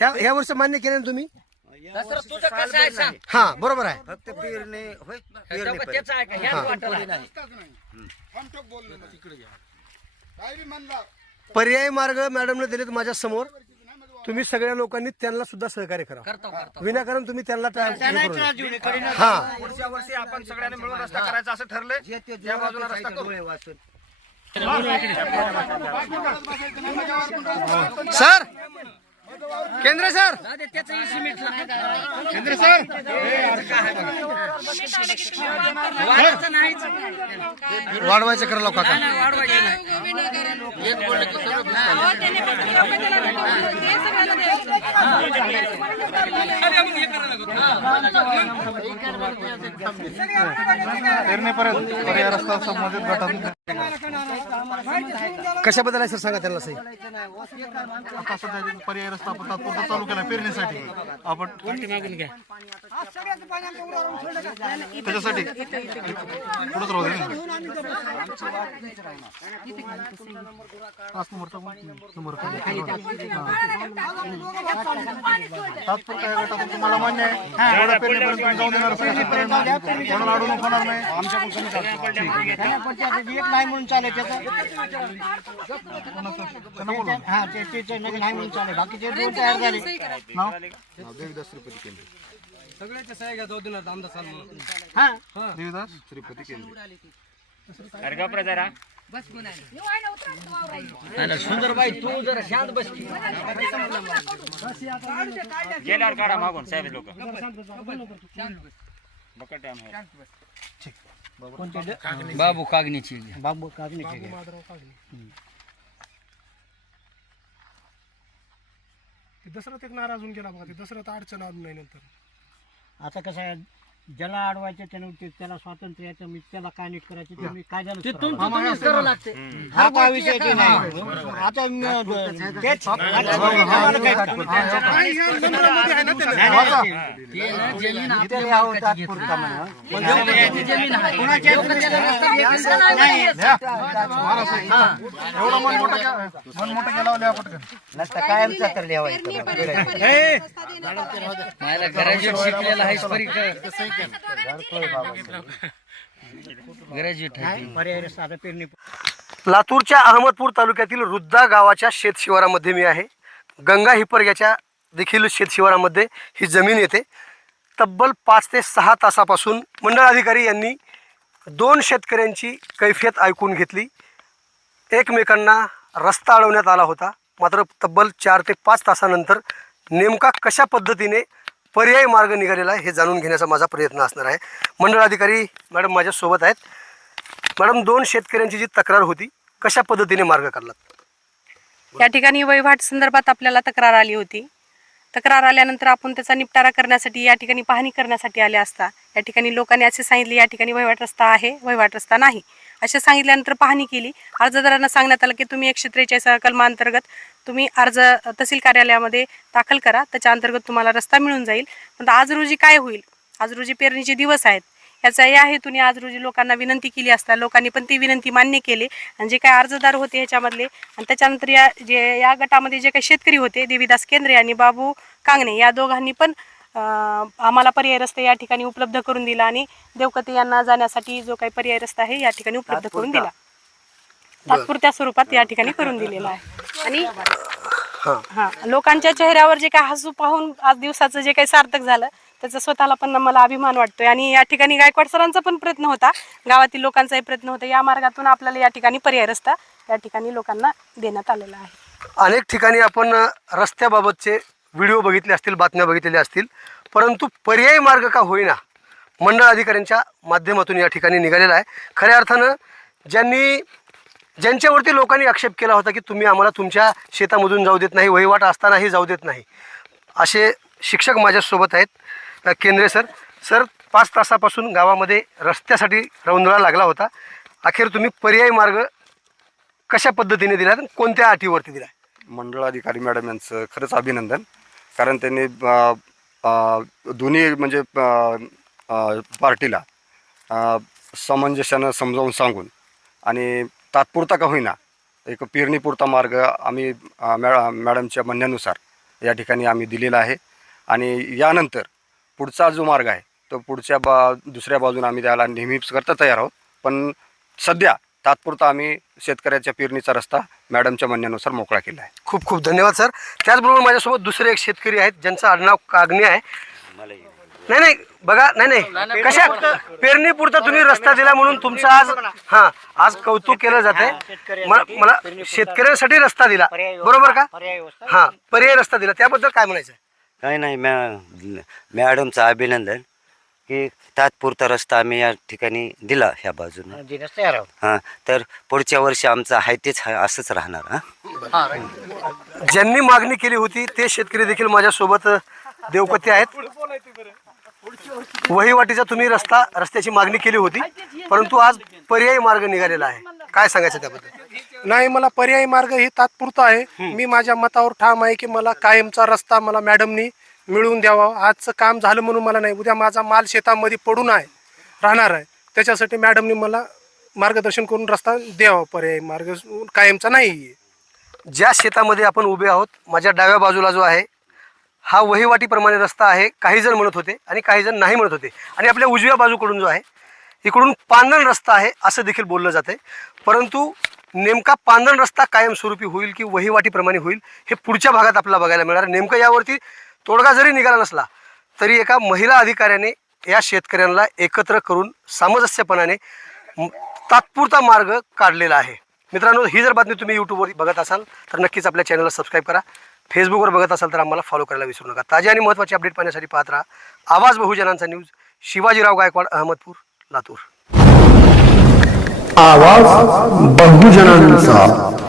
ह्या वर्ष मान्य केलं ना तुम्ही? तुझं कसं आहे सांग. हा बरोबर आहे. फक्त पेरणी होय. त्याचं आहे का? ह्याच वाटलं आहे. काय बी म्हणला पर्यायी मार्ग मॅडमने दिलेत माझ्या समोर. तुम्ही सगळ्या लोकांनी त्यांना सुद्धा सहकार्य करा. विनाकारण तुम्ही त्यांना हा पुढच्या वर्षी आपण सगळ्यांनी मिळून रस्ता करायचा असं ठरलंय. या बाजूला रस्ता करू. सर, केंद्र सर, केंद्र सर, वाढवायचं करा लोक काका. पेरणीपर्यंत पर्याय रस्ता संबंधित गटातून कशाबद्दल आहे सर सांगा त्यांना सही. आता सध्या पर्याय रस्ता आपण तात्पुरता चालू केला पेरणीसाठी आपण त्याच्यासाठी पुढंच राहू दे ना. तात्पुरता या गटातून तुम्हाला मान्य आहे एवढ्या पेरणीपर्यंत तुम्ही जाऊन देणार असेल शेतकऱ्यांना कोणाला अडवणूक होणार नाही. एक नाही म्हणून चालेल त्याचं हा ते नाही म्हणून चालेल बाकीचे दोन तयार झाले. देवीदास श्रीपती केंद्र. सगळ्याच्या सह्या घ्या जाऊ देणार आमदार साहेब म्हणून. हा देवीदास श्रीपती केंद्र. सुंदरबाई तू जरा शांत बस की. गेल्यावर काढा मागून साहेब लोक बाबू कागनीची बाबू कागणी दसऱ्यात एक नाराज होऊन गेला बघा. ते दसऱ्यात अडचण आली नाही नंतर. आता कसं आहे ज्याला अडवायचं त्याला स्वातंत्र्य याचं मी त्याला काय नीट करायचं ते मी काय झालं करावं लागते. हा काय विषय ते नाही आता तेच एवढा मन मोठं केला लिहा पटकन. कायमचा तर लिहावायचं ग्रॅज्युएट शिकलेला आहे ग्रॅज्युएट पर्याय साधं पेरणी. लातूरच्या अहमदपूर तालुक्यातील रुद्दा गावाच्या शेत शिवारामध्ये मी आहे. गंगा हिपर्ग्याच्या देखील शेत शिवारामध्ये ही जमीन येते. तब्बल 5 ते 6 तासापासून मंडळ अधिकारी यांनी 2 शेतकऱ्यांची कैफियत ऐकून घेतली. एकमेकांना रस्ता अडवण्यात आला होता. मात्र तब्बल 4 ते 5 तासानंतर नेमका कशा पद्धतीने पर्यायी मार्ग निघालेला आहे हे जाणून घेण्याचा माझा प्रयत्न असणार आहे. मंडळ अधिकारी मॅडम माझ्यासोबत आहेत. मॅडम 2 शेतकऱ्यांची जी तक्रार होती कशा पद्धतीने मार्ग काढलात? या ठिकाणी वहिवाट संदर्भात आपल्याला तक्रार आली होती. तक्रार आल्यानंतर आपण त्याचा निपटारा करण्यासाठी या ठिकाणी पाहणी करण्यासाठी आले असता या ठिकाणी लोकांनी असे सांगितले या ठिकाणी वहिवाट रस्ता आहे, वहिवाट रस्ता नाही असे सांगितल्यानंतर पाहणी केली. अर्जदारांना सांगण्यात आलं की तुम्ही 143 कलमांतर्गत तुम्ही अर्ज तहसील कार्यालयामध्ये दाखल करा, त्याच्या अंतर्गत तुम्हाला रस्ता मिळून जाईल. पण आज रोजी काय होईल? आज रोजी पेरणीचे दिवस आहेत. याचा या हेतूने आज रोजी लोकांना विनंती केली असता लोकांनी पण ती विनंती मान्य केली आणि जे काही अर्जदार होते ह्याच्यामधले आणि त्याच्यानंतर या गटामध्ये जे काही शेतकरी होते देवीदास केंद्रे आणि बाबू कांगणे या दोघांनी पण आम्हाला पर्याय रस्ता या ठिकाणी उपलब्ध करून दिला आणि देवकते यांना जाण्यासाठी जो काही पर्याय रस्ता आहे या ठिकाणी उपलब्ध करून दिला. तात्पुरत्या स्वरूपात या ठिकाणी करून दिलेला आहे. आणि लोकांच्या चेहऱ्यावर जे काही हसू पाहून आज दिवसाचं जे काही सार्थक झालं त्याचा स्वतःला पण मला अभिमान वाटतोय. आणि या ठिकाणी गायकवाड सरांचा पण प्रयत्न होता, गावातील लोकांचाही प्रयत्न होता. या मार्गातून आपल्याला या ठिकाणी पर्याय रस्ता या ठिकाणी लोकांना देण्यात आलेला आहे. अनेक ठिकाणी आपण रस्त्याबाबतचे व्हिडिओ बघितले असतील, बातम्या बघितलेल्या असतील, परंतु पर्यायी मार्ग का होईना मंडळ अधिकाऱ्यांच्या माध्यमातून या ठिकाणी निघालेला आहे. खऱ्या अर्थानं ज्यांच्यावरती लोकांनी आक्षेप केला होता की तुम्ही आम्हाला तुमच्या शेतामधून जाऊ देत नाही, वहिवाट असतानाही जाऊ देत नाही, असे शिक्षक माझ्यासोबत आहेत. केंद्रे सर 5 तासापासून गावामध्ये रस्त्यासाठी रौंदळा लागला होता. अखेर तुम्ही पर्यायी मार्ग कशा पद्धतीने दिला, कोणत्या अटीवरती दिला? मंडळ अधिकारी मॅडम यांचं खरंच अभिनंदन. कारण त्यांनी दोन्ही म्हणजे पार्टीला सामंजस्यानं समजावून सांगून आणि तात्पुरता का होईना एक पेरणीपुरता मार्ग आम्ही मॅडमच्या म्हणण्यानुसार या ठिकाणी आम्ही दिलेला आहे. आणि यानंतर पुढचा जो मार्ग आहे तो पुढच्या दुसऱ्या बाजूने आम्ही त्याला नेहमीच करता तयार आहोत. पण सध्या तात्पुरता आम्ही शेतकऱ्याच्या पेरणीचा रस्ता मॅडमच्या म्हणण्यानुसार मोकळा केला आहे. खूप खूप धन्यवाद सर. त्याचबरोबर माझ्यासोबत दुसरे एक शेतकरी आहेत ज्यांचं आडनाव कागणे आहे. नाही बघा, नाही कशा पेरणीपुरता तुम्ही रस्ता दिला म्हणून तुमचं आज कौतुक केलं जात आहे. मला शेतकऱ्यांसाठी रस्ता दिला, बरोबर का? पर्यायी रस्ता दिला, त्याबद्दल काय म्हणायचं? काही नाही, मॅडमचं अभिनंदन की तात्पुरता रस्ता आम्ही या ठिकाणी दिला ह्या बाजूने. तर पुढच्या वर्षी आमचं आहे तेच असंच राहणार. ज्यांनी मागणी केली होती ते शेतकरी देखील माझ्यासोबत देवकते आहेत. वहिवाटीचा तुम्ही रस्त्याची मागणी केली होती, परंतु आज पर्यायी मार्ग निघालेला आहे. काय सांगायचं त्याबद्दल? नाही, मला पर्यायी मार्ग हे तात्पुरता आहे. मी माझ्या मतावर ठाम आहे की मला कायमचा रस्ता मला मॅडमनी मिळवून द्यावा. आजचं काम झालं म्हणून मला नाही, उद्या माझा माल शेतामध्ये पडून आहे राहणार आहे, त्याच्यासाठी मॅडमनी मला मार्गदर्शन करून रस्ता द्यावा. पर्यायी मार्ग कायमचा नाही. ज्या शेतामध्ये आपण उभे आहोत, माझ्या डाव्या बाजूला जो आहे हा वहिवाटीप्रमाणे रस्ता आहे. काही जण म्हणत होते आणि काही जण नाही म्हणत होते. आणि आपल्या उजव्या बाजूकडून जो आहे इकडून पांदण रस्ता आहे असं देखील बोललं जातं. परंतु नेमका पांदण रस्ता कायमस्वरूपी होईल की वहिवाटीप्रमाणे होईल हे पुढच्या भागात आपल्याला बघायला मिळणार. नेमकं यावरती तोडगा जरी निघाला नसला तरी एका महिला अधिकाऱ्याने या शेतकऱ्यांना एकत्र करून सामंजस्यपणाने तात्पुरता मार्ग काढलेला आहे. मित्रांनो, ही जर बातमी तुम्ही यूट्यूबवर बघत असाल तर नक्कीच आपल्या चॅनलला सबस्क्राईब करा. फेसबुकवर बघत असाल तर आम्हाला फॉलो करायला विसरू नका. ताजे आणि महत्त्वाचे अपडेट पाहण्यासाठी पाहत राहा आवाज बहुजनांचा न्यूज. शिवाजीराव गायकवाड, अहमदपूर, लातूर. आवाज बहुजनांचा.